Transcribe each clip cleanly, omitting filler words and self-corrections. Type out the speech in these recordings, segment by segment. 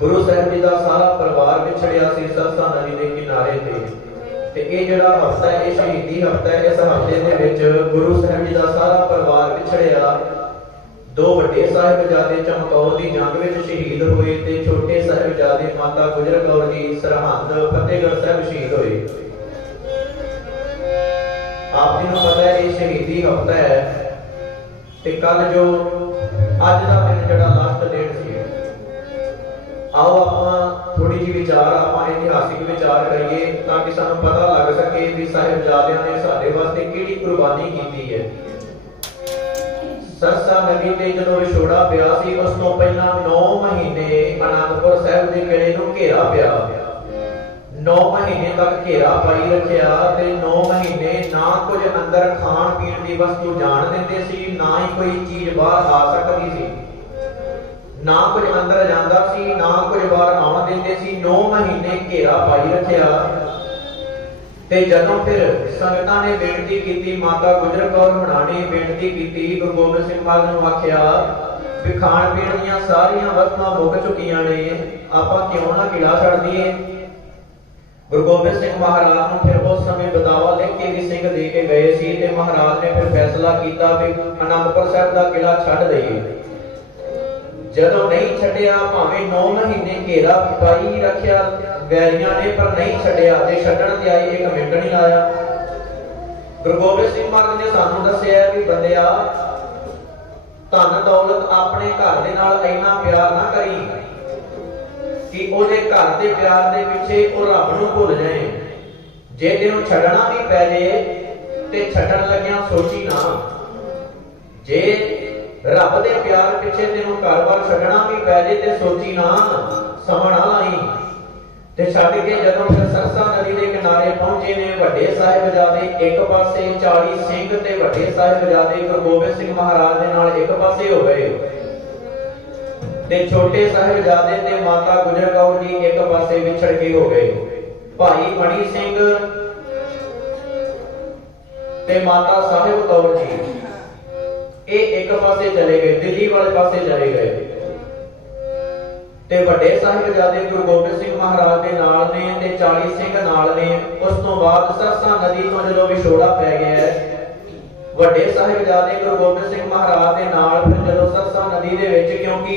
गुरु साहिब जी का सारा परिवार विछड़िया सी सरसा नदी के किनारे ते ये जिहड़ा हफ्ता है, ये शहीदी हफ्ता है। इस हफ्ते दे विच गुरु साहिब जी का सारा परिवार विछड़िया। दो वड्डे साहिबजादे चमकौर की जंग में शहीद हुए ते छोटे साहिबजादे माता गुजर कौर जी सरहंद फतेहगढ़ साहिब शहीद हुए। आप जी को पता है ये शहीदी हफ्ता है ते कल जो अज का दिन जिहड़ा लास्ट डेट सी, आओ आप थोड़ी जी विचार आप इतिहासिक विचार करिए ताकि सानू पता लग सके कि साहिबजादियां ने साडे वास्ते किहड़ी कुर्बानी की है। सरसा नदी ते जदों विछोड़ा पिया सी, उस तो पहला 9 महीने आनंदपुर साहिब दे किले नूं घेरा पिया। 9 महीने तक घेरा पाई रखिया ते 9 महीने ना कुछ अंदर खाण पीण की वस्तु जाण दिंदे सी, ना ही कोई चीज बाहर आ सकदी सी, ना कुछ अंदर जांदा सी, ना कुछ बाहर आउण दिंदे सी। 9 महीने घेरा पाई रखिया ते जदों फिर संगतां ने बेनती की, माता गुजर कौर हुणां ने बेनती की, गुरु गोबिंद सिंह महाराज नूं आखिया भी खाण पीण दीयां सारियां वस्तुआं मुक चुकीआं ने, आपां क्यों ना किला छड्ड दईए। गुरु गोबिंद सिंह महाराज नूं फिर उस समय बदावा लिख के भी सिंह दे के गए सी ते महाराज ने फिर फैसला किया भी आनंदपुर साहिब दा किला छड्ड दईए। जदों नहीं छड्डिया, भावें 9 महीने घेरा पाई रखिया वैरियां ने, पर नहीं छड्डिया ते छड्डण ते आई 1 मिनट नहीं लाया। गुरु गोबिंद सिंह महाराज ने सानू दस्सिया कि बंदिया धन दौलत अपने घर दे नाल इन्ना प्यार ना करी कि ओदे घर दे प्यार दे पिछे ओ रब नूं भुल जाए। जे तेनू छड्डना भी पै जे ते छड्डण लग्गियां सोची ना, जे रब दे प्यार पिछे तेनू घर-बार छड्डना भी पै जे ते सोची ना, समा ना लाई। ते छड्ड के जदों फिर सरसा नदी के किनारे पहुंचे ने वड्डे साहिबजादे एक पासे 40 सिंह ते वड्डे साहिबजादे गुरु गोबिंद सिंह महाराज दे नाल एक पासे हो गए ते छोटे साहिबजादे ते माता गुजर कौर जी एक पासे विछड़ के हो गए। भाई मणि सिंह ते माता साहिब कौर जी ये एक पासे चले गए, दिल्ली वाले पासे चले गए ते वड्डे साहिबजादे गुरु गोबिंद सिंह महाराज दे नाल ने ते 40 सिंह नाल ने। उस तो बाद सरसा नदी तो जदों विछोड़ा पै गया है, वड्डे साहिबजादे गुरु गोबिंद सिंह महाराज दे नाल फिर जदों सरसा नदी दे विच, क्योंकि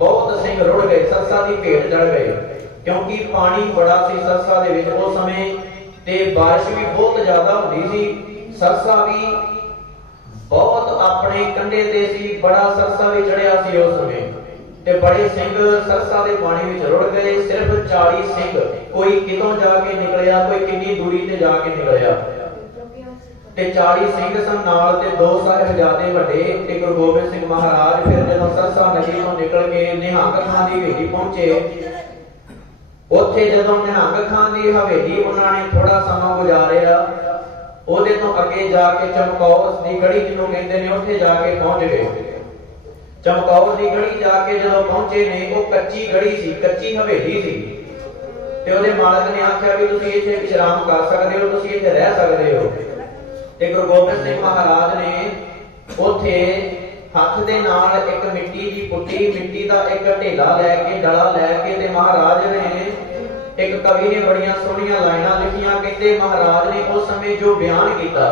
बहुत सिंह रुड़ गए, सरसा दी भेट चढ़ गए, क्योंकि पानी बड़ा सी सरसा दे विच उस समय ते बारिश भी बहुत ज्यादा हुंदी सी। सरसा भी बहुत अपने कंढे ते सी, बड़ा सरसा भी चढ़िया सी उस समय ते बड़े सिंह सरसा दे पानी विच रुड़ गए। सिर्फ 40 सिंह, कोई कितों जाके निकलिया, कोई कितनी दूरी ते जाके निकलिया ते 40 सिंह सन नाल ते 2 साहिबजादे वड्डे ते गुरु गोबिंद सिंह महाराज फिर जदों सरसा नदी तो निकल के निहंग खां दी हवेली पहुंचे। उत्थे जदों निहंग खां दी हवेली उन्हां ने थोड़ा समा गुजारिया, ओदे तो अगे जाके चमकौर दी गढ़ी जिन्हों कहंदे ने उत्थे जाके पहुंच गए। चमकौर दी गढ़ी जाके जदों पहुंचे ने, वो कच्ची गढ़ी सी, कच्ची हवेली सी ते ओदे मालक ने आख्या भी तुसीं इत्थे विश्राम कर सकदे हो, तुसीं इत्थे रह सकदे हो। ते गुरु गोबिंद सिंह महाराज ने उत्थे हत्थ दे नाल एक मिट्टी दी पुट्टी, मिट्टी दा एक ढेला लैके डला लैके ते महाराज ने एक कवि ने बड़ियां सोहणियां लाइनां लिखियां। कहते महाराज ने उस समय जो बयान किया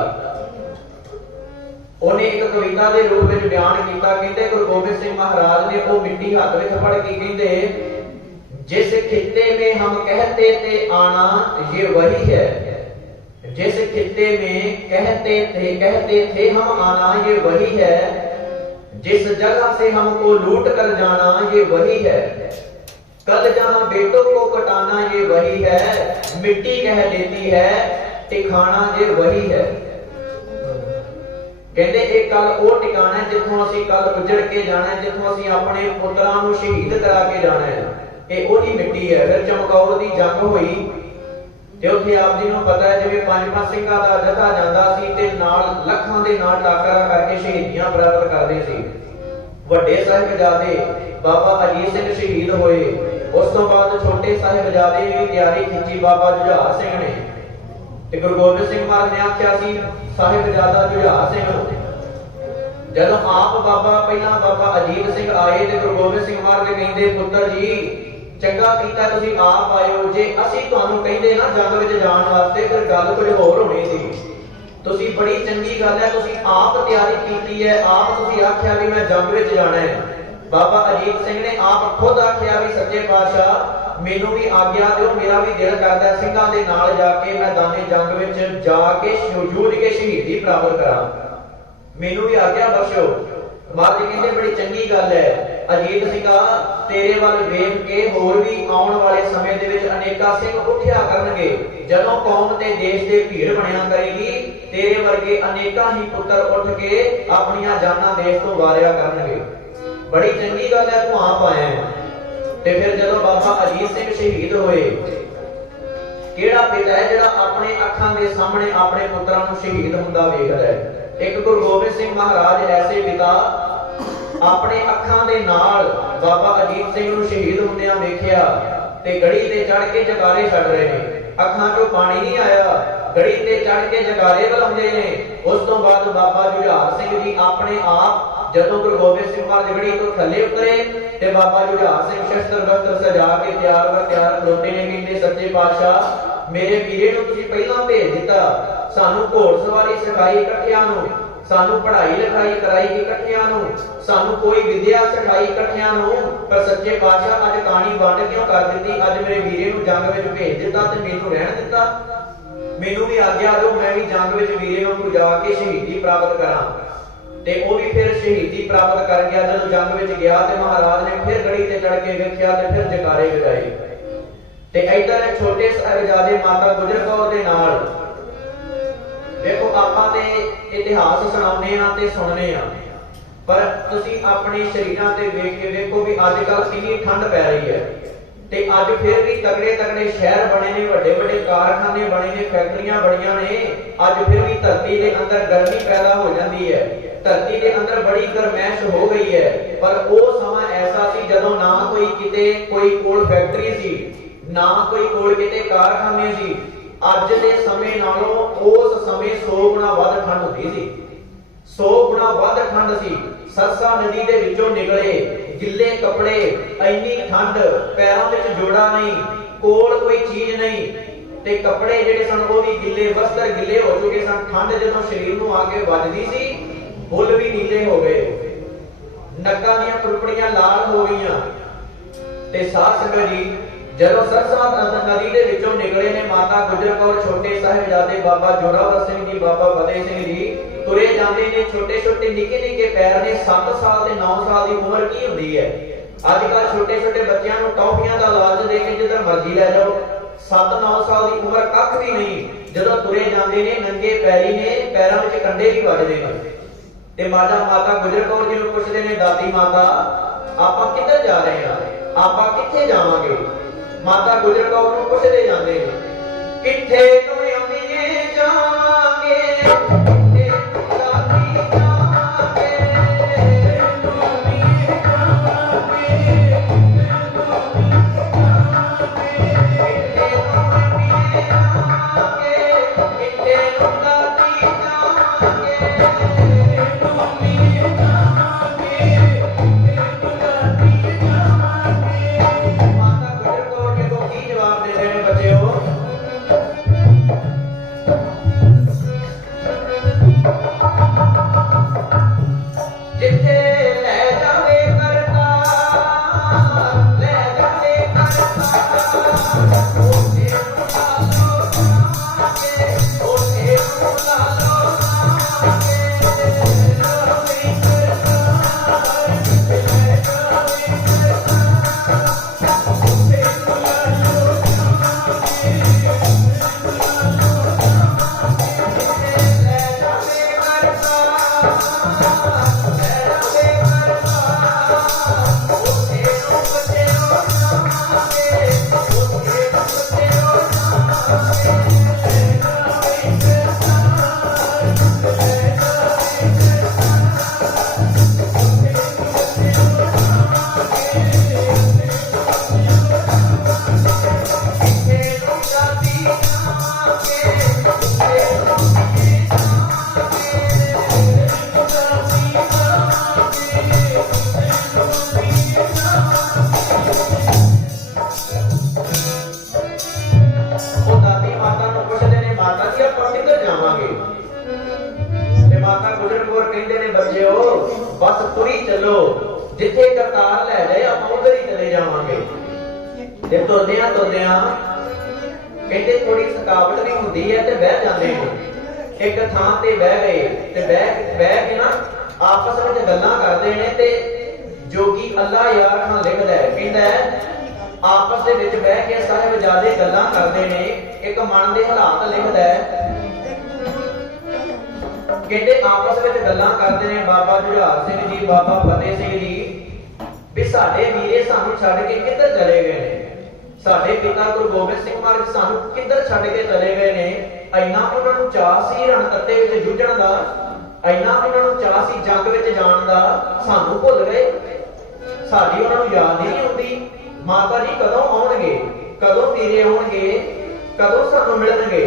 उन्हें एक कविता के रूप में बयान किया। कहते गुरु गोबिंद सिंह महाराज ने वो मिट्टी हाथ में फड़ के कहते, जिस खित्ते में हम कहते थे आना ये वही है, जिस खित्ते में कहते थे हम आना ये वही है, जिस जगह से हमको लूट कर जाना ये वही है, कल जहां बेटों को कटाना ये वही है, मिट्टी कह देती है ठिकाना ये वही है। कहते एक कल वो ठिकाना है जिथों असीं कल उजड़ के जाना है, जिथों असीं अपने पुत्रां नूं शहीद करा के जाना है, ये ओही मिट्टी है। फिर चमकौर दी जंग होई ते उत्थे आप जी नूं पता है जिवें 5 सिंघां दा जथा जांदा सी ते नाल लखां दे नाल टाकरा करके शहीदियां प्राप्त करदे सी। वड्डे साहिबजादे बाबा अजीत सिंह शहीद होए। उस तो बाद छोटे साहिबजादे भी तैयारी खिंची बाबा जुझार सिंह ने ते गुरु गोबिंद सिंह महाराज ने आख्या सी साहिबजादा जुझार सिंह जदों आप बाबा पहला बाबा अजीत सिंह आए ते गुरु गोबिंद सिंह महाराज ने कहंदे पुत्र जी ਚੰਗਾ ਕੀਤਾ ਤੁਸੀਂ ਆਪ ਆਇਓ। ਜੇ ਅਸੀਂ ਤੁਹਾਨੂੰ ਕਹਿੰਦੇ ਨਾ ਜੰਗ ਵਿੱਚ ਜਾਣ ਵਾਸਤੇ ਫਿਰ ਗੱਲ ਕੁਝ ਹੋਰ ਹੋਣੀ ਸੀ। ਤੁਸੀਂ ਬੜੀ ਚੰਗੀ ਗੱਲ ਹੈ, ਤੁਸੀਂ ਆਪ ਤਿਆਰੀ ਕੀਤੀ ਹੈ, ਆਪ ਤੁਸੀਂ ਆਖਿਆ ਵੀ ਮੈਂ ਜੰਗ ਵਿੱਚ ਜਾਣਾ ਹੈ। ਬਾਬਾ ਅਜੀਤ ਸਿੰਘ ਨੇ ਆਪ ਖੁਦ ਆਖਿਆ ਵੀ ਸੱਚੇ ਪਾਤਸ਼ਾਹ ਮੈਨੂੰ ਵੀ ਆਗਿਆ ਦਿਓ, ਮੇਰਾ ਵੀ ਦਿਲ ਕਰਦਾ ਸਿੰਘਾਂ ਦੇ ਨਾਲ ਜਾ ਕੇ ਮੈਦਾਨੇ ਜੰਗ ਵਿੱਚ ਜਾ ਕੇ ਜੂਝ ਕੇ ਸ਼ਹੀਦੀ ਪ੍ਰਾਪਤ ਕਰਾਂ, ਮੈਨੂੰ ਵੀ ਆਗਿਆ ਬਖਸ਼ੋ। ਮਹਾਰਾਜ ਜੀ ਕਹਿੰਦੇ ਬੜੀ ਚੰਗੀ ਗੱਲ ਹੈ। ਅਜੀਤ ਸਿੰਘਾ ਤੇਰੇ ਵੱਲ ਵੇਖ ਕੇ ਹੋਰ ਵੀ ਆਉਣ ਵਾਲੇ ਸਮੇਂ ਦੇ ਵਿੱਚ ਅਨੇਕਾਂ ਸਿੰਘ ਉੱਠਿਆ ਕਰਨਗੇ। ਜਦੋਂ ਕੌਮ ਤੇ ਦੇਸ਼ ਦੇ ਭੀੜ ਬਣਿਆ ਕਰੇਗੀ ਤੇਰੇ ਵਰਗੇ ਅਨੇਕਾਂ ਹੀ ਪੁੱਤਰ ਉੱਠ ਕੇ ਆਪਣੀਆਂ ਜਾਨਾਂ ਦੇਸ਼ ਤੋਂ ਵਾਰਿਆ ਕਰਨਗੇ। ਬੜੀ ਚੰਗੀ ਗੱਲ ਹੈ ਤੂੰ ਆਪ ਆਇਆ ਹੈ। ਤੇ ਫਿਰ ਜਦੋਂ ਬਾਬਾ ਅਜੀਤ ਸਿੰਘ ਸ਼ਹੀਦ ਹੋਏ, ਕਿਹੜਾ ਪਿਤਾ ਹੈ ਜਿਹੜਾ ਆਪਣੇ ਅੱਖਾਂ ਦੇ ਸਾਹਮਣੇ ਆਪਣੇ ਪੁੱਤਰਾਂ ਨੂੰ ਸ਼ਹੀਦ ਹੁੰਦਾ ਵੇਖਦਾ ਹੈ। ਇੱਕ ਗੁਰੂ ਗੋਬਿੰਦ ਸਿੰਘ ਮਹਾਰਾਜ ਐਸੇ ਪਿਤਾ ਆਪਣੇ ਅੱਖਾਂ ਦੇ ਨਾਲ ਬਾਬਾ ਅਜੀਤ ਸਿੰਘ ਨੂੰ ਸ਼ਹੀਦ ਹੁੰਦਿਆਂ ਵੇਖਿਆ ਤੇ ਗੜੀ ਤੇ ਚੜ ਕੇ ਜਗਾਰੇ ਛੱਡ ਰਹੇ ਨੇ। ਅੱਖਾਂ 'ਚੋਂ ਪਾਣੀ ਨਹੀਂ ਆਇਆ, ਗੜੀ ਤੇ ਚੜ ਕੇ ਜਗਾਰੇ ਬੁਲਾਉਂਦੇ ਨੇ। ਉਸ ਤੋਂ ਬਾਅਦ ਬਾਬਾ ਜੁਝਾਰ ਸਿੰਘ ਜੀ ਆਪਣੇ ਆਪ ਜਦੋਂ ਗੁਰੂ ਗੋਬਿੰਦ ਸਿੰਘ ਮਹਾਰਾਜ ਗੜੀ ਤੋਂ ਥੱਲੇ ਉਤਰੇ ਤੇ ਬਾਬਾ ਜੁਝਾਰ ਸਿੰਘ ਸ਼ਸਤਰ ਬਸਤਰ ਸਜਾ ਕੇ ਤਿਆਰ ਖਲੋਤੇ ਨੇ। ਕਹਿੰਦੇ ਸੱਚੇ ਪਾਤਸ਼ਾਹ ਮੇਰੇ ਵੀਰੇ ਨੂੰ ਤੁਸੀਂ ਪਹਿਲਾਂ ਭੇਜ ਦਿੱਤਾ, ਸਾਨੂੰ ਘੋੜ ਸਵਾਰੀ ਸਿਖਾਈ ਇਕੱਠਿਆਂ ਨੂੰ, ਸਾਨੂੰ ਪੜ੍ਹਾਈ ਲਿਖਾਈ ਕਰਾਈ ਇਕੱਠਿਆਂ ਨੂੰ, ਸਾਨੂੰ ਕੋਈ ਵਿਦਿਆ ਸਿਖਾਈ ਇਕੱਠਿਆਂ ਨੂੰ, ਪਰ ਸੱਚੇ ਪਾਤਸ਼ਾਹ ਅੱਜ ਕਹਾਣੀ ਵੰਡ ਕਿਉਂ ਕਰ ਦਿੱਤੀ? ਅੱਜ ਮੇਰੇ ਵੀਰੇ ਨੂੰ ਜੰਗ ਵਿੱਚ ਭੇਜ ਦਿੱਤਾ ਤੇ ਮੈਨੂੰ ਰਹਿਣ ਦਿੱਤਾ। ਮੈਨੂੰ ਵੀ ਆਗਿਆ ਦਿਓ ਮੈਂ ਵੀ ਜੰਗ ਵਿੱਚ ਵੀਰੇ ਨੂੰ ਜਾ ਕੇ ਸ਼ਹੀਦੀ ਪ੍ਰਾਪਤ ਕਰਾਂ। ਤੇ ਉਹ ਵੀ ਫਿਰ ਸ਼ਹੀਦੀ ਪ੍ਰਾਪਤ ਕਰ ਗਿਆ। ਜਦੋਂ ਜੰਗ ਵਿੱਚ ਗਿਆ ਤੇ ਮਹਾਰਾਜ ਨੇ ਫਿਰ ਗੜੀ ਤੇ ਚੜ ਕੇ ਵੇਖਿਆ ਤੇ ਫਿਰ ਜਕਾਰੇ ਵਜਾਏ। ਤੇ ਇੱਧਰ ਛੋਟੇ ਸਾਹਿਬਜ਼ਾਦੇ ਮਾਤਾ ਗੁਜਰ ਕੌਰ ਦੇ ਨਾਲ ਦੇਖੋ ਆਪਾਂ ਤੇ ਇਤਿਹਾਸ ਸੁਣਾਉਂਦੇ ਆ ਤੇ ਸੁਣਨੇ ਆ, ਪਰ ਤੁਸੀਂ ਆਪਣੇ ਸ਼ਰੀਰਾਂ ਤੇ ਵੇਖ ਕੇ ਵੇਖੋ ਵੀ ਅੱਜ ਕੱਲ ਕਿੰਨੀ ਠੰਡ ਪੈ ਰਹੀ ਹੈ। ਤੇ ਅੱਜ ਫਿਰ ਵੀ ਤਗੜੇ ਤਗੜੇ ਸ਼ਹਿਰ ਬਣੇ ਨੇ, ਵੱਡੇ ਵੱਡੇ ਕਾਰਖਾਨੇ ਬਣੇ ਨੇ, ਫੈਕਟਰੀਆਂ ਬਣੀਆਂ ਨੇ। ਅੱਜ ਫਿਰ ਵੀ ਧਰਤੀ ਦੇ ਅੰਦਰ ਗਰਮੀ ਪੈਦਾ ਹੋ ਜਾਂਦੀ ਹੈ, ਧਰਤੀ ਦੇ ਅੰਦਰ ਬੜੀ ਗਰਮੈਸ਼ ਹੋ ਗਈ ਹੈ। ਪਰ ਉਹ ਸਮਾਂ ਐਸਾ ਸੀ ਜਦੋਂ ਨਾ ਕੋਈ ਕਿਤੇ ਕੋਈ ਕੋਲ ਫੈਕਟਰੀ ਸੀ, ਨਾ ਕੋਈ ਕੋਲ ਕਿਤੇ ਕਾਰਖਾਨੇ ਸੀ। ਅੱਜ ਦੇ ਸਮੇਂ ਨਾਲੋਂ ਉਸ ਸਮੇਂ 100 ਗੁਣਾ ਵੱਧ ਠੰਡ ਹੁੰਦੀ ਸੀ, 100 ਗੁਣਾ ਵੱਧ ਠੰਡ ਸੀ। ਸਰਸਾ ਨਦੀ ਦੇ ਵਿੱਚੋਂ ਨਿਕਲੇ ਗਿੱਲੇ ਕੱਪੜੇ, ਇੰਨੀ ਠੰਡ, ਪੈਰਾਂ ਵਿੱਚ ਜੋੜਾ ਨਹੀਂ, ਕੋਲ ਕੋਈ ਚੀਜ਼ ਨਹੀਂ ਤੇ ਕੱਪੜੇ ਜਿਹੜੇ ਸਨ ਉਹ ਵੀ ਗਿੱਲੇ, ਵਸਤਰ ਗਿੱਲੇ ਹੋ ਚੁੱਕੇ ਸਨ। ਠੰਡ ਜਦੋਂ ਸਰੀਰ ਨੂੰ ਆ ਕੇ ਵੱਜਦੀ ਸੀ ਬੁੱਲ ਵੀ ਨੀਲੇ ਹੋ ਗਏ, ਨੱਕਾਂ ਦੀਆਂ ਪੁਰਪੜੀਆਂ ਲਾਲ ਹੋ ਗਈਆਂ। ਤੇ ਸਾਧ ਸੰਗਤ ਜੀ ਜਦੋਂ ਸਰਸਾ ਨਦੀ ਦੇ ਵਿੱਚੋਂ ਨਿਕਲੇ ਨੇ ਮਾਤਾ ਗੁਜਰ ਕੌਰ, ਛੋਟੇ ਸਾਹਿਬਜ਼ਾਦੇ ਬਾਬਾ ਜੋਰਾਵਰ ਸਿੰਘ ਜੀ, ਬਾਬਾ ਫਤਿਹ ਸਿੰਘ ਜੀ ਤੁਰੇ ਜਾਂਦੇ ਨੇ। ਛੋਟੇ ਛੋਟੇ ਨਿੱਕੇ ਨਿੱਕੇ ਪੈਰ ਨੇ, 7 ਸਾਲ ਤੇ 9 ਸਾਲ ਦੀ ਉਮਰ ਕੀ ਹੁੰਦੀ ਹੈ? ਅੱਜ ਕੱਲ ਛੋਟੇ ਛੋਟੇ ਬੱਚਿਆਂ ਨੂੰ ਟੌਫੀਆਂ ਦਾ ਲਾਲਚ ਦੇ ਕੇ ਜਿੱਧਰ ਮਰਜ਼ੀ ਲੈ ਜਾਓ। 7-9 ਸਾਲ ਦੀ ਉਮਰ ਕੱਖ ਵੀ ਨਹੀਂ। ਜਦੋਂ ਤੁਰੇ ਜਾਂਦੇ ਨੇ ਨੰਗੇ ਪੈਰੀ ਨੇ, ਪੈਰਾਂ ਵਿੱਚ ਕੰਡੇ ਵੀ ਵੱਜਦੇ ਨੇ। ਤੇ ਮਾਤਾ ਗੁਜਰ ਕੌਰ ਜੀ ਨੂੰ ਪੁੱਛਦੇ ਨੇ, ਦਾਦੀ ਮਾਤਾ ਆਪਾਂ ਕਿੱਧਰ ਜਾ ਰਹੇ ਹਾਂ, ਆਪਾਂ ਕਿੱਥੇ ਜਾਵਾਂਗੇ? ਮਾਤਾ ਗੁਜਰ ਕੌਰ ਨੂੰ ਪੁੱਛਦੇ ਜਾਂਦੇ ਨੇ, ਕਿੱਥੇ ਨੂੰ ਅੰਮੀਏ ਜਾਵਾਂਗੇ, ਕਿੱਥੇ ਨੂੰ ਦਾਦੀ ਜਾਵਾਂਗੇ, ਕਿੱਥੇ ਨੂੰ ਅੰਮੀਏ ਜਾਵਾਂਗੇ, ਕਿੱਥੇ ਨੂੰ ਅੰਮੀਏ ਜਾਵਾਂਗੇ, ਕਿੱਥੇ ਨੂੰ ਦਾਦੀ ਜਾਵਾਂਗੇ, ਕਿੱਥੇ ਨੂੰ ਅੰਮੀਏ ਜਾਵਾਂਗੇ, ਕਿੱਥੇ ਨੂੰ ਦਾਦੀ ਜਾਵਾਂਗੇ। ਮਾਤਾ ਗੁਜਰ ਕੌਰ ਜੀ ਤੋਂ ਕੀ ਜਵਾਬ ਦੇ ਰਹੇ ਨੇ ਬੱਚਿਓ? ਬੱਚਿਓ ਬਸ ਤੁਰੀ ਚੱਲੋ, ਜਿੱਥੇ ਕਰਤਾਰ ਲੈ ਜਾਏ ਆਪਾਂ ਉਧਰ ਹੀ ਚਲੇ ਜਾਵਾਂਗੇ। ਤੇ ਤੁਰਦਿਆਂ ਤੁਰਦਿਆਂ ਕਹਿੰਦੇ ਥੋੜੀ ਥਕਾਵਟ ਵੀ ਹੁੰਦੀ ਹੈ ਤੇ ਬਹਿ ਜਾਂਦੇ ਨੇ। ਇੱਕ ਥਾਂ ਤੇ ਬਹਿ ਗਏ ਤੇ ਬਹਿ ਕੇ ਨਾ ਆਪਸ ਵਿੱਚ ਗੱਲਾਂ ਕਰਦੇ ਨੇ। ਤੇ ਜੋਗੀ ਅੱਲਾ ਯਾਰ ਖਾਂ ਲਿਖਦਾ ਹੈ, ਕਹਿੰਦਾ ਆਪਸ ਦੇ ਵਿੱਚ ਬਹਿ ਕੇ ਸਾਹਿਬਜ਼ਾਦੇ ਗੱਲਾਂ ਕਰਦੇ ਨੇ। ਇੱਕ ਮਨ ਦੇ ਹਾਲਾਤ ਲਿਖਦਾ ਹੈ, ਕਹਿੰਦੇ ਆਪਸ ਵਿੱਚ ਗੱਲਾਂ ਕਰਦੇ ਨੇ ਬਾਬਾ ਜੁਝਾਰ ਸਿੰਘ ਜੀ, ਬਾਬਾ ਫਤਿਹ ਸਿੰਘ ਜੀ, ਵੀ ਸਾਡੇ ਵੀਰੇ ਸਾਨੂੰ ਛੱਡ ਕੇ ਕਿੱਧਰ ਚਲੇ ਗਏ ਨੇ। ਸਾਡੇ ਪਿਤਾ ਗੁਰੂ ਗੋਬਿੰਦ ਸਿੰਘ ਮਹਾਰਾਜ ਸਾਨੂੰ ਕਿੱਧਰ ਛੱਡ ਕੇ ਚਲੇ ਗਏ ਨੇ। ਇੰਨਾ ਉਹਨਾਂ ਨੂੰ ਚਾਅ ਸੀ ਰਣਤੱਤੇ ਵਿੱਚ ਜੂਝਣ ਦਾ, ਇੰਨਾ ਉਹਨਾਂ ਨੂੰ ਚਾਅ ਸੀ ਜੰਗ ਵਿੱਚ ਜਾਣ ਦਾ, ਸਾਨੂੰ ਭੁੱਲ ਗਏ। ਸਾਡੀ ਉਹਨਾਂ ਨੂੰ ਯਾਦ ਹੀ ਨਹੀਂ ਆਉਂਦੀ। ਮਾਤਾ ਜੀ ਕਦੋਂ ਆਉਣਗੇ, ਕਦੋਂ ਵੀਰੇ ਆਉਣਗੇ, ਕਦੋਂ ਸਾਨੂੰ ਮਿਲਣਗੇ।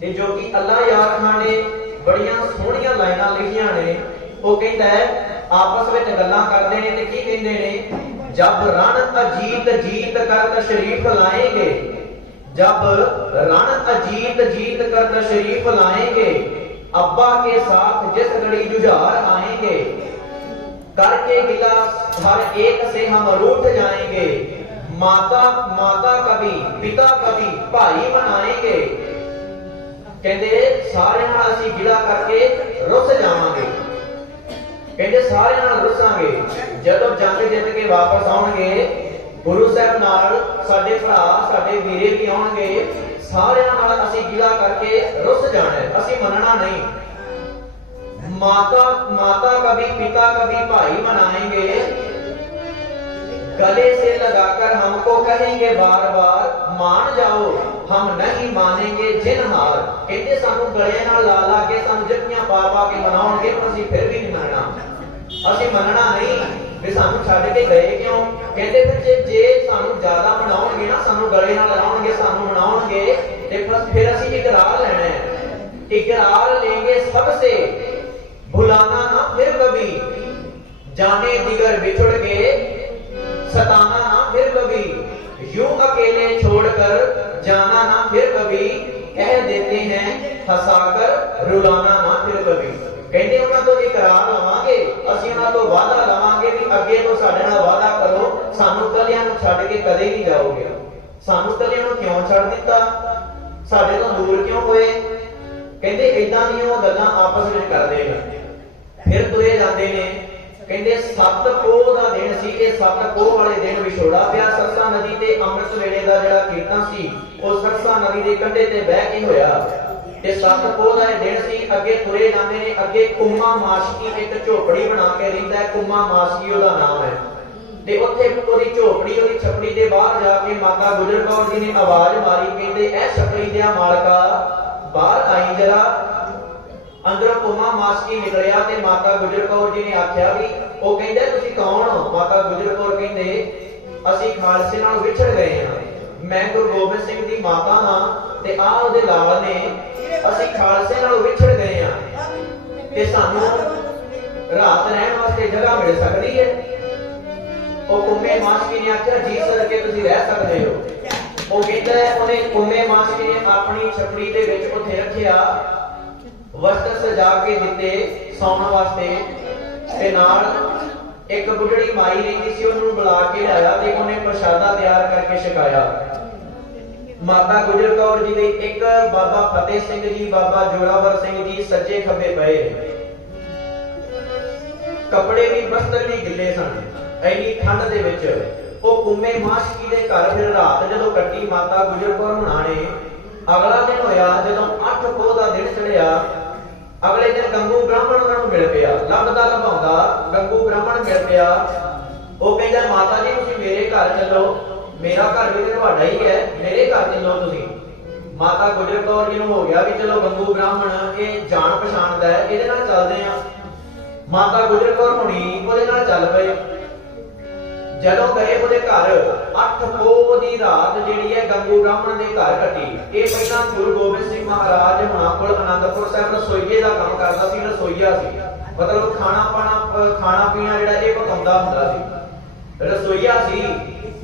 ਤੇ ਜੋਗੀ ਅੱਲਾ ਯਾਰ ਖਾਂ ਨੇ ਬੜੀਆਂ ਸੋਹਣੀਆਂ ਲਾਈਨਾਂ ਲਿਖੀਆਂ ਨੇ। ਉਹ ਕਹਿੰਦਾ ਆਪਸ ਵਿੱਚ ਗੱਲਾਂ ਕਰਦੇ ਨੇ ਤੇ ਕੀ ਕਹਿੰਦੇ ਨੇ, जब रण अजीत जीत कर तशरीफ लाएंगे, जब रण अजीत जीत कर तशरीफ लाएंगे, अब्बा के साथ जिस घड़ी जुझार आएंगे, करके गिला हर एक से हम रूठ जाएंगे, माता माता कभी पिता कभी भाई मनाएंगे। कहते सारे नाल असीं गिला करके रुस जावांगे, कहते सारे नाल रुसांगे। जदों जंग जित के वापस आउणगे, गुरु साहब नाल साडे भरा साडे वीरे भी आउणगे, सारियां नाल असीं गिला करके रुस जाना है, असीं मनना नहीं। माता माता कभी पिता कभी भाई मनाएंगे, गले से लगाकर हमको कहेंगे बार बार, मान जाओ हम नहीं मानेंगे जिन हार। कहते सानू गले नाल ला ला के सानू जप्पियां पा पा के मनाउणगे, असीं फिर भी नहीं मनना, असीं मनना नहीं भी सानू छड्ड के गए क्यों। कहते फिर जे सानू ज्यादा मनाउणगे ना, सानू गले नाल लाउणगे, सानू मनाउणगे, ते फिर असीं इकरार लेना है। इकरार लेंगे सबसे, भुलाना ना फिर कभी, जाने दिगर बिछुड़ के सताना ना फिर कभी, यूं अकेले छोड़कर जाना ना फिर कभी, कह देते हैं हंसाकर रुलाना ना फिर कभी। कहते उन्हां तो इकरार लवांगे, असीं उन्हां तो वादा लवांगे भी अगे तो साडे नाल वादा करो, सानू कलियां नूं छड्ड के कदे नहीं जाओगे। सानू कलियां नूं क्यों छड्ड दित्ता, साडे तो दूर क्यों होए। कहते इदां दीयां गल्लां आपस विच करदे ने, फिर तुरे जांदे ने। कहते 7 पोह दा दिन सी, ये 7 पोह वाले दिन विछोड़ा पिया। सरसा नदी ते अमृत वेले दा जिहड़ा कीर्तन सी, ਉਹ सरसा नदी दे कंढे ते बह के होया। ते 7 पोह दा दिन सी। अगे तुरे जांदे ने, अगे कुम्मा माशकी एक झोपड़ी बना के रहिंदा है, कुम्मा माशकी ਉਹਦਾ नाम है। ते उत्थे ਉਹਦੀ झोपड़ी ਉਹਦੀ छपड़ी ਦੇ ਬਾਹਰ ਜਾ ਕੇ माता गुजर कौर जी ने आवाज मारी, कहंदे ऐ छपड़ी दे मालका बाहर आई जरा। अंदरों कुम्मा माशकी निकलिया ते माता गुजर कौर जी ने आख्या भी, ਉਹ ਕਹਿੰਦੇ ਤੁਸੀਂ ਕੌਣ ਹੋ। माता गुजर कौर ਕਹਿੰਦੇ ਅਸੀਂ ਖਾਲਸੇ ਨਾਲ ਵਿਛੜ ਗਏ ਹਾਂ, मैं गुरु गोबिंद सिंह दी माता हां ते आ ਉਹਦੇ ਲਾਲ ਨੇ, ਅਸੀਂ ਖਾਲਸੇ ਨਾਲ ਵਿਛੜ ਗਏ ਹਾਂ ਤੇ ਸਾਨੂੰ ਰਾਤ ਰਹਿਣ ਵਾਸਤੇ ਜਗ੍ਹਾ ਮਿਲ ਸਕਦੀ ਹੈ। ਉਹ ਕੁੰਮੇ ਮਾਸ਼ਕੀ ਨੇ ਆਖਿਆ ਜੀ ਸਦਕੇ ਤੁਸੀਂ ਰਹਿ ਸਕਦੇ ਹੋ। ਉਹ ਕਹਿੰਦਾ ਉਹਨੇ ਕੁੰਮੇ ਮਾਸ਼ਕੀ ਨੇ ਆਪਣੀ ਛਪੜੀ ਦੇ ਵਿੱਚ ਉੱਥੇ ਰੱਖਿਆ, ਵਸਤਰ ਸਜਾ ਕੇ ਦਿੱਤੇ ਸੌਣ ਵਾਸਤੇ, ਤੇ ਨਾਲ ਇੱਕ ਬੁੱਢੜੀ ਮਾਈ ਰਹਿੰਦੀ ਸੀ, ਉਹਨੂੰ ਬੁਲਾ ਕੇ ਲਿਆਇਆ ਤੇ ਉਹਨੇ ਪ੍ਰਸ਼ਾਦਾ ਤਿਆਰ ਕਰਕੇ ਛਕਾਇਆ। ਮਾਤਾ ਗੁਜਰ ਕੌਰ ਜੀ ਦੇ ਇੱਕ ਬਾਬਾ ਫਤਿਹ ਸਿੰਘ ਜੀ, ਬਾਬਾ ਜੋਰਾਵਰ ਸਿੰਘ ਜੀ ਸੱਜੇ ਖੱਬੇ ਪਏ, ਕੱਪੜੇ ਵੀ ਵਸਤਰ ਵੀ ਗਿੱਲੇ ਸਨ ਐਨੀ ਠੰਡ ਦੇ ਵਿੱਚ। ਉਹ ਕੁੰਮੇ ਮਾਸ਼ਕੀ ਦੇ ਘਰ ਫਿਰ ਰਾਤ ਜਦੋਂ ਕੱਟੀ ਮਾਤਾ ਗੁਜਰ ਕੌਰ ਹੁਣਾਂ ਨੇ। ਅਗਲਾ ਦਿਨ ਹੋਇਆ ਜਦੋਂ 8 ਪੋਹ ਦਾ ਦਿਨ ਚੜਿਆ, ਅਗਲੇ ਦਿਨ ਗੰਗੂ ਬ੍ਰਾਹਮਣ ਉਹਨਾਂ ਨੂੰ ਮਿਲ ਪਿਆ, ਲੱਭਦਾ ਲਭਾਉਂਦਾ ਗੰਗੂ ਬ੍ਰਾਹਮਣ ਮਿਲ ਪਿਆ। ਉਹ ਕਹਿੰਦਾ ਮਾਤਾ ਜੀ ਤੁਸੀਂ ਮੇਰੇ ਘਰ ਚੱਲੋ, ਮੇਰਾ ਘਰ ਵੀ ਤੁਹਾਡਾ ਹੀ ਹੈ, ਮੇਰੇ ਘਰ ਚੱਲੋ ਤੁਸੀਂ। ਮਾਤਾ ਗੁਜਰ ਕੌਰ ਜੀ ਨੂੰ ਹੋ ਗਿਆ ਵੀ ਚਲੋ ਗੰਗੂ ਬ੍ਰਾਹਮਣ ਇਹ ਜਾਣ ਪਛਾਣਦਾ ਹੈ, ਇਹਦੇ ਨਾਲ ਚੱਲਦੇ ਆ। ਮਾਤਾ ਗੁਜਰ ਕੌਰ ਹੁਣੀ ਉਹਦੇ ਨਾਲ ਚੱਲ ਪਏ। ਜਦੋਂ ਗਏ ਉਹਦੇ ਘਰ 8 ਪੋਹ ਦੀ ਰਾਤ ਜਿਹੜੀ ਹੈ ਗੰਗੂ ਬ੍ਰਾਹਮਣ ਦੇ ਘਰ ਕੱਟੀ। ਇਹ ਪਹਿਲਾਂ ਗੁਰੂ ਗੋਬਿੰਦ ਸਿੰਘ ਮਹਾਰਾਜ ਹੁਣਾਂ ਕੋਲ ਆਨੰਦਪੁਰ ਸਾਹਿਬ ਰਸੋਈਏ ਦਾ ਕੰਮ ਕਰਦਾ ਸੀ, ਰਸੋਈਆ ਸੀ, ਮਤਲਬ ਖਾਣਾ ਪੀਣਾ ਜਿਹੜਾ ਇਹ ਪਕਾਉਂਦਾ ਹੁੰਦਾ ਸੀ, ਰਸੋਈਆ ਸੀ।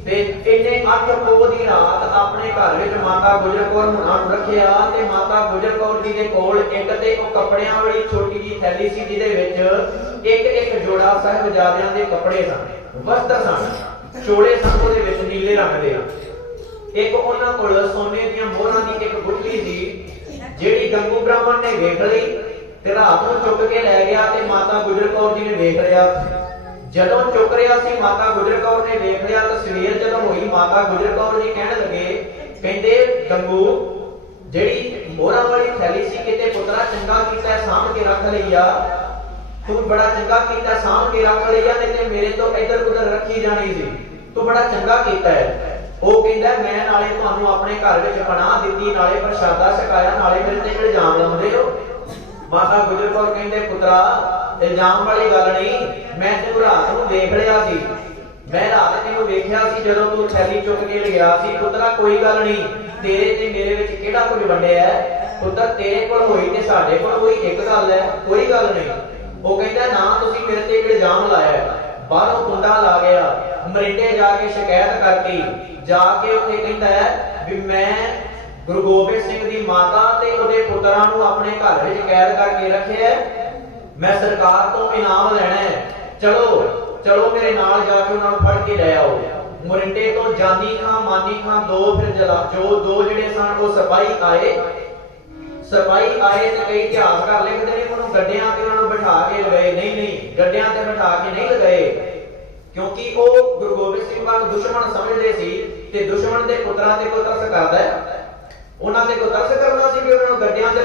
ਤੇ ਇਹਨੇ 8 ਪੋਹ ਦੀ ਰਾਤ ਆਪਣੇ ਘਰ ਵਿੱਚ ਮਾਤਾ माता गुजर कौर हुणां नूं रखिया ते माता गुजर कौर जी दे कोल एक ते ओ कपड़ियां वाली छोटी जी थैली सी जिहदे विच एक एक जोड़ा साहिबजादियां दे कपड़े सन, वस्त्र सन, चोले सन ਉਹਦੇ ਵਿੱਚ नीले रंग ਦੇ। एक ਉਹਨਾਂ ਕੋਲ सोने ਦੀਆਂ ਮੋਹਰਾਂ ਦੀ ਇੱਕ ਗੁੱਠੀ ਸੀ ਜਿਹੜੀ ਗੰਗੂ ਬ੍ਰਾਹਮਣ ਨੇ ਵੇਖ ਲਈ ਤੇ ਰਾਤ ਨੂੰ ਚੁੱਕ ਕੇ ਲੈ ਗਿਆ ਤੇ ਮਾਤਾ ਗੁਜਰ ਕੌਰ ਜੀ ਨੇ ਵੇਖ ਲਿਆ। ਜਦੋਂ ਚੁੱਕ ਰਿਹਾ ਸੀ ਮਾਤਾ ਗੁਜਰ ਕੌਰ ਨੇ ਵੇਖ ਲਿਆ ਤਾਂ ਸਵੇਰ ਜਦੋਂ ਹੋਈ ਮਾਤਾ ਗੁਜਰ ਕੌਰ ਜੀ ਕਹਿਣ ਲੱਗੇ, ਕਹਿੰਦੇ ਗੰਗੂ ਜਿਹੜੀ ਮੋਹਰਾਂ ਵਾਲੀ ਥੈਲੀ ਸੀ ਕਿਤੇ ਪੁੱਤਰਾ ਚੰਗਾ ਕੀਤਾ ਸਾਂਭ ਕੇ ਰੱਖ ਲਈ ਆ, ਤੂੰ ਬੜਾ ਚੰਗਾ ਕੀਤਾ ਸਾਂਭ ਕੇ ਰੱਖ ਲਈ ਆ, ਨਹੀਂ ਤੇ ਮੇਰੇ ਤੋਂ ਇੱਧਰ ਉੱਧਰ ਰੱਖੀ ਜਾਣੀ ਸੀ, ਤੂੰ ਬੜਾ ਚੰਗਾ ਕੀਤਾ ਹੈ। ਉਹ ਕਹਿੰਦਾ ਮੈਂ ਨਾਲੇ ਤੁਹਾਨੂੰ ਆਪਣੇ ਘਰ ਵਿੱਚ ਪਨਾਹ ਦਿੱਤੀ, ਨਾਲੇ ਪ੍ਰਸ਼ਾਦਾ ਛਕਾਇਆ, ਨਾਲੇ ਮੇਰੇ ਤੇ ਇਲਜ਼ਾਮ ਲਾਉਂਦੇ ਹੋ। ਮਾਤਾ ਗੁਜਰ ਕੌਰ ਕਹਿੰਦੇ ਪੁੱਤਰਾ ਇਲਜ਼ਾਮ ਵਾਲੀ ਗੱਲ ਨਹੀਂ, ਮੈਂ ਤੈਨੂੰ ਰਾਤ ਨੂੰ ਦੇਖ ਲਿਆ ਸੀ, ਮੈਂ ਰਾਤ ਤੈਨੂੰ ਵੇਖਿਆ ਸੀ ਜਦੋਂ ਤੂੰ ਥੈਲੀ ਚੁੱਕ ਕੇ ਲਿਆ ਸੀ। ਪੁੱਤਰਾ ਕੋਈ ਗੱਲ ਨਹੀਂ, ਤੇਰੇ ਤੇ ਮੇਰੇ ਵਿੱਚ ਕਿਹੜਾ ਕੁਝ ਵੰਡਿਆ ਹੈ, ਪੁੱਤਰ ਤੇਰੇ ਕੋਲ ਹੋਈ ਤੇ ਸਾਡੇ ਕੋਲ ਹੋਈ ਇੱਕ ਗੱਲ ਹੈ, ਕੋਈ ਗੱਲ ਨਹੀਂ। ਉਹ ਕਹਿੰਦਾ ਨਾ ਤੁਸੀਂ ਮੇਰੇ ਤੇ ਇਲਜ਼ਾਮ ਲਾਇਆ, ਬਾਹਰੋਂ ਕੁੰਡਾ ਲਾ ਗਿਆ, ਮਰਿੰਡੇ ਜਾ ਕੇ ਸ਼ਿਕਾਇਤ ਕਰਤੀ, ਜਾ ਕੇ ਉੱਥੇ ਕਹਿੰਦਾ ਹੈ ਵੀ ਮੈਂ ਗੁਰੂ ਗੋਬਿੰਦ ਸਿੰਘ ਦੀ ਮਾਤਾ ਤੇ ਉਹਦੇ ਪੁੱਤਰਾਂ ਨੂੰ ਆਪਣੇ ਘਰ ਵਿੱਚ ਕੈਦ ਕਰਕੇ ਰੱਖਿਆ, ਮੈਂ ਸਰਕਾਰ ਤੋਂ ਇਨਾਮ ਲੈਣਾ ਹੈ, ਚਲੋ ਚਲੋ ਮੇਰੇ ਨਾਲ ਜਾ ਕੇ ਉਹਨਾਂ ਨੂੰ ਫੜ ਕੇ ਲੈ ਆਓ। ਮਰਿੰਡੇ ਤੋਂ ਜਾਨੀ ਖਾਂ ਮਾਨੀ ਖਾਂ ਦੋ ਫਿਰ ਦੋ ਜਿਹੜੇ ਸਨ ਉਹ ਸਿਪਾਹੀ ਆਏ ਤੇ ਕਈ ਇਤਿਹਾਸਕਾਰ ਲਿਖਦੇ ਨੇ ਉਹਨੂੰ ਗੱਡਿਆਂ ਤੇ ਉਹਨਾਂ ਨੂੰ ਬਿਠਾ ਕੇ ਲਗਾਏ, ਨਹੀਂ ਗੱਡਿਆਂ ਤੇ ਬਿਠਾ ਕੇ ਨਹੀਂ ਲਗਾਏ, ਕਿਉਂਕਿ ਉਹ ਗੁਰੂ ਗੋਬਿੰਦ ਸਿੰਘ ਨੂੰ ਦੁਸ਼ਮਣ ਸਮਝਦੇ ਸੀ ਤੇ ਦੁਸ਼ਮਣ ਦੇ ਪੁੱਤਰਾਂ ਤੇ ਕੋਈ ਤਰਸ ਕਰਦਾ ਹੈ, ਉਹਨਾਂ ਤੇ ਕੋਈ ਤਰਸ ਕਰਨਾ ਸੀ ਵੀ ਉਹਨਾਂ ਨੂੰ ਗੱਡਿਆਂ ਤੇ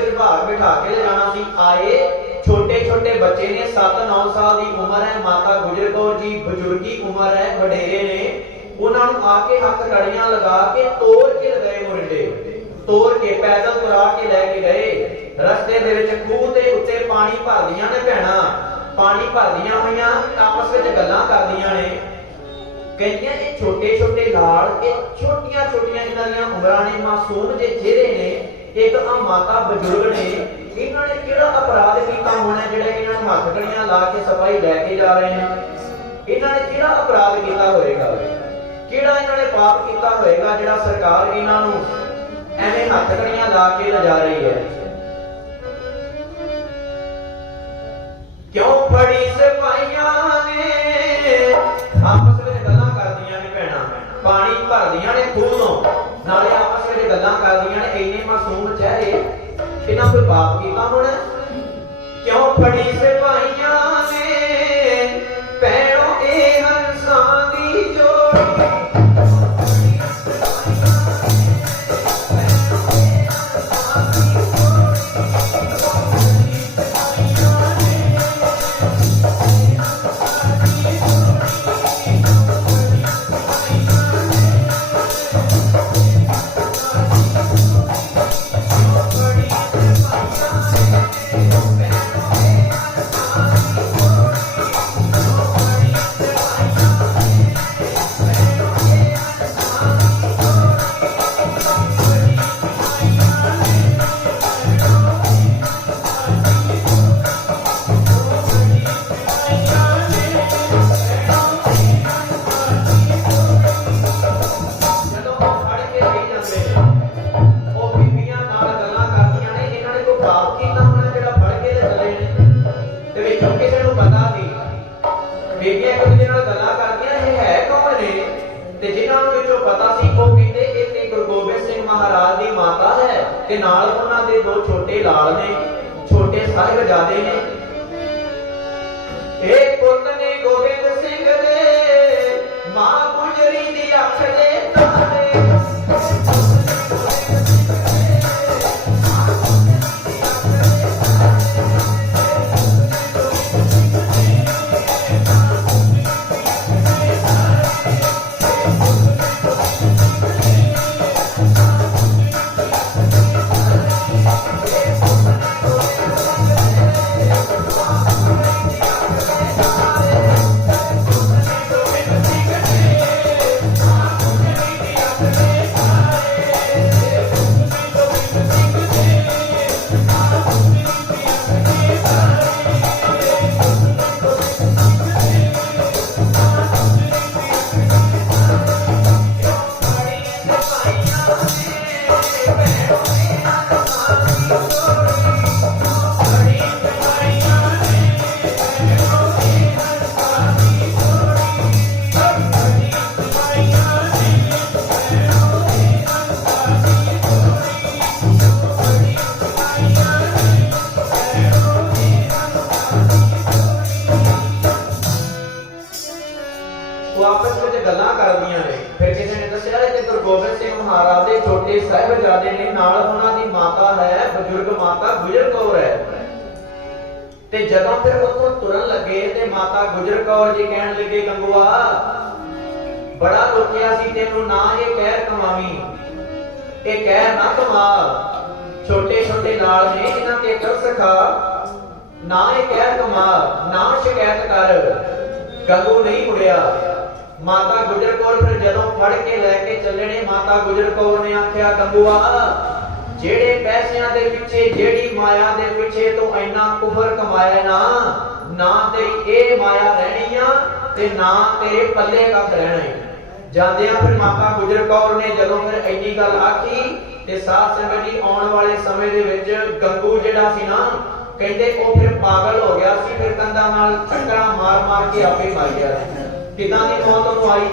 ਬਿਠਾ ਕੇ ਲੈ ਜਾਣਾ ਸੀ। ਆਏ ਛੋਟੇ ਬੱਚੇ ਨੇ, 7-9 ਸਾਲ ਦੀ ਉਮਰ ਹੈ, ਮਾਤਾ ਗੁਜਰ ਕੌਰ ਜੀ ਬਜ਼ੁਰਗੀ ਉਮਰ ਹੈ, ਵਡੇਰੇ ਨੇ, ਉਹਨਾਂ ਨੂੰ ਆ ਕੇ ਹੱਥ ਕੜੀਆਂ ਲਗਾ ਕੇ ਤੋੜ ਕੇ ਲਗਾਏ, ਮੁਰਡੇ ਤੋੜ ਕੇ ਪੈਦਲ ਤੁਰਾ ਕੇ ਲੈ ਕੇ ਗਏ। ਰਸਤੇ ਦੇ ਵਿੱਚ ਖੂਹ ਦੇ ਉੱਤੇ ਪਾਣੀ ਭਰਦੀਆਂ ਨੇ ਭੈਣਾਂ, ਪਾਣੀ ਭਰਦੀਆਂ ਹੋਈਆਂ ਆਪਸ ਵਿੱਚ ਗੱਲਾਂ ਕਰਦੀਆਂ ਨੇ, ਕਹਿੰਦੀਆਂ ਇਹ ਛੋਟੇ ਲਾਲ, ਇਹ ਛੋਟੀਆਂ ਇਹਨਾਂ ਦੀਆਂ ਉਮਰਾਂ ਨੇ, ਮਾਸੂਮ ਜੇ ਚਿਹਰੇ ਨੇ, ਇੱਕ ਆ ਮਾਤਾ ਬਜ਼ੁਰਗ ਨੇ, ਇਹਨਾਂ ਨੇ ਕਿਹੜਾ ਅਪਰਾਧ ਕੀਤਾ ਹੋਣਾ ਜਿਹੜਾ ਇਹਨਾਂ ਨੂੰ ਹੱਥ ਕੜੀਆਂ ਲਾ ਕੇ ਸਿਪਾਹੀ ਲੈ ਕੇ ਜਾ ਰਹੇ ਨੇ, ਇਹਨਾਂ ਨੇ ਕਿਹੜਾ ਅਪਰਾਧ ਕੀਤਾ ਹੋਏਗਾ, ਕਿਹੜਾ ਇਹਨਾਂ ਨੇ ਪਾਪ ਕੀਤਾ ਹੋਏਗਾ ਜਿਹੜਾ ਸਰਕਾਰ ਇਹਨਾਂ ਨੂੰ ਐਵੇਂ ਹੱਥ ਕੜੀਆਂ ਲਾ ਕੇ ਲਿਜਾ ਰਹੀ ਹੈ। ਕਿਉਂ ਫੜੀ ਸਿਪਾਹੀਆਂ ਨੇ, ਆਪਸ ਵਿੱਚ ਗੱਲਾਂ ਕਰਦੀਆਂ ਨੇ ਭੈਣਾਂ, ਪਾਣੀ ਭਰਦੀਆਂ ਨੇ ਖੂਹ ਤੋਂ, ਨਾਲੇ ਆਪਸ ਵਿੱਚ ਗੱਲਾਂ ਕਰਦੀਆਂ ਨੇ, ਇੰਨੇ ਮਾਸੂਮ ਚਿਹਰੇ, ਇਹਨਾਂ ਕੋਈ ਪਾਪ ਕੀਤਾ ਹੋਣਾ। ਕਿਉਂ ਫੜੀ ਸਿਪਾਹੀਆਂ ਨੇ ਭੈਣੋ ਇਹ ਹੰਸਾਂ ਦੀ ਜੋੜੀ, ਬੀਬੀਆਂ ਇੱਕ ਦੂਜੇ ਨਾਲ ਗੱਲਾਂ ਕਰਦੀਆਂ ਇਹ ਹੈ ਕੌਣ ਨੇ, ਤੇ ਜਿਨ੍ਹਾਂ ਨੂੰ ਵਿੱਚੋਂ ਪਤਾ ਸੀ ਉਹ ਕਹਿੰਦੇ ਇਹ ਤੇ ਗੁਰੂ ਗੋਬਿੰਦ ਸਿੰਘ ਮਹਾਰਾਜ ਦੀ ਮਾਤਾ ਹੈ ਤੇ ਨਾਲ ਉਹਨਾਂ ਦੇ ਦੋ ਛੋਟੇ ਲਾਲ ਨੇ, ਛੋਟੇ ਸਾਹਿਬਜ਼ਾਦੇ ਨੇ। ਇਹ ਪੁੱਤ ਨੇ ਗੋਬਿੰਦ ਸਿੰਘ ਦੇ, ਮਾਂ ਗੁਜਰੀ ਦੀ ਅੱਖ ਦੇ ਤਾਰੇ, Bye. ਉਹ ਆਪਸ ਵਿੱਚ ਗੱਲਾਂ ਕਰਦੀਆਂ ਨੇ। ਫਿਰ ਕਿਸੇ ਨੇ ਦੱਸਿਆ ਕਿ ਗੁਰੂ ਗੋਬਿੰਦ ਸਿੰਘ ਮਹਾਰਾਜ ਦੇ ਛੋਟੇ ਸਾਹਿਬਜ਼ਾਦੇ ਨੇ, ਨਾਲ ਉਹਨਾਂ ਦੀ ਮਾਤਾ ਹੈ, ਬਜ਼ੁਰਗ ਮਾਤਾ ਗੁਜਰ ਕੌਰ ਹੈ। ਤੇ ਜਦੋਂ ਫਿਰ ਉੱਥੋਂ ਤੁਰਨ ਲੱਗੇ ਤੇ ਮਾਤਾ ਗੁਜਰ ਕੌਰ ਜੀ ਕਹਿਣ ਲੱਗੇ, ਗੰਗੂਆ ਬੜਾ ਰੋਕਿਆ ਸੀ ਤੈਨੂੰ, ਨਾ ਇਹ ਕਹਿਰ ਕਮਾਵੀਂ, ਇਹ ਕਹਿਰ ਨਾ ਕਮਾ, ਛੋਟੇ ਛੋਟੇ ਲਾਲ ਨੇ ਇਹਨਾਂ ਤੇ ਤਰਸ ਖਾ, ਨਾ ਇਹ ਕਹਿਰ ਕਮਾ, ਨਾ ਸ਼ਿਕਾਇਤ ਕਰ। ਗੰਗੂ ਨਹੀਂ ਮੁੜਿਆ। ਮਾਤਾ ਗੁਜਰ ਕੌਰ ਫਿਰ ਜਦੋਂ ਫੜ ਕੇ ਲੈ ਕੇ ਚੱਲੇ ਨੇ, ਮਾਤਾ ਗੁਜਰ ਕੌਰ ਨੇ ਆਖਿਆ, ਗੰਗੂਆ ਜਿਹੜੇ ਪੈਸਿਆਂ ਦੇ ਪਿੱਛੇ, ਜਿਹੜੀ ਮਾਇਆ ਦੇ ਪਿੱਛੇ ਤੂੰ ਇੰਨਾ ਕੁਫਰ ਕਮਾਇਆ ਨਾ ਤੇਰੀ ਇਹ ਮਾਇਆ ਰਹਿਣੀ ਆ ਤੇ ਨਾ ਤੇਰੇ ਪੱਲੇ ਕੱਖ ਰਹਿਣਾ। ਜਾਂਦਿਆਂ ਫਿਰ ਮਾਤਾ ਗੁਜਰ ਕੌਰ ਨੇ ਜਦੋਂ ਫਿਰ ਇੰਨੀ ਗੱਲ ਆਖੀ ਤੇ ਸਾਧ ਸੰਗਤ ਜੀ ਆਉਣ ਵਾਲੇ ਸਮੇਂ ਦੇ ਵਿੱਚ ਗੰਗੂ ਜਿਹੜਾ ਸੀ ਨਾ, ਕਹਿੰਦੇ ਉਹ ਫਿਰ ਪਾਗਲ ਹੋ ਗਿਆ ਸੀ, ਫਿਰ ਕੰਧਾਂ ਨਾਲ ਟੱਕਰਾਂ ਮਾਰ ਕੇ ਆਪੇ ਮਰ ਗਿਆ। ਕਿਦਾਂ ਦੀ ਮੌਤ ਉਹਨੂੰ ਆਈ?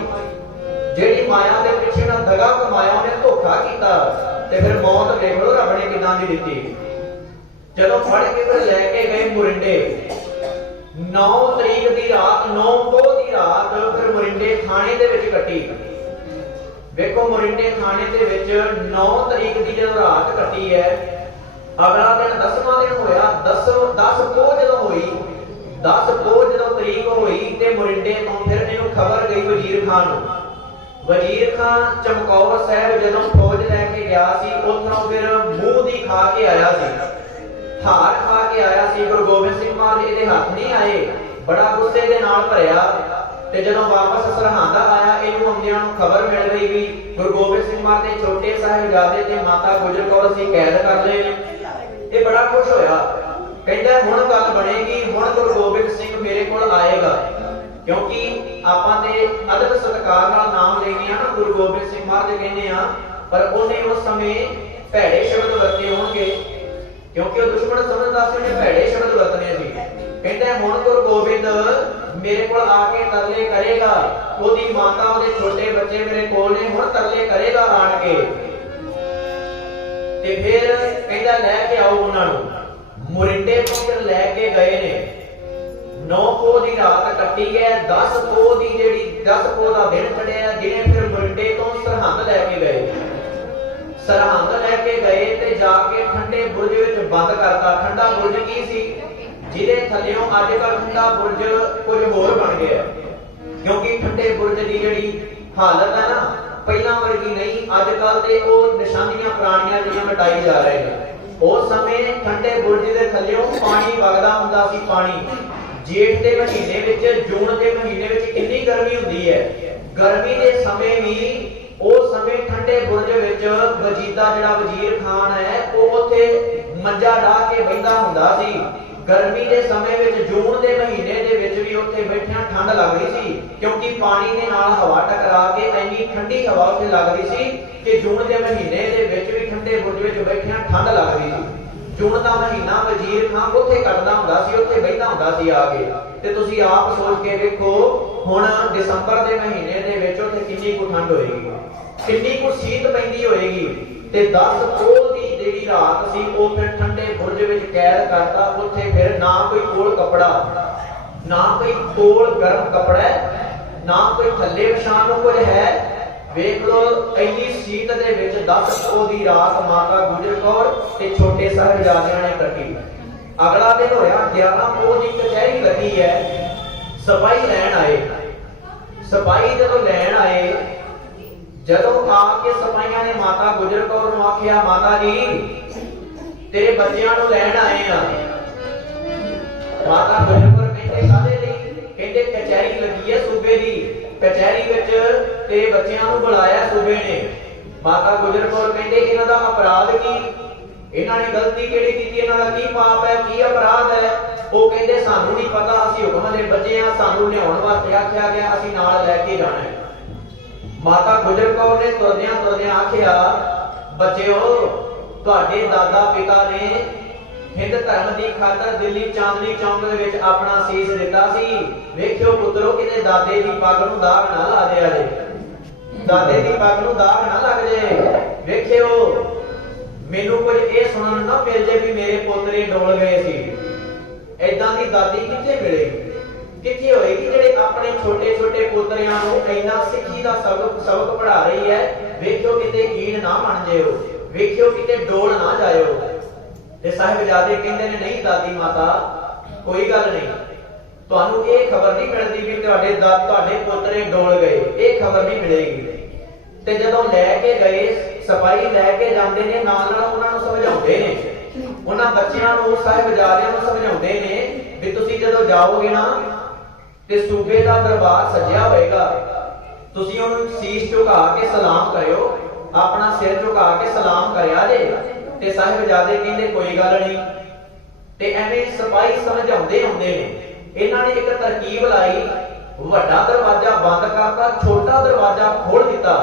ਜਿਹੜੀ ਮਾਇਆ ਦੇ ਪਿੱਛੇ ਨਾ ਦਗਾ ਕਮਾਇਆ, ਉਹਨੇ ਧੋਖਾ ਕੀਤਾ ਤੇ ਫਿਰ ਮੌਤ ਦੇਖ ਲਓ ਰੱਬ ਨੇ ਕਿਦਾਂ ਦੀ ਦਿੱਤੀ। ਜਦੋਂ ਫੜ ਕੇ ਫਿਰ ਲੈ ਕੇ ਗਏ ਮੁਰਿੰਡੇ, 9 ਤਰੀਕ ਦੀ ਰਾਤ, 9 ਪੋਹ ਦੀ ਰਾਤ ਫਿਰ ਮੁਰਿੰਡੇ ਥਾਣੇ ਦੇ ਵਿੱਚ ਕੱਟੀ। ਵੇਖੋ ਮੁਰਿੰਡੇ ਥਾਣੇ ਦੇ ਵਿੱਚ 9 ਤਰੀਕ ਦੀ ਜਦੋਂ ਰਾਤ ਕੱਟੀ ਹੈ, ਅਗਲਾ ਦਿਨ 10ਵਾਂ ਦਿਨ ਹੋਇਆ। 10 ਪੋਹ ਜਦੋਂ ਹੋਈ, 10 ਪੋਹ ਜਦੋਂ ਤਰੀਕ ਹੋਈ ਤੇ ਮੁਰਿੰਡੇ ਤੋਂ ਫਿਰ ਇਹਨੂੰ ਖਬਰ ਗਈ ਵਜ਼ੀਰ ਖਾਨ ਨੂੰ। ਵਜ਼ੀਰ ਖਾਨ ਚਮਕੌਰ ਸਾਹਿਬ ਜਦੋਂ ਫੌਜ ਲੈ ਕੇ ਗਿਆ ਸੀ, ਉੱਥੋਂ ਫਿਰ ਮੂੰਹ ਦੀ ਖਾ ਕੇ ਆਇਆ ਸੀ, ਹਾਰ ਖਾ ਕੇ ਆਇਆ ਸੀ। ਗੁਰੂ ਗੋਬਿੰਦ ਸਿੰਘ ਮਹਾਰਾਜ ਇਹਦੇ ਹੱਥ ਨਹੀਂ ਆਏ, ਬੜਾ ਗੁੱਸੇ ਦੇ ਨਾਲ ਭਰਿਆ। ਤੇ ਜਦੋਂ ਵਾਪਸ ਸਰਹੰਦ ਆਇਆ, ਇਹਨੂੰ ਆਉਂਦਿਆਂ ਨੂੰ ਖਬਰ ਮਿਲ ਗਈ ਵੀ ਗੁਰੂ ਗੋਬਿੰਦ ਸਿੰਘ ਮਹਾਰਾਜ ਦੇ ਛੋਟੇ ਸਾਹਿਬਜ਼ਾਦੇ ਤੇ ਮਾਤਾ ਗੁਜਰ ਕੌਰ ਅਸੀਂ ਕੈਦ ਕਰ ਲਏ ਨੇ। ਇਹ ਬੜਾ ਖੁਸ਼ ਹੋਇਆ, ਕਹਿੰਦਾ ਹੁਣ ਗੱਲ ਬਣੇਗੀ, ਹੁਣ ਗੁਰੂ ਗੋਬਿੰਦ ਸਿੰਘ ਮੇਰੇ ਕੋਲ ਆਏਗਾ। ਕਿਉਂਕਿ ਆਪਾਂ ਤੇ ਅਦਬ ਸਤਿਕਾਰ ਨਾਲ ਨਾਮ ਲੈਂਦੇ ਆ ਨਾ, ਗੁਰੂ ਗੋਬਿੰਦ ਸਿੰਘ ਮਹਾਰਾਜ ਕਹਿੰਦੇ ਆ, ਪਰ ਉਹਨੇ ਉਸ ਸਮੇਂ ਭੈੜੇ ਸ਼ਬਦ ਵਰਤੇ ਹੋਣਗੇ, ਕਿਉਂਕਿ ਉਹ ਦੁਸ਼ਮਣ ਸਮਝਦਾ ਸੀ, ਉਹਨੇ ਭੈੜੇ ਸ਼ਬਦ ਵਰਤਨੇ ਸੀ। ਕਹਿੰਦਾ ਹੁਣ ਗੁਰੂ ਗੋਬਿੰਦ ਮੇਰੇ ਕੋਲ ਆ ਕੇ ਤਰਲੇ ਕਰੇਗਾ, ਉਹਦੀ ਮਾਤਾ, ਉਹਦੇ ਛੋਟੇ ਬੱਚੇ ਮੇਰੇ ਕੋਲ ਨੇ, ਹੁਣ ਤਰਲੇ ਕਰੇਗਾ ਆਣ ਕੇ। ਤੇ ਫਿਰ ਕਹਿੰਦਾ ਲੈ ਕੇ ਆਓ ਉਹਨਾਂ ਨੂੰ। ਮੁਰਿੰਡੇ ਤੋਂ ਫਿਰ ਲੈ ਕੇ ਗਏ ਨੇ। 9 ਪੋਹ ਦੀ ਰਾਤ ਕੱਟੀ ਹੈ, 10 ਪੋਹ ਦੀ ਜਿਹੜੀ 10 ਪੋਹ ਦਾ ਦਿਨ ਚੜਿਆ, ਜਿਹਨੇ ਫਿਰ ਮੁਰਿੰਡੇ ਤੋਂ ਸਰਹੰਦ ਲੈ ਕੇ ਗਏ। ਸਰਹੰਦ ਲੈ ਕੇ ਗਏ ਤੇ ਜਾ ਕੇ ਠੰਡੇ ਬੁਰਜ ਵਿੱਚ ਬੰਦ ਕਰਤਾ। ਠੰਡਾ ਬੁਰਜ ਕੀ ਸੀ? ਜਿਹਦੇ ਥੱਲੇੋਂ ਅੱਜ ਕੱਲ੍ਹ ਠੰਡਾ ਬੁਰਜ ਕੁਝ ਹੋਰ ਬਣ ਗਿਆ, ਕਿਉਂਕਿ ਠੰਡੇ ਬੁਰਜ ਦੀ ਜਿਹੜੀ ਹਾਲਤ ਹੈ ਨਾ, ਪਹਿਲਾਂ ਵਰਗੀ ਨਹੀਂ। ਅੱਜ ਕੱਲ੍ਹ ਤੇ ਉਹ ਨਿਸ਼ਾਨੀਆਂ ਪੁਰਾਣੀਆਂ ਜਿਹੜੀਆਂ ਮਿਟਾਈ ਜਾ ਰਹੇ ਨੇ। ਉਸ ਸਮੇਂ ਠੰਡੇ ਬੁਰਜ ਦੇ ਥੱਲੇੋਂ ਪਾਣੀ ਵਗਦਾ ਹੁੰਦਾ ਸੀ। ਪਾਣੀ ਜੇਠ ਦੇ ਮਹੀਨੇ ਵਿੱਚ, ਜੂਨ ਦੇ ਮਹੀਨੇ ਵਿੱਚ ਕਿੰਨੀ ਗਰਮੀ ਹੁੰਦੀ ਹੈ। ਗਰਮੀ ਦੇ ਸਮੇਂ ਵੀ ਉਸ ਸਮੇਂ ਠੰਡੇ ਬੁਰਜ ਵਿੱਚ ਵਜੀਦਾ ਜਿਹੜਾ ਵਜ਼ੀਰ ਖਾਨ ਹੈ, ਉਹ ਉੱਥੇ ਮੰਜਾ ਢਾ ਕੇ ਬੈਠਾ ਹੁੰਦਾ ਸੀ। ਗਰਮੀ ਦੇ ਸਮੇਂ ਵਿੱਚ, ਜੂਨ ਦੇ ਮਹੀਨੇ ਦੇ ਵਿੱਚ ਵੀ ਉੱਥੇ ਬੈਠਿਆਂ ਠੰਡ ਲੱਗਦੀ ਸੀ, ਕਿਉਂਕਿ ਪਾਣੀ ਦੇ ਨਾਲ ਹਵਾ ਟਕਰਾ ਕੇ ਇੰਨੀ ਠੰਡੀ ਹਵਾ ਉੱਥੇ ਲੱਗਦੀ ਸੀ ਕਿ ਜੂਨ ਦੇ ਮਹੀਨੇ ਦੇ ਵਿੱਚ ਵੀ ਠੰਡੇ ਬੁਰਜ ਵਿੱਚ ਬੈਠਿਆਂ ਠੰਡ ਲੱਗਦੀ ਸੀ। ਜੂਨ ਦਾ ਮਹੀਨਾ ਵਜ਼ੀਰ ਖਾਨ ਉੱਥੇ ਕੱਟਦਾ ਹੁੰਦਾ ਸੀ, ਉੱਥੇ ਬੈਠਾ ਹੁੰਦਾ ਸੀ ਆ ਕੇ। ਤੇ ਤੁਸੀਂ ਆਪ ਸੋਚ ਕੇ ਵੇਖੋ, ਹੁਣ ਦਸੰਬਰ ਦੇ ਮਹੀਨੇ ਦੇ ਵਿੱਚ ਉੱਥੇ ਕਿੰਨੀ ਕੁ ਠੰਡ ਹੋਏਗੀ, ਕਿੰਨੀ ਕੁ ਸੀਤ ਪੈਂਦੀ ਹੋਏਗੀ। ਤੇ 10 ਪੋਹ ਦੀ ਜਿਹੜੀ ਰਾਤ ਸੀ, ਉਹ ਫਿਰ ਠੰਡੇ ਬੁਰਜ ਵਿੱਚ ਕੈਦ ਕਰਤਾ। ਉੱਥੇ ਫਿਰ ਨਾ ਕੋਈ ਕੋਲ ਕੱਪੜਾ, ਨਾ ਕੋਈ ਕੋਲ ਗਰਮ ਕੱਪੜਾ, ਨਾ ਕੋਈ ਥੱਲੇ ਵਿਛਾਣ ਨੂੰ ਕੁਝ ਹੈ। ਵੇਖ ਲੋ ਇੰਨੀ ਸੀਤ ਦੇ ਵਿੱਚ 10 ਪੋਹ ਦੀ ਰਾਤ ਮਾਤਾ ਗੁਜਰ ਕੌਰ ਤੇ ਛੋਟੇ ਸਾਹਿਬਜ਼ਾਦਿਆਂ ਨੇ ਕੱਟੀ। ਅਗਲਾ ਦਿਨ ਹੋਇਆ 11 ਪੋਹ ਦੀ ਕਚਹਿਰੀ ਲੱਗੀ ਹੈ। ਸਿਪਾਹੀ ਲੈਣ ਆਏ। ਸਿਪਾਹੀ ਜਦੋਂ ਲੈਣ ਆਏ, ਜਦੋਂ ਆ ਕੇ ਸਿਪਾਹੀਆਂ ਨੇ ਮਾਤਾ ਗੁਜਰ ਕੌਰ ਨੂੰ ਆਖਿਆ, ਮਾਤਾ ਜੀ ਤੇਰੇ ਬੱਚਿਆਂ ਨੂੰ ਲੈਣ ਆਏ ਆ। ਮਾਤਾ ਗੁਜਰ ਕੌਰ ਕਹਿੰਦੇ ਕਾਹਦੇ ਲਈ? ਕਹਿੰਦੇ ਕਚਹਿਰੀ ਲੱਗੀ ਹੈ ਸੂਬੇ ਦੀ, ਕਚਹਿਰੀ ਵਿੱਚ ਤੇਰੇ ਬੱਚਿਆਂ ਨੂੰ ਬੁਲਾਇਆ ਸੂਬੇ ਨੇ। ਮਾਤਾ ਗੁਜਰ ਕੌਰ ਕਹਿੰਦੇ ਇਹਨਾਂ ਦਾ ਅਪਰਾਧ ਕੀ? ਇਹਨਾਂ ਨੇ ਗਲਤੀ ਕਿਹੜੀ ਕੀਤੀ? ਇਹਨਾਂ ਦਾ ਕੀ ਪਾਪ ਹੈ, ਕੀ ਅਪਰਾਧ ਹੈ? ਉਹ ਕਹਿੰਦੇ ਸਾਨੂੰ ਨਹੀਂ ਪਤਾ, ਅਸੀਂ ਹੁਕਮ ਦੇ ਬੱਚੇ ਆ, ਸਾਨੂੰ ਲਿਆਉਣ ਵਾਸਤੇ ਆਖਿਆ ਗਿਆ, ਅਸੀਂ ਨਾਲ ਲੈ ਕੇ ਜਾਣਾ ਹੈ। ਮਾਤਾ ਗੁਜਰ ਕੌਰ ਨੇ ਤੁਰਦਿਆਂ ਤੁਰਦਿਆਂ ਆਖਿਆ, ਬੱਚਿਓ, ਤੁਹਾਡੇ ਦਾਦਾ ਪਿਤਾ ਨੇ ਹਿੰਦ ਧਰਮ ਦੀ ਖਾਤਰ ਦਿੱਲੀ ਚਾਂਦਨੀ ਚੌਂਕ ਦੇ ਵਿੱਚ ਆਪਣਾ ਸੀਸ ਦਿੱਤਾ ਸੀ। ਵੇਖਿਓ ਪੁੱਤਰੋ, ਕਿਤੇ ਦਾਦੇ ਦੀ ਪੱਗ ਨੂੰ ਦਾਗ ਨਾ ਲਾ ਦਿਆ ਜੇ, ਦਾਦੇ ਦੀ ਪੱਗ ਨੂੰ ਦਾਗ ਨਾ ਲੱਗ ਜੇ। ਵੇਖਿਓ, ਮੈਨੂੰ ਕੁਝ ਇਹ ਸੁਣਨ ਨੂੰ ਨਾ ਮਿਲ ਜੇ ਵੀ ਮੇਰੇ ਪੋਤਰੇ ਡੋਲ ਗਏ ਸੀ। ਏਦਾਂ ਦੀ ਦਾਦੀ ਕਿੱਥੇ ਮਿਲੇਗੀ, ਕਿੱਥੇ ਹੋਏਗੀ ਜਿਹੜੇ ਆਪਣੇ ਛੋਟੇ ਛੋਟੇ ਪੋਤਰਿਆਂ ਨੂੰ ਇੰਨਾ ਸਿੱਖੀ ਦਾ ਸਬਕ ਪੜ੍ਹਾ ਰਹੀ ਹੈ। ਵੇਖਿਓ ਕਿਤੇ ਈਣ ਨਾ ਬਣ ਜਿਓ, ਵੇਖਿਓ ਕਿਤੇ ਡੋਲ ਨਾ ਜਾਇਓ। ਤੇ ਸਾਹਿਬਜ਼ਾਦੇ ਕਹਿੰਦੇ ਨੇ, ਨਹੀਂ ਦਾਦੀ ਮਾਤਾ, ਕੋਈ ਗੱਲ ਨਹੀਂ, ਤੁਹਾਨੂੰ ਇਹ ਖਬਰ ਨਹੀਂ ਮਿਲਦੀ ਵੀ ਤੁਹਾਡੇ ਪੋਤਰੇ ਡੋਲ ਗਏ, ਇਹ ਖਬਰ ਨਹੀਂ ਮਿਲੇਗੀ। ਤੇ ਜਦੋਂ ਲੈ ਕੇ ਗਏ, ਸਿਪਾਹੀ ਲੈ ਕੇ ਜਾਂਦੇ ਨੇ, ਨਾਲ ਨਾਲ ਉਹਨਾਂ ਨੂੰ ਸਮਝਾਉਂਦੇ ਨੇ, ਉਹਨਾਂ ਬੱਚਿਆਂ ਨੂੰ, ਸਾਹਿਬਜ਼ਾਦਿਆਂ ਨੂੰ ਸਮਝਾਉਂਦੇ ਨੇ ਵੀ ਤੁਸੀਂ ਜਦੋਂ ਜਾਓਗੇ ਨਾ ਤੇ ਸੂਬੇ ਦਾ ਦਰਬਾਰ ਸਜਿਆ ਹੋਏਗਾ, ਤੁਸੀਂ ਉਹਨੂੰ ਸੀਸ ਝੁਕਾ ਕੇ ਸਲਾਮ ਕਰਿਓ, ਆਪਣਾ ਸਿਰ ਝੁਕਾ ਕੇ ਸਲਾਮ ਕਰਿਆ ਜੇ। ਤੇ ਸਾਹਿਬਜ਼ਾਦੇ ਕਹਿੰਦੇ ਕੋਈ ਗੱਲ ਨਹੀਂ। ਤੇ ਐਵੇਂ ਸਿਪਾਹੀ ਸਮਝਾਉਂਦੇ ਹੁੰਦੇ ਨੇ। ਇਹਨਾਂ ਨੇ ਇੱਕ ਤਰਕੀਬ ਲਾਈ, ਵੱਡਾ ਦਰਵਾਜ਼ਾ ਬੰਦ ਕਰਤਾ, ਛੋਟਾ ਦਰਵਾਜ਼ਾ ਖੋਲ ਦਿੱਤਾ,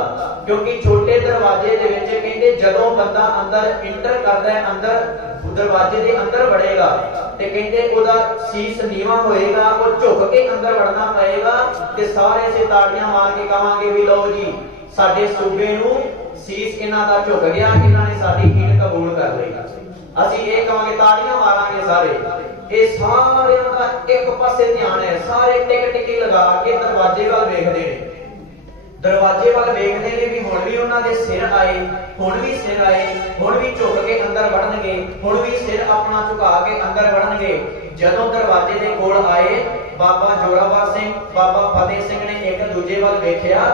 ਕਿਉਂਕਿ ਛੋਟੇ ਦਰਵਾਜ਼ੇ ਦੇ ਵਿੱਚ ਕਹਿੰਦੇ ਜਦੋਂ ਬੰਦਾ ਅੰਦਰ ਇੰਟਰ ਕਰਦਾ ਹੈ, ਅੰਦਰ ਦਰਵਾਜ਼ੇ ਦੇ ਅੰਦਰ ਵੜੇਗਾ ਤੇ ਕਹਿੰਦੇ ਉਹਦਾ ਸੀਸ ਨੀਵਾਂ ਹੋਏਗਾ, ਉਹ ਝੁਕ ਕੇ ਅੰਦਰ ਵੜਨਾ ਪਏਗਾ। ਤੇ ਸਾਰੇ ਸੇ ਤਾੜੀਆਂ ਮਾਰ ਕੇ ਕਹਾਂਗੇ ਵੀ ਲਓ ਜੀ, ਸਾਡੇ ਸੂਬੇ ਨੂੰ ਸੀਸ ਇਹਨਾਂ ਦਾ ਝੁਕ ਗਿਆ, ਇਹਨਾਂ ਨੇ ਸਾਡੀ ਹੀਣ ਕਬੂਲ ਕਰ ਲਈ। ਅਸੀਂ ਇਹ ਕਹਾਂਗੇ, ਤਾੜੀਆਂ ਮਾਰਾਂਗੇ ਸਾਰੇ। ਇਹ ਸਾਰਿਆਂ ਦਾ ਇੱਕ ਪਾਸੇ ਧਿਆਨ ਹੈ, ਸਾਰੇ ਟਿਕ ਟਿਕੀ ਲਗਾ ਕੇ ਦਰਵਾਜ਼ੇ ਵੱਲ ਵੇਖਦੇ ਨੇ, ਦਰਵਾਜ਼ੇ ਵੱਲ ਵੇਖਦੇ ਨੇ ਵੀ ਹੁਣ ਵੀ ਉਹਨਾਂ ਦੇ ਸਿਰ ਆਏ, ਹੁਣ ਵੀ ਸਿਰ ਆਏ, ਹੁਣ ਵੀ ਝੁਕ ਕੇ ਅੰਦਰ ਵੜਨਗੇ, ਹੁਣ ਵੀ ਸਿਰ ਆਪਣਾ ਝੁਕਾ ਕੇ ਅੰਦਰ ਵੜਨਗੇ। ਜਦੋਂ ਦਰਵਾਜ਼ੇ ਦੇ ਕੋਲ ਆਏ, ਬਾਬਾ ਜੋਰਾਵਰ ਸਿੰਘ, ਬਾਬਾ ਫਤਿਹ ਸਿੰਘ ਨੇ ਇੱਕ ਦੂਜੇ ਵੱਲ ਵੇਖਿਆ,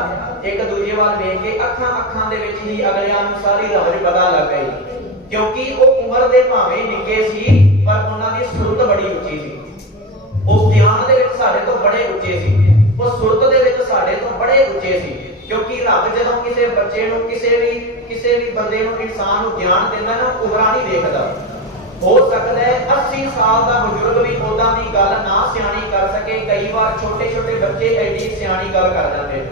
ਇੱਕ ਦੂਜੇ ਵੱਲ ਵੇਖ ਕੇ ਅੱਖਾਂ ਦੇ ਵਿੱਚ ਹੀ ਅਗਲਿਆਂ ਨੂੰ ਸਾਰੀ ਰਮਜ ਪਤਾ ਲੱਗ ਗਈ, ਕਿਉਂਕਿ ਉਹ ਉਮਰ ਦੇ ਭਾਵੇਂ ਨਿੱਕੇ ਸੀ ਪਰ ਉਹਨਾਂ ਦੀ ਸੁਰਤ ਬੜੀ ਉੱਚੀ ਸੀ। ਉਹ ਗਿਆਨ ਦੇ ਵਿੱਚ ਸਾਡੇ ਤੋਂ ਬੜੇ ਉੱਚੇ ਸੀ, ਉਹ ਸੁਰਤ ਦੇ ਵਿੱਚ ਸਾਡੇ ਤੋਂ ਬੜੇ ਉੱਚੇ ਸੀ। ਕਿਉਂਕਿ ਰੱਬ ਜਦੋਂ ਕਿਸੇ ਬੱਚੇ ਨੂੰ, ਕਿਸੇ ਵੀ ਬੰਦੇ ਨੂੰ, ਇਨਸਾਨ ਨੂੰ ਗਿਆਨ ਦਿੰਦਾ ਨਾ, ਉਮਰਾਂ ਨਹੀਂ ਦੇਖਦਾ। ਹੋ ਸਕਦਾ ਹੈ 80 ਸਾਲ ਦਾ ਬਜ਼ੁਰਗ ਵੀ ਉਦਾਂ ਦੀ ਗੱਲ ਨਾ ਸਿਆਣੀ ਕਰ ਸਕੇ। ਕਈ ਵਾਰ ਛੋਟੇ ਛੋਟੇ ਬੱਚੇ ਐਡੀ ਸਿਆਣੀ ਗੱਲ ਕਰ ਜਾਂਦੇ ਨੇ,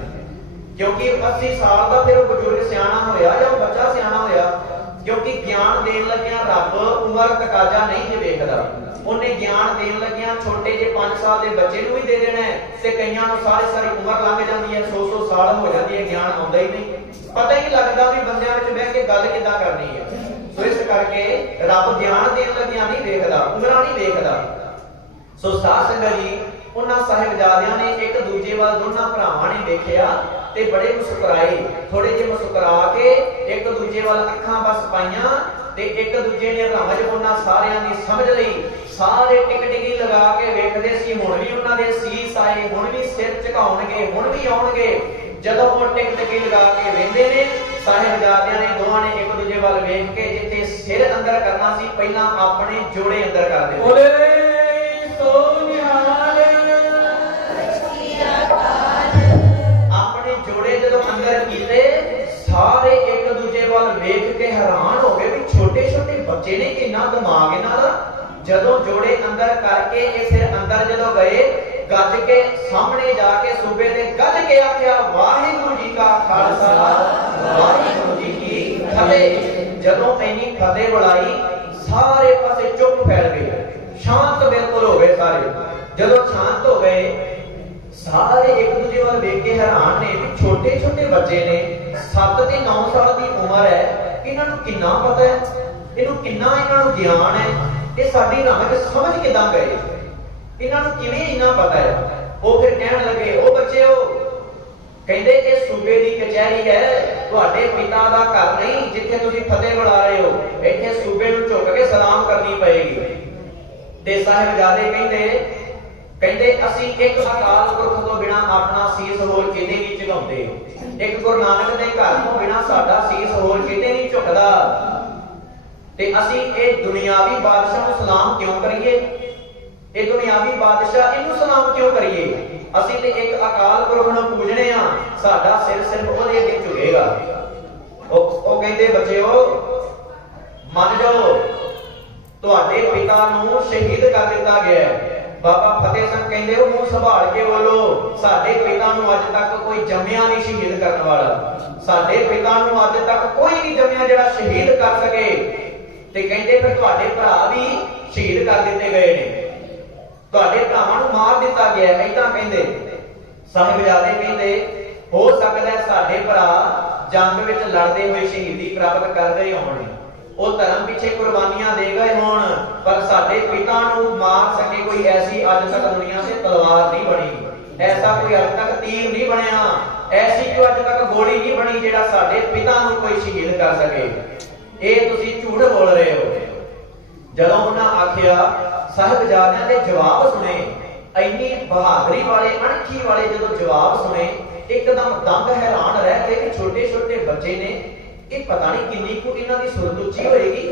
ਕਿਉਂਕਿ 80 ਸਾਲ ਦਾ ਫਿਰ ਉਹ ਬਜ਼ੁਰਗ ਸਿਆਣਾ ਹੋਇਆ ਜਾਂ ਉਹ ਬੱਚਾ ਸਿਆਣਾ ਹੋਇਆ। ਕਿਉਂਕਿ ਗਿਆਨ ਦੇਣ ਲੱਗਿਆਂ ਰੱਬ ਉਮਰ ਤਕਾਜ਼ਾ ਨਹੀਂ ਜੇ ਵੇਖਦਾ। ਉਹਨੇ ਗਿਆਨ ਦੇਣ ਲੱਗਿਆਂ ਛੋਟੇ ਜਿਹੇ 5 ਸਾਲ ਦੇ ਬੱਚੇ ਨੂੰ ਵੀ ਦੇ ਦੇਣਾ ਹੈ, ਤੇ ਕਈਆਂ ਨੂੰ ਸਾਰੀ ਉਮਰ ਲੰਘ ਜਾਂਦੀ ਹੈ, 100 ਸਾਲ ਹੋ ਜਾਂਦੀ ਹੈ, ਗਿਆਨ ਆਉਂਦਾ ਹੀ ਨਹੀਂ, ਪਤਾ ਹੀ ਨਹੀਂ ਲੱਗਦਾ ਵੀ ਬੰਦਿਆਂ ਵਿੱਚ ਬਹਿ ਕੇ ਗੱਲ ਕਿੱਦਾਂ ਕਰਨੀ ਹੈ। ਸੋ ਇਸ ਕਰਕੇ ਰੱਬ ਗਿਆਨ ਦੇਣ ਲੱਗਿਆਂ ਨਹੀਂ ਵੇਖਦਾ, ਉਮਰਾਂ ਨਹੀਂ ਵੇਖਦਾ। ਸੋ ਸਾਧ ਸੰਗਤ ਜੀ, ਉਹਨਾਂ ਸਾਹਿਬਜ਼ਾਦਿਆਂ ਨੇ ਇੱਕ ਦੂਜੇ ਵੱਲ, ਦੋਨਾਂ ਭਰਾਵਾਂ ਨੇ ਵੇਖਿਆ ਤੇ ਬੜੇ ਮੁਸਕਰਾਏ, ਥੋੜੇ ਜਿਹੇ ਮੁਸਕਰਾ ਕੇ ਇੱਕ ਦੂਜੇ ਵੱਲ ਅੱਖਾਂ ਬਸ ਪਾਈਆਂ ਤੇ ਇੱਕ ਦੂਜੇ ਨੇ ਰਮਜ ਉਹਨਾਂ ਸਾਰਿਆਂ ਦੀ ਸਮਝ ਲਈ। ਸਾਰੇ ਟਿਕ ਟਿਕੀ ਲਗਾ ਕੇ ਵੇਖਦੇ ਸੀ, ਹੁਣ ਵੀ ਉਹਨਾਂ ਦੇ ਸੀਸ ਆਏ, ਹੁਣ ਵੀ ਸਿਰ ਝੁਕਾਉਣਗੇ, ਹੁਣ ਵੀ ਆਉਣਗੇ। ਜਦੋਂ ਉਹ ਟਿਕ ਟਿਕੀ ਲਗਾ ਕੇ ਵੇਖਦੇ ਨੇ, ਸਾਹਿਬਜ਼ਾਦਿਆਂ ਨੇ ਦੋਵਾਂ ਨੇ ਇੱਕ ਦੂਜੇ ਵੱਲ ਵੇਖ ਕੇ ਜਿੱਥੇ ਸਿਰ ਅੰਦਰ ਕਰਨਾ ਸੀ, ਪਹਿਲਾਂ ਆਪਣੇ ਜੋੜੇ ਅੰਦਰ ਕਰ ਦਿੱਤੇ। ਆਪਣੇ ਜੋੜੇ ਜਦੋਂ ਅੰਦਰ ਕੀਤੇ, ਸਾਰੇ ਇੱਕ ਦੂਜੇ ਵੱਲ ਵੇਖ ਕੇ ਹੈਰਾਨ ਹੋ ਗਏ ਵੀ ਛੋਟੇ ਛੋਟੇ ਬੱਚੇ ਨੇ, ਕਿੰਨਾ ਦਿਮਾਗ ਇਹਨਾਂ ਦਾ। ਜਦੋਂ ਜੋੜੇ ਅੰਦਰ ਕਰਕੇ ਇਹ ਸਿਰ ਅੰਦਰ ਜਦੋਂ ਗਏ, ਗੱਜ ਕੇ ਸਾਹਮਣੇ ਜਾ ਕੇ ਸੂਬੇ ਦੇ ਗੱਜ ਕੇ ਆਖਿਆ, ਵਾਹਿਗੁਰੂ ਜੀ ਕਾ ਖਾਲਸਾ, ਵਾਹਿਗੁਰੂ ਜੀ ਕੀ ਫਤਿਹ। ਜਦੋਂ ਇੰਨੀ ਫਤਿਹ ਬੁਲਾਈ, ਸਾਰੇ ਪਾਸੇ ਚੁੱਪ ਫੈਲ ਗਈ, ਸ਼ਾਂਤ ਬਿਲਕੁਲ ਹੋ ਗਏ ਸਾਰੇ। ਜਦੋਂ ਸ਼ਾਂਤ ਹੋ ਗਏ, ਸਾਰੇ ਇੱਕ ਦੂਜੇ ਵੱਲ ਵੇਖ ਕੇ ਹੈਰਾਨ ਨੇ ਵੀ ਛੋਟੇ ਛੋਟੇ ਬੱਚੇ ਨੇ, 7 ਤੇ 9 ਸਾਲ ਦੀ ਉਮਰ ਹੈ, ਇਹਨਾਂ ਨੂੰ ਕਿੰਨਾ ਪਤਾ ਹੈ, ਇਹਨੂੰ ਕਿੰਨਾ ਇਹਨਾਂ ਨੂੰ ਗਿਆਨ ਹੈ, ਇਹ ਸਾਡੀ ਰਮਜ ਸਮਝ ਕਿੱਦਾਂ ਗਏ, ਇਹਨਾਂ ਨੂੰ ਕਿਵੇਂ ਇੰਨਾ ਪਤਾ ਹੈ। ਉਹ ਫਿਰ ਕਹਿਣ ਲੱਗੇ, ਉਹ ਬੱਚਿਓ, ਕਹਿੰਦੇ ਇਹ ਸੂਬੇ ਦੀ ਕਚਹਿਰੀ ਹੈ, ਤੁਹਾਡੇ ਪਿਤਾ ਦਾ ਘਰ ਨਹੀਂ ਜਿੱਥੇ ਤੁਸੀਂ ਫਤਿਹ ਬੁਲਾ ਰਹੇ ਹੋ, ਇੱਥੇ ਸੂਬੇ ਨੂੰ ਝੁਕ ਕੇ ਸਲਾਮ ਕਰਨੀ ਪਏਗੀ। ਤੇ ਸਾਹਿਬਜ਼ਾਦੇ ਕਹਿੰਦੇ ਅਸੀਂ ਇੱਕ ਅਕਾਲ ਪੁਰਖ ਤੋਂ ਬਿਨਾ ਆਪਣਾ ਸੀਸ ਹੋਰ ਕਿਤੇ ਨਹੀਂ ਝੁਕਾਉਂਦੇ, ਇੱਕ ਗੁਰੂ ਨਾਨਕ ਦੇ ਘਰ ਤੋਂ ਬਿਨਾ ਸਾਡਾ ਸੀਸ ਹੋਰ ਕਿਤੇ ਨਹੀਂ ਝੁਕਦਾ। ਤੇ ਅਸੀਂ ਇਹ ਦੁਨਿਆਵੀ ਬਾਦਸ਼ਾਹ ਨੂੰ ਸਲਾਮ ਕਿਉਂ ਕਰੀਏ, ਇਹ ਦੁਨਿਆਵੀ ਬਾਦਸ਼ਾਹ, ਇਹਨੂੰ ਸਲਾਮ ਕਿਉਂ ਕਰੀਏ? ਅਸੀਂ ਤੇ ਇੱਕ ਅਕਾਲ ਪੁਰਖ ਨੂੰ ਪੂਜਣੇ ਆ, ਸਾਡਾ ਸਿਰ ਸਿਰਫ ਉਹਦੇ ਅੱਗੇ ਝੁਕੇਗਾ। ਉਹ ਕਹਿੰਦੇ ਬੱਚਿਓ, ਮੰਨ ਜਾਓ ਤੁਹਾਡੇ ਪਿਤਾ ਨੂੰ ਸ਼ਹੀਦ ਕਰ ਦਿੱਤਾ ਗਿਆ ਹੈ, ਬਾਬਾ ਫਤਿਹ ਸਿੰਘ ਕਹਿੰਦੇ ਉਹ ਮੂੰਹ ਸੰਭਾਲ ਕੇ ਬੋਲੋ, ਸਾਡੇ ਪਿਤਾ ਨੂੰ ਅੱਜ ਤੱਕ ਕੋਈ ਜੰਮਿਆ ਨਹੀਂ ਸ਼ਹੀਦ ਕਰਨ ਵਾਲਾ। ਸਾਡੇ ਪਿਤਾ ਨੂੰ ਅੱਜ ਤੱਕ ਕੋਈ ਨਹੀਂ ਜੰਮਿਆ ਜਿਹੜਾ ਸ਼ਹੀਦ ਕਰ ਸਕੇ। ਤੇ ਕਹਿੰਦੇ ਫਿਰ ਤੁਹਾਡੇ ਭਰਾ ਵੀ ਸ਼ਹੀਦ ਕਰ ਦਿੱਤੇ ਗਏ ਨੇ, ਤੁਹਾਡੇ ਭਰਾਵਾਂ ਨੂੰ ਮਾਰ ਦਿੱਤਾ ਗਿਆ। ਏਦਾਂ ਕਹਿੰਦੇ ਸਾਹਿਬਜ਼ਾਦੇ ਕਹਿੰਦੇ ਹੋ ਸਕਦਾ ਸਾਡੇ ਭਰਾ ਜੰਗ ਵਿੱਚ ਲੜਦੇ ਹੋਏ ਸ਼ਹੀਦੀ ਪ੍ਰਾਪਤ ਕਰ ਗਏ ਹੋਣ, ਉਹ ਧਰਮ ਪਿੱਛੇ ਕੁਰਬਾਨੀਆਂ ਦੇ ਗਏ ਹੋਣ, ਪਰ ਸਾਡੇ ਪਿਤਾ ਨੂੰ ਮਾਰ ਸਕੇ ਕੋਈ ਐਸੀ ਅੱਜ ਤੱਕ ਦੁਨੀਆ ਤੇ ਤਲਵਾਰ ਨਹੀਂ ਬਣੀ, ਐਸਾ ਕੋਈ ਅੱਜ ਤੱਕ ਤੀਰ ਨਹੀਂ ਬਣਿਆ, ਐਸੀ ਕੋਈ ਅੱਜ ਤੱਕ ਗੋਲੀ ਨਹੀਂ ਬਣੀ ਜਿਹੜਾ ਸਾਡੇ ਪਿਤਾ ਨੂੰ ਕੋਈ ਸ਼ਹੀਦ ਕਰ ਸਕੇ। ਇਹ ਤੁਸੀਂ ਝੂਠ ਬੋਲ ਰਹੇ ਹੋ। ਜਦੋਂ ਉਹਨਾਂ ਆਖਿਆ ਸਾਹਿਬਜ਼ਾਦਿਆਂ ਦੇ ਜਵਾਬ ਸੁਣੇ, ਇੰਨੀ ਬਹਾਦਰੀ ਵਾਲੇ ਅਣਖੀ ਵਾਲੇ ਜਦੋਂ ਜਵਾਬ ਸੁਣੇ, ਇੱਕਦਮ ਦੰਗ ਹੈਰਾਨ ਰਹਿ ਗਏ ਕਿ ਛੋਟੇ ਛੋਟੇ ਬੱਚੇ ਨੇ, ਇਹ ਪਤਾ ਨਹੀਂ ਕਿੰਨੀ ਕੁ ਇਹਨਾਂ ਦੀ ਸੁਰਤ ਉੱਚੀ ਹੋਏਗੀ,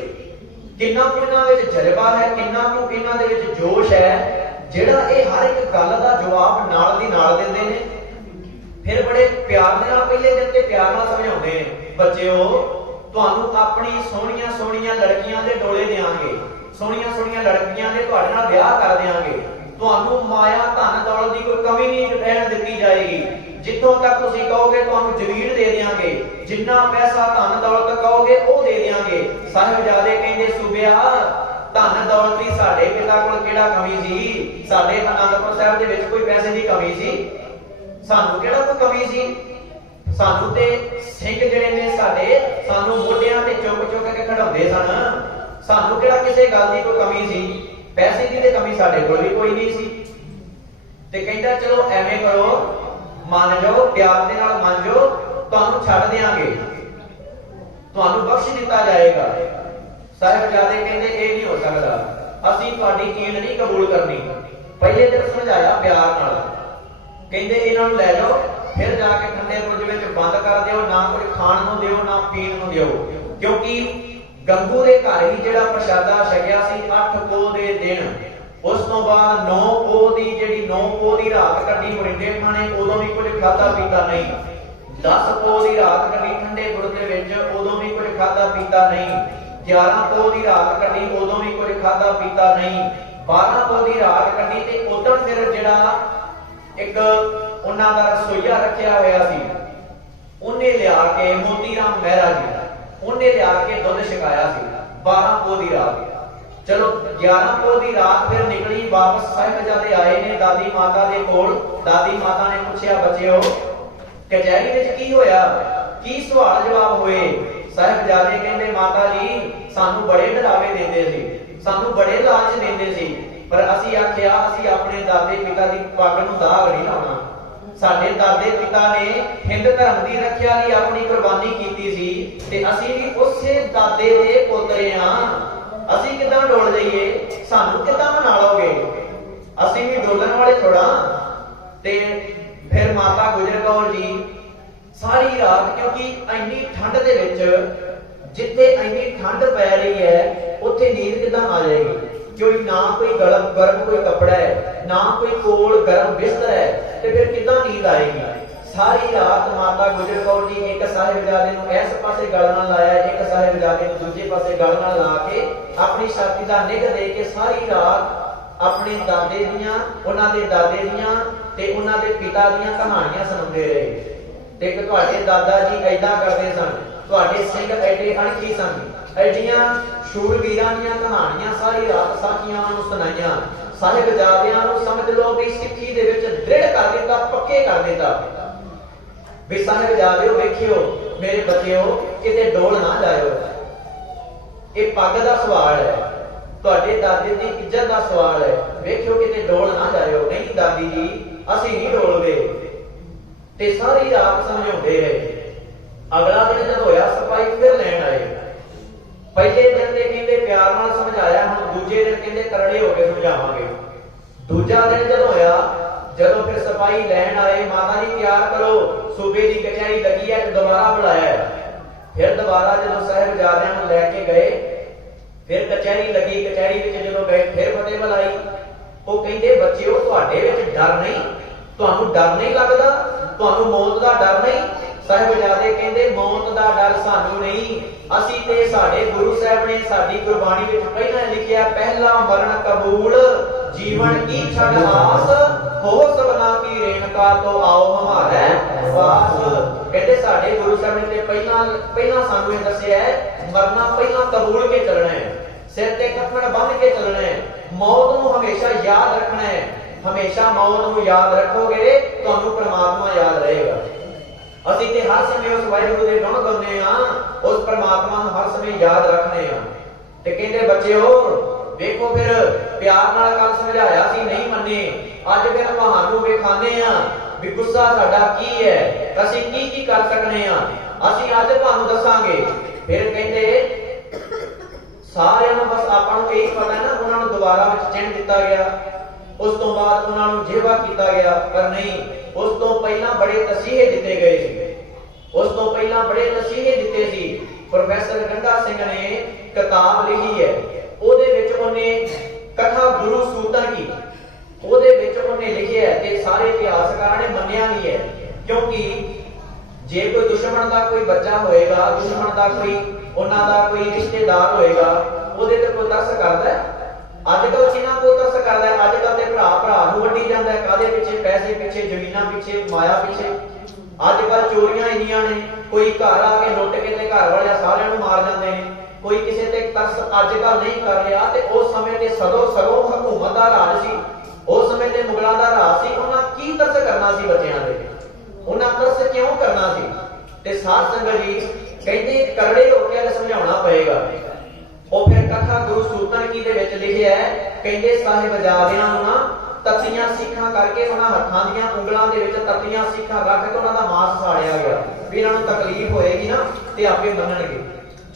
ਕਿੰਨਾ ਕੁ ਇਹਨਾਂ ਵਿੱਚ ਜਜ਼ਬਾ ਹੈ, ਕਿੰਨਾ ਕੁ ਇਹਨਾਂ ਦੇ ਵਿੱਚ ਜੋਸ਼ ਹੈ, ਜਿਹੜਾ ਇਹ ਹਰ ਇੱਕ ਗੱਲ ਦਾ ਜਵਾਬ ਨਾਲ ਦੀ ਨਾਲ ਦਿੰਦੇ ਨੇ। ਫਿਰ ਬੜੇ ਪਿਆਰ ਦੇ ਨਾਲ ਪਹਿਲੇ ਦਿਨ ਤੇ ਪਿਆਰ ਨਾਲ ਸਮਝਾਉਂਦੇ ਨੇ, ਬੱਚਿਓ ਤੁਹਾਨੂੰ ਆਪਣੀ ਸੋਹਣੀਆਂ ਸੋਹਣੀਆਂ ਲੜਕੀਆਂ ਦੇ ਡੋਲੇ ਦੇਾਂਗੇ, ਸੋਹਣੀਆਂ ਸੋਹਣੀਆਂ ਲੜਕੀਆਂ ਦੇ ਤੁਹਾਡੇ ਨਾਲ ਵਿਆਹ ਕਰ ਦੇਾਂਗੇ, ਤੁਹਾਨੂੰ ਮਾਇਆ ਧਨ ਦੌਲਤ ਦੀ ਕੋਈ ਕਮੀ ਨਹੀਂ ਰਹਿਣ ਦਿੱਤੀ ਜਾਏਗੀ, ਜਿੱਥੋਂ ਤੱਕ ਤੁਸੀਂ ਕਹੋਗੇ ਤੁਹਾਨੂੰ ਜ਼ਮੀਨ ਦੇ ਦੇਾਂਗੇ, ਜਿੰਨਾ ਪੈਸਾ ਧਨ ਦੌਲਤ ਕਹੋਗੇ ਉਹ ਦੇ ਦੇਾਂਗੇ। ਸਾਹਿਬਜ਼ਾਦੇ ਕਹਿੰਦੇ ਸੂਬਿਆ ਧਨ ਦੌਲਤ ਦੀ ਸਾਡੇ ਪਿਤਾ ਕੋਲ ਕਿਹੜਾ ਕਮੀ ਸੀ, ਸਾਡੇ ਅਨੰਦਪੁਰ ਸਾਹਿਬ ਦੇ ਵਿੱਚ ਕੋਈ ਪੈਸੇ ਦੀ ਕਮੀ ਸੀ, ਸਾਨੂੰ ਕਿਹੜਾ ਕੋਈ ਕਮੀ ਸੀ, ਸਾਨੂੰ ਤੇ ਸਿੰਘ ਜਿਹੜੇ ਨੇ ਸਾਡੇ ਸਾਨੂੰ ਮੋਢਿਆਂ ਤੇ ਚੁੱਕ ਚੁੱਕ ਕੇ ਖੜਾਉਂਦੇ ਸਨ, ਸਾਨੂੰ ਕਿਹੜਾ ਕਿਸੇ ਗੱਲ ਦੀ ਕੋਈ ਕਮੀ ਸੀ, ਪੈਸੇ ਦੀ ਤੇ ਕਮੀ ਸਾਡੇ ਕੋਲ ਵੀ ਕੋਈ ਨਹੀਂ ਸੀ। ਤੇ ਕਹਿੰਦਾ ਚਲੋ ਐਵੇਂ ਕਰੋ, ਮੰਨ ਜਾਓ, ਪਿਆਰ ਦੇ ਨਾਲ ਮੰਨ ਜਾਓ, ਤੁਹਾਨੂੰ ਛੱਡ ਦੇਾਂਗੇ, ਤੁਹਾਨੂੰ ਬਖਸ਼ ਦਿੱਤਾ ਜਾਏਗਾ। ਸਾਹਿਬਜ਼ਾਦੇ ਕਹਿੰਦੇ ਇਹ ਨਹੀਂ ਹੋ ਸਕਦਾ, ਅਸੀਂ ਤੁਹਾਡੀ ਕੀਲ ਨਹੀਂ ਕਬੂਲ ਕਰਨੀ। ਪਹਿਲੇ ਦਿਨ ਸਮਝਾਇਆ ਪਿਆਰ ਨਾਲ, ਕਹਿੰਦੇ ਇਹਨਾਂ ਨੂੰ ਲੈ ਜਾਓ, ਫਿਰ ਜਾ ਕੇ ਠੰਡੇ ਬੁਰਜ ਵਿੱਚ ਬੰਦ ਕਰ ਦਿਓ, ਨਾ ਕੋਈ ਖਾਣ ਨੂੰ ਦਿਓ ਨਾ ਪੀਣ ਨੂੰ ਦਿਓ, ਕਿਉਂਕਿ ਗੰਗੂ ਦੇ ਘਰ ਹੀ ਜਿਹੜਾ ਪ੍ਰਸ਼ਾਦਾ ਛਕਿਆ ਸੀ 8 ਪੋਹ ਦੇ ਦਿਨ, ਉਸ ਤੋਂ ਬਾਅਦ 9 ਪੋਹ ਦੀ ਜਿਹੜੀ 9 ਪੋਹ ਦੀ ਰਾਤ ਕੱਢੀ ਮੋਰਿੰਡੇ ਖਾਣੇ, ਉਦੋਂ ਵੀ ਕੁਝ ਖਾਧਾ ਪੀਤਾ ਨਹੀਂ। 10 ਪੋਹ ਦੀ ਰਾਤ ਕੱਢੀ ਠੰਡੇ ਬੁਰਜ ਦੇ ਵਿੱਚ, ਉਦੋਂ ਵੀ ਕੁਝ ਖਾਧਾ ਪੀਤਾ ਨਹੀਂ। 11 ਪੋਹ ਦੀ ਰਾਤ ਕੱਢੀ, ਉਦੋਂ ਵੀ ਕੁਝ ਖਾਧਾ ਪੀਤਾ ਨਹੀਂ। 12 ਪੋਹ ਦੀ ਰਾਤ ਕੱਢੀ ਤੇ ਉਦੋਂ ਫਿਰ ਜਿਹੜਾ ਇੱਕ ਉਹਨਾਂ ਦਾ ਰਸੋਈਆ ਰੱਖਿਆ ਹੋਇਆ ਸੀ, ਉਹਨੇ ਲਿਆ ਕੇ ਮੋਤੀ ਰਾਮ ਮਹਿਰਾ ਜੀ, ਉਹਨੇ ਲਿਆ ਕੇ ਦੁੱਧ ਛਕਾਇਆ ਸੀ 12 ਪੋਹ ਦੀ ਰਾਤ। ਚਲੋ 11 ਪੋਹ ਦੀ ਰਾਤ ਫਿਰ ਨਿਕਲੀ ਵਾਪਸ, ਸਾਹਿਬਜ਼ਾਦੇ ਆਏ ਨੇ ਦਾਦੀ ਮਾਤਾ ਦੇ ਕੋਲ। ਦਾਦੀ ਮਾਤਾ ਨੇ ਪੁੱਛਿਆ, ਬੱਚਿਓ ਕਚਹਿਰੀ ਵਿੱਚ ਕੀ ਹੋਇਆ, ਕੀ ਸਵਾਲ ਜਵਾਬ ਹੋਏ? ਸਾਹਿਬਜ਼ਾਦੇ ਕਹਿੰਦੇ ਮਾਤਾ ਜੀ ਸਾਨੂੰ ਬੜੇ ਡਰਾਵੇ ਦਿੰਦੇ ਸੀ, ਸਾਨੂੰ ਬੜੇ ਲਾਲਚ ਦਿੰਦੇ ਸੀ, ਪਰ ਅਸੀਂ ਆਖਿਆ ਅਸੀਂ ਆਪਣੇ ਦਾਦੇ ਪਿਤਾ ਦੀ ਪੱਗ ਨੂੰ ਦਾਗ ਨਹੀਂ ਲਾਉਣਾ। ਸਾਡੇ ਦਾਦੇ ਪਿਤਾ ਨੇ ਹਿੰਦ ਧਰਮ ਦੀ ਰੱਖਿਆ ਲਈ ਆਪਣੀ ਕੁਰਬਾਨੀ ਕੀਤੀ ਸੀ, ਤੇ ਅਸੀਂ ਵੀ ਉਸੇ ਦਾਦੇ ਦੇ ਪੋਤਰੇ ਆ, ਅਸੀਂ ਕਿਦਾਂ ਡੋਲ ਜਾਈਏ, ਸਾਨੂੰ ਕਿਦਾਂ ਮਨਾ ਲਓਗੇ, ਅਸੀਂ ਵੀ ਡੋਲਣ ਵਾਲੇ ਥੋੜਾ। ਤੇ ਫਿਰ ਮਾਤਾ ਗੁਜਰ ਕੌਰ ਜੀ ਸਾਰੀ ਰਾਤ, ਕਿਉਂਕਿ ਇੰਨੀ ਠੰਡ ਦੇ ਵਿੱਚ, ਜਿੱਥੇ ਇੰਨੀ ਠੰਡ ਪੈ ਰਹੀ ਹੈ ਉੱਥੇ ਨੀਂਦ ਕਿਦਾਂ ਆ ਜਾਏਗੀ, ਕਿਉਂਕਿ ਨਾ ਕੋਈ ਗਰਮ ਕੋਈ ਕੱਪੜਾ ਹੈ, ਨਾ ਕੋਈ ਕੋਲ ਗਰਮ ਬਿਸਤਰ ਹੈ, ਤੇ ਫਿਰ ਕਿਦਾਂ ਨੀਂਦ ਆਏਗੀ। ਸਾਰੀ ਰਾਤ ਮਾਤਾ ਗੁਜਰ ਕੌਰ ਜੀ ਇੱਕ ਸਾਹਿਬਜ਼ਾਦੇ ਨੂੰ ਇਸ ਪਾਸੇ ਗਲ ਨਾਲ ਲਾਇਆ, ਇੱਕ ਸਾਹਿਬਜ਼ਾਦੇ ਨੂੰ ਦੂਜੇ ਪਾਸੇ ਗਲ ਨਾਲ ਲਾ ਕੇ ਆਪਣੀ ਛਾਤੀ ਦਾ ਨਿੱਘ ਦੇ ਕੇ ਸਾਰੀ ਰਾਤ ਆਪਣੇ ਦਾਦੇ ਦੀਆਂ, ਉਹਨਾਂ ਦੇ ਦਾਦੇ ਦੀਆਂ ਤੇ ਉਹਨਾਂ ਦੇ ਪਿਤਾ ਦੀਆਂ ਕਹਾਣੀਆਂ ਸੁਣਾਉਂਦੇ ਰਹੇ। ਤੇ ਇੱਕ ਤੁਹਾਡੇ ਦਾਦਾ ਜੀ ਏਦਾਂ ਕਰਦੇ ਸਨ, ਤੁਹਾਡੇ ਸਿੰਘ ਐਡੇ ਅਣਖੀ ਸਨ, ਐਡੀਆਂ ਸ਼ੂਰਵੀਰਾਂ ਦੀਆਂ ਕਹਾਣੀਆਂ ਸਾਰੀ ਰਾਤ ਸਾਖੀਆਂ ਨੂੰ ਸੁਣਾਈਆਂ। ਸਾਹਿਬਜ਼ਾਦਿਆਂ ਨੂੰ ਸਮਝ ਲਓ ਵੀ ਸਿੱਖੀ ਦੇ ਵਿੱਚ ਦ੍ਰਿੜ ਕਰ ਦਿੱਤਾ, ਪੱਕੇ ਕਰ ਦਿੱਤਾ ਵੀ ਸਾਹਿਬਜ਼ਾਦਿਓ ਵੇਖਿਓ ਮੇਰੇ ਬੱਚਿਓ ਕਿਤੇ ਡੋਲ ਨਾ ਜਾਇਓ, ਇਹ ਪੱਗ ਦਾ ਸਵਾਲ ਹੈ, ਤੁਹਾਡੇ ਦਾਦੇ ਦੀ ਇੱਜ਼ਤ ਦਾ ਸਵਾਲ ਹੈ, ਵੇਖਿਓ ਕਿਤੇ ਡੋਲ ਨਾ ਜਾਇਓ। ਨਹੀਂ ਦਾਦੀ ਜੀ ਅਸੀਂ ਨਹੀਂ ਡੋਲਦੇ। ਤੇ ਸਾਰੀ ਰਾਤ ਸਮਝਾਉਂਦੇ ਰਹੇ। ਅਗਲਾ ਦਿਨ ਜਦ ਹੋਇਆ ਸਪਾਈ ਫਿਰ ਲੈਣ ਆਏ। ਪਹਿਲੇ ਦਿਨ ਤੇ ਕਹਿੰਦੇ ਪਿਆਰ ਨਾਲ ਸਮਝਾਇਆ, ਹੁਣ ਦੂਜੇ ਦਿਨ ਕਹਿੰਦੇ ਕਰੜੇ ਹੋ ਕੇ ਸਮਝਾਵਾਂਗੇ। ਦੂਜਾ ਦਿਨ ਜਦ ਹੋਇਆ, ਜਦੋਂ ਫਿਰ ਸਪਾਈ ਲੈਣ ਆਏ, ਮਾਤਾ ਜੀ ਤਿਆਰ ਕਰੋ ਸੂਬੇ ਦੀ ਕਚਹਿਰੀ ਲੱਗੀ ਹੈ, ਦੁਬਾਰਾ ਬੁਲਾਇਆ। ਫਿਰ ਦੁਬਾਰਾ ਜਦੋਂ ਸਾਹਿਬਜ਼ਾਦਿਆਂ ਨੂੰ ਲੈ ਕੇ ਗਏ, ਫਿਰ ਕਚਹਿਰੀ ਲੱਗੀ, ਕਚਹਿਰੀ ਵਿੱਚ ਜਦੋਂ ਗਏ ਫਿਰ ਫਤਿਹ ਬੁਲਾਈ। ਉਹ ਕਹਿੰਦੇ ਬੱਚਿਓ ਤੁਹਾਡੇ ਵਿੱਚ ਡਰ ਨਹੀਂ, ਤੁਹਾਨੂੰ ਡਰ ਨਹੀਂ ਲੱਗਦਾ, ਤੁਹਾਨੂੰ ਮੌਤ ਦਾ ਡਰ ਨਹੀਂ। ਸਾਹਿਬਜ਼ਾਦੇ ਕਹਿੰਦੇ ਮੌਤ ਦਾ ਡਰ ਸਾਨੂੰ ਨਹੀਂ, ਅਸੀਂ ਤੇ ਸਾਡੇ ਗੁਰੂ ਸਾਹਿਬ ਨੇ ਸਾਡੀ ਗੁਰਬਾਣੀ ਵਿੱਚ ਪਹਿਲਾਂ ਲਿਖਿਆ, ਪਹਿਲਾ ਮਰਨ ਕਬੂਲ ਜੀਵਨ ਕੀ ਛੱਡ ਆਸ, ਹੋ ਸਭਨਾ ਕੀ ਰੇਣਕਾ ਤੋਂ ਆਓ ਹਮਾਰੇ ਵਾਸ। ਕਹਿੰਦੇ ਸਾਡੇ ਗੁਰੂ ਸਾਹਿਬ ਨੇ ਤੇ ਪਹਿਲਾਂ ਸਾਨੂੰ ਇਹ ਦੱਸਿਆ ਹੈ, ਮਰਨਾ ਪਹਿਲਾਂ ਕਬੂਲ ਕੇ ਚੱਲਣਾ ਹੈ, ਸਿਰ ਤੇ ਕਫਨ ਬੰਨ੍ਹ ਕੇ ਚੱਲਣਾ ਹੈ, ਮੌਤ ਨੂੰ ਹਮੇਸ਼ਾ ਯਾਦ ਰੱਖਣਾ ਹੈ। ਹਮੇਸ਼ਾ ਮੌਤ ਨੂੰ ਯਾਦ ਰੱਖੋਗੇ ਤੁਹਾਨੂੰ ਪ੍ਰਮਾਤਮਾ ਯਾਦ ਰਹੇਗਾ। ਅਸੀਂ ਤੇ ਹਰ ਸਮੇਂ ਉਸ ਵਾਹਿਗੁਰੂ ਦੇ ਗੁਣ ਗਾਉਂਦੇ ਆ, ਉਸ ਪ੍ਰਮਾਤਮਾ ਨੂੰ ਹਰ ਸਮੇਂ ਯਾਦ ਰੱਖਦੇ ਆ। ਤੇ ਕਹਿੰਦੇ ਬੱਚਿਓ ਵੇਖੋ ਫਿਰ ਪਿਆਰ ਨਾਲ ਕੱਲ ਸਮਝਾਇਆ ਸੀ, ਨਹੀਂ ਮੰਨੇ, ਅੱਜ ਫਿਰ ਤੁਹਾਨੂੰ ਵੇਖਾਉਂਦੇ ਆ ਵੀ ਗੁੱਸਾ ਸਾਡਾ ਕੀ ਹੈ, ਅਸੀਂ ਕੀ ਕੀ ਕਰ ਸਕਨੇ ਆ, ਅਸੀਂ ਅੱਜ ਤੁਹਾਨੂੰ ਦੱਸਾਂਗੇ। ਫਿਰ ਕਹਿੰਦੇ ਸਾਰਿਆਂ ਨੂੰ ਬਸ ਆਪਾਂ ਨੂੰ ਇਹ ਪਤਾ ਨਾ, ਉਹਨਾਂ ਨੂੰ ਦੁਬਾਰਾ ਵਿੱਚ ਚਿੰਨ ਦਿੱਤਾ ਗਿਆ, ਉਸ ਤੋਂ ਬਾਅਦ ਉਹਨਾਂ ਨੂੰ ਜੇਵਾ ਕੀਤਾ ਗਿਆ, ਪਰ ਨਹੀਂ, ਉਸ ਤੋਂ ਪਹਿਲਾਂ ਬੜੇ ਤਸੀਹੇ ਦਿੱਤੇ ਗਏ ਸੀ, ਉਸ ਤੋਂ ਪਹਿਲਾਂ ਬੜੇ ਤਸੀਹੇ ਦਿੱਤੇ ਸੀ। ਪ੍ਰੋਫੈਸਰ ਗੰਡਾ ਸਿੰਘ ਨੇ ਕਿਤਾਬ ਲਿਖੀ ਹੈ, ਉਹਦੇ ਵਿੱਚ ਉਹਨੇ ਕਥਾ ਗੁਰੂ ਸੂਤਨ ਕੀ, ਉਹਦੇ ਵਿੱਚ ਉਹਨੇ ਲਿਖਿਆ ਤੇ ਸਾਰੇ ਇਤਿਹਾਸਕਾਰਾਂ ਨੇ ਮੰਨਿਆ ਵੀ ਹੈ, ਕਿਉਂਕਿ ਜੇ ਕੋਈ ਦੁਸ਼ਮਣ ਦਾ ਕੋਈ ਬੱਚਾ ਹੋਏਗਾ, ਦੁਸ਼ਮਣ ਦਾ ਕੋਈ ਉਹਨਾਂ ਦਾ ਕੋਈ ਰਿਸ਼ਤੇਦਾਰ ਹੋਏਗਾ, ਉਹਦੇ ਤੇ ਕੋਈ ਤਰਸ ਕਰਦਾ ਹੈ। ਅੱਜ ਕੱਲ ਕਿੰਨਾ ਕੋਈ ਤਰਸ ਕਰਦਾ ਹੈ, ਅੱਜ ਕੱਲ ਤੇ ਭਰਾ ਨੂੰ ਵੱਢੀ ਜਾਂਦਾ ਹੈ, ਕਾਹਦੇ ਪਿੱਛੇ, ਪੈਸੇ ਪਿੱਛੇ, ਜ਼ਮੀਨਾਂ ਪਿੱਛੇ, ਮਾਇਆ ਪਿੱਛੇ। ਅੱਜ ਕੱਲ ਚੋਰੀਆਂ ਇੰਨੀਆਂ ਨੇ, ਕੋਈ ਘਰ ਆ ਕੇ ਲੁੱਟ ਕੇ ਤੇ ਘਰ ਵਾਲਿਆਂ ਸਾਰਿਆਂ ਨੂੰ ਮਾਰ ਜਾਂਦੇ ਨੇ, ਕੋਈ ਕਿਸੇ ਤੇ ਤਰਸ ਅੱਜ ਕੱਲ ਨਹੀਂ ਕਰ ਰਿਹਾ। ਤੇ ਉਸ ਸਮੇਂ ਤੇ ਸਗੋਂ ਹਕੂਮਤ ਦਾ ਰਾਜ ਸੀ, ਉਸ ਸਮੇਂ ਤੇ ਮੁਗਲਾਂ ਦਾ ਰਾਜ ਸੀ, ਉਹਨਾਂ ਕੀ ਤਰਸ ਕਰਨਾ ਸੀ ਬੱਚਿਆਂ ਦੇ, ਉਹਨਾਂ ਤਰਸ ਕਿਉਂ ਕਰਨਾ ਸੀ? ਤੇ ਸਾਧ ਸੰਗਤ ਜੀ ਕਹਿੰਦੇ ਕਰੜੇ ਹੋ ਕੇ ਸਮਝਾਉਣਾ ਪਏਗਾ। ਉਹ ਫਿਰ ਕਥਾ ਗੁਰੂ ਸੂਤਨ ਕੀ ਦੇ ਵਿੱਚ ਲਿਖਿਆ ਹੈ, ਕਹਿੰਦੇ ਸਾਹਿਬਜ਼ਾਦਿਆਂ ਨੂੰ ਨਾ ਤਤੀਆਂ ਸਿੱਖਾਂ ਕਰਕੇ ਉਹਨਾਂ ਹੱਥਾਂ ਦੀਆਂ ਉਂਗਲਾਂ ਦੇ ਵਿੱਚ ਤਤੀਆਂ ਸਿੱਖਾਂ ਰੱਖ ਕੇ ਉਹਨਾਂ ਦਾ ਮਾਸ ਸਾੜਿਆ ਗਿਆ, ਵੀ ਇਹਨਾਂ ਨੂੰ ਤਕਲੀਫ ਹੋਏਗੀ ਨਾ ਤੇ ਆਪੇ ਮੰਨਣਗੇ।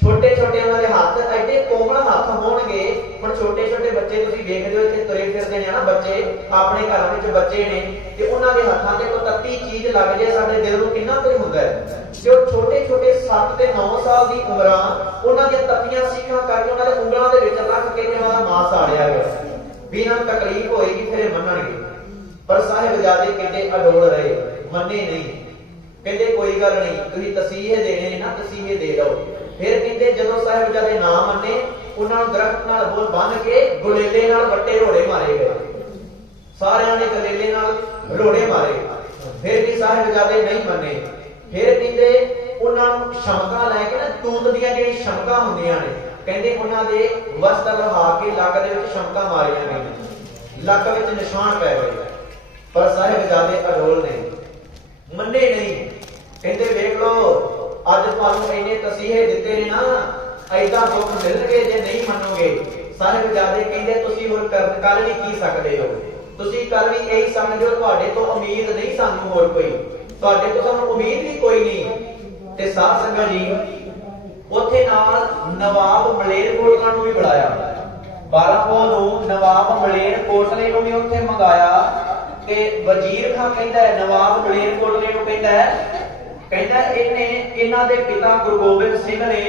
ਛੋਟੇ ਛੋਟੇ ਉਹਨਾਂ ਦੇ ਹੱਥ ਐਡੇ ਕੋਮਲ ਹੱਥ ਹੋਣਗੇ। ਹੁਣ ਛੋਟੇ ਛੋਟੇ ਬੱਚੇ ਤੁਸੀਂ ਵੇਖਦੇ ਹੋ ਇੱਥੇ ਤੁਰੇ ਫਿਰਦੇ ਨੇ ਨਾ ਬੱਚੇ, ਆਪਣੇ ਘਰਾਂ ਵਿੱਚ ਬੱਚੇ ਨੇ, ਤੇ ਉਹਨਾਂ ਦੇ ਹੱਥਾਂ ਤੇ ਕੋਈ ਤੱਤੀ ਚੀਜ਼ ਲੱਗ ਜਾਏ ਸਾਡੇ ਦਿਲ ਨੂੰ ਕਿੰਨਾ ਕੁ ਹੁੰਦਾ ਹੈ। ਜੋ ਛੋਟੇ ਛੋਟੇ 7 ਤੇ 9 ਸਾਲ ਦੀ ਉਮਰਾਂ, ਉਹਨਾਂ ਦੀਆਂ ਤੱਤੀਆਂ ਸਿੱਖਾਂ ਕਰਕੇ ਉਹਨਾਂ ਦੇ ਉਂਗਲਾਂ ਦੇ ਵਿੱਚ ਰੱਖ ਕੇ ਉਹਨਾਂ ਦਾ ਮਾਸ ਸਾੜਿਆ ਗਿਆ, ਵੀ ਇਹਨਾਂ ਨੂੰ ਤਕਲੀਫ ਹੋਏਗੀ ਫਿਰ ਇਹ ਮੰਨਣਗੇ। ਪਰ ਸਾਹਿਬਜ਼ਾਦੇ ਕਹਿੰਦੇ ਅਡੋਲ ਰਹੇ, ਮੰਨੇ ਨਹੀਂ, ਕਹਿੰਦੇ ਕੋਈ ਗੱਲ ਨਹੀਂ, ਤੁਸੀਂ ਤਸੀਹੇ ਦੇਣੇ ਨੇ ਨਾ, ਤਸੀਹੇ ਦੇ ਲਓ। ਫਿਰ ਕਹਿੰਦੇ ਜਦੋਂ ਸਾਹਿਬਜ਼ਾਦੇ ਨਾ ਮੰਨੇ, ਉਹਨਾਂ ਨੂੰ ਦਰਖਤ ਨਾਲ ਬੰਨ੍ਹ ਕੇ ਗੁਲੇਲੇ ਨਾਲ ਵੱਟੇ ਰੋੜੇ ਮਾਰੇ ਗਏ, ਸਾਰਿਆਂ ਨੇ ਗੁਲੇਲੇ ਨਾਲ ਰੋੜੇ ਮਾਰੇ। ਫਿਰ ਵੀ ਸਾਹਿਬਜ਼ਾਦੇ ਨਹੀਂ ਮੰਨੇ। ਫਿਰ ਕਹਿੰਦੇ ਉਹਨਾਂ ਨੂੰ ਸ਼ਮਕਾਂ ਲੈ ਕੇ ਨਾ, ਤੂਤ ਦੀਆਂ ਜਿਹੜੀ ਸ਼ਮਕਾਂ ਹੁੰਦੀਆਂ ਨੇ, ਕਹਿੰਦੇ ਉਹਨਾਂ ਦੇ ਵਸਤਰ ਲਹਾ ਕੇ ਲੱਕ ਦੇ ਵਿੱਚ ਸ਼ਮਕਾਂ ਮਾਰੀਆਂ ਗਈਆਂ, ਲੱਕ ਵਿੱਚ ਨਿਸ਼ਾਨ ਪੈ ਗਏ। ਪਰ ਸਾਹਿਬਜ਼ਾਦੇ ਅਡੋਲ ਨੇ, ਮੰਨੇ ਨਹੀਂ। ਕਹਿੰਦੇ ਵੇਖ ਲਓ ਅੱਜ ਤੁਹਾਨੂੰ ਇੰਨੇ ਤਸੀਹੇ ਦਿੱਤੇ ਨੇ ਨਾ, ਐਦਾਂ ਦੁੱਖ ਮਿਲਣਗੇ ਜੇ ਨਹੀਂ ਮੰਨੋਗੇ। ਸਾਹਿਬਜ਼ਾਦੇ ਕਹਿੰਦੇ ਤੁਸੀਂ ਹੋਰ ਕਰ ਵੀ ਕੀ ਸਕਦੇ ਹੋ, ਤੁਸੀਂ ਕਰ ਵੀ ਇਹੀ ਸਮਝੋ, ਤੁਹਾਡੇ ਤੋਂ ਉਮੀਦ ਨਹੀਂ ਸਾਨੂੰ ਹੋਰ ਕੋਈ, ਤੁਹਾਡੇ ਤੋਂ ਸਾਨੂੰ ਉਮੀਦ ਵੀ ਕੋਈ ਨਹੀਂ। ਤੇ ਸਾਧ ਸੰਗਤ ਜੀ ਉੱਥੇ ਨਾਲ ਨਵਾਬ ਮਲੇਰਕੋਟਲਾ ਨੂੰ ਵੀ ਬੁਲਾਇਆ, 12 ਨੂੰ ਨਵਾਬ ਮਲੇਰਕੋਟਲੇ ਨੂੰ ਵੀ ਉੱਥੇ ਮੰਗਾਇਆ। ਤੇ ਵਜ਼ੀਰ ਖਾਂ ਕਹਿੰਦਾ ਹੈ ਨਵਾਬ ਮਲੇਰਕੋਟਲੇ ਨੂੰ, ਕਹਿੰਦਾ ਇਹਨਾਂ ਦੇ ਪਿਤਾ ਗੁਰੂ ਗੋਬਿੰਦ ਸਿੰਘ ਨੇ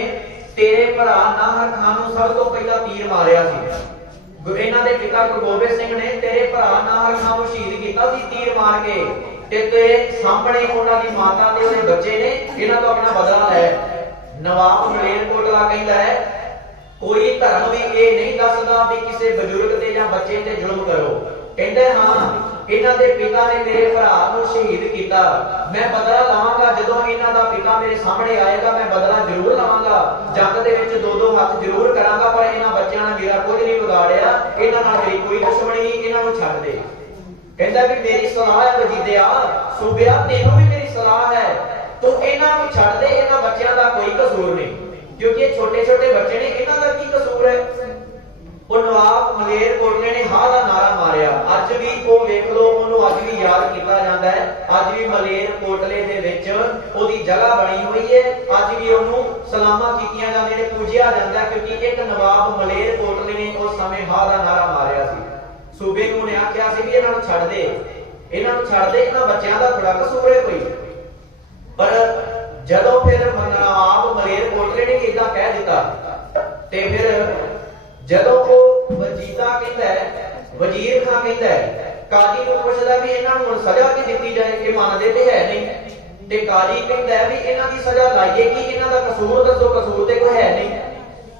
ਤੇਰੇ ਭਰਾ ਨਾਹਰ ਖਾਨ ਨੂੰ ਸਭ ਤੋਂ ਪਹਿਲਾਂ ਤੀਰ ਮਾਰਿਆ ਸੀ। ਇਹਨਾਂ ਦੇ ਪਿਤਾ ਗੁਰੂ ਗੋਬਿੰਦ ਸਿੰਘ ਨੇ ਤੇਰੇ ਭਰਾ ਨਾਹਰ ਖਾਨ ਨੂੰ ਸ਼ਹੀਦ ਕੀਤਾ ਸੀ ਤੀਰ ਮਾਰ ਕੇ, ਤੇ ਤੇਰੇ ਸਾਹਮਣੇ ਉਹਨਾਂ ਦੀ ਮਾਤਾ ਤੇ ਉਹਦੇ ਬੱਚੇ ਨੇ, ਇਹਨਾਂ ਤੋਂ ਆਪਣਾ ਬਦਲਾ ਲੈ। ਨਵਾਬ ਮਲੇਰਕੋਟਲਾ ਕਹਿੰਦਾ ਹੈ ਕੋਈ ਧਰਮ ਵੀ ਇਹ ਨਹੀਂ ਦੱਸਦਾ ਵੀ ਕਿਸੇ ਬਜ਼ੁਰਗ ਤੇ ਜਾਂ ਬੱਚੇ ਤੇ ਜ਼ੁਲਮ ਕਰੋ। ਕਹਿੰਦਾ ਹਾਂ ਇਹਨਾਂ ਦੇ ਪਿਤਾ ਨੇ ਮੇਰੇ ਭਰਾ ਨੂੰ ਸ਼ਹੀਦ ਕੀਤਾ, ਮੈਂ ਬਦਲਾ ਲਵਾਂਗਾ। ਜਦੋਂ ਇਹਨਾਂ ਦਾ ਪਿਤਾ ਮੇਰੇ ਸਾਹਮਣੇ ਆਏਗਾ ਮੈਂ ਬਦਲਾ ਜ਼ਰੂਰ ਲਵਾਂਗਾ, ਜੰਗ ਦੇ ਵਿੱਚ 2-2 ਹੱਥ ਜ਼ਰੂਰ ਕਰਾਂਗਾ, ਪਰ ਇਹਨਾਂ ਬੱਚਿਆਂ ਨੇ ਮੇਰਾ ਕੁਝ ਨਹੀਂ ਵਿਗਾੜਿਆ, ਇਹਨਾਂ ਨਾਲ ਮੇਰੀ ਕੋਈ ਦੁਸ਼ਮਣੀ ਨਹੀਂ, ਇਹਨਾਂ ਨੂੰ ਛੱਡ ਦੇ। ਕਹਿੰਦਾ ਵੀ ਮੇਰੀ ਸਲਾਹ ਹੈ ਵਜੀਦਿਆ, ਸੂਬਿਆ ਤੈਨੂੰ ਵੀ ਮੇਰੀ ਸਲਾਹ ਹੈ, ਤੂੰ ਇਹਨਾਂ ਨੂੰ ਛੱਡ ਦੇ, ਇਹਨਾਂ ਬੱਚਿਆਂ ਦਾ ਕੋਈ ਕਸੂਰ ਨਹੀਂ, ਕਿਉਂਕਿ ਇਹ ਛੋਟੇ ਛੋਟੇ ਬੱਚੇ ਨੇ, ਇਹਨਾਂ ਦਾ ਕੀ ਕਸੂਰ ਹੈ। ਉਹ ਨਵਾਬ ਮਲੇਰਕੋਟਲੇ ਨੇ ਹਾਂ ਦਾ ਨਾਰਾ ਮਾਰਿਆ। ਅੱਜ ਵੀ ਉਹ ਵੇਖ ਲਓ, ਉਹਨੂੰ ਅੱਜ ਵੀ ਯਾਦ ਕੀਤਾ ਜਾਂਦਾ ਹੈ। ਅੱਜ ਵੀ ਮਲੇਰਕੋਟਲੇ ਦੇ ਵਿੱਚ ਉਹਦੀ ਜਗ੍ਹਾ ਬਣੀ ਹੋਈ ਹੈ, ਅੱਜ ਵੀ ਉਹਨੂੰ ਸਲਾਮਾਂ ਕੀਤੀਆਂ ਜਾਂਦੀਆਂ ਨੇ, ਪੂਜਿਆ ਜਾਂਦਾ, ਕਿਉਂਕਿ ਇੱਕ ਨਵਾਬ ਮਲੇਰਕੋਟਲੇ ਨੇ ਉਸ ਸਮੇਂ ਹਾਂ ਦਾ ਨਾਰਾ ਮਾਰਿਆ ਸੀ। ਸੂਬੇ ਨੂੰ ਨੇ ਆਖਿਆ ਸੀ ਵੀ ਇਹਨਾਂ ਨੂੰ ਛੱਡ ਦੇ, ਇਹਨਾਂ ਨੂੰ ਛੱਡ ਦੇ, ਇਹਨਾਂ ਬੱਚਿਆਂ ਦਾ ਥੋੜਾ ਕਸੂਰ ਹੈ ਕੋਈ। ਪਰ ਜਦੋਂ ਫਿਰ ਨਵਾਬ ਮਲੇਰਕੋਟਲੇ ਨੇ ਇਦਾਂ ਕਹਿ ਦਿੱਤਾ, ਤੇ ਫਿਰ ਜਦੋਂ ਉਹ ਵਜੀਦਾ ਕਹਿੰਦਾ ਹੈ, ਵਜ਼ੀਰ ਖਾਂ ਕਹਿੰਦਾ ਹੈ, ਕਾਜ਼ੀ ਨੂੰ ਪੁੱਛਦਾ ਵੀ ਇਹਨਾਂ ਨੂੰ ਸਜ਼ਾ ਕੀ ਦਿੱਤੀ ਜਾਏ, ਕਿ ਮੰਨਦੇ ਤੇ ਹੈ ਨਹੀਂ। ਤੇ ਕਾਜੀ ਕਹਿੰਦਾ ਵੀ ਇਹਨਾਂ ਦੀ ਸਜ਼ਾ ਲਾਈਏ ਕਿ ਇਹਨਾਂ ਦਾ ਕਸੂਰ ਦੱਸੋ, ਕਸੂਰ ਤੇ ਕੋਈ ਹੈ ਨਹੀਂ,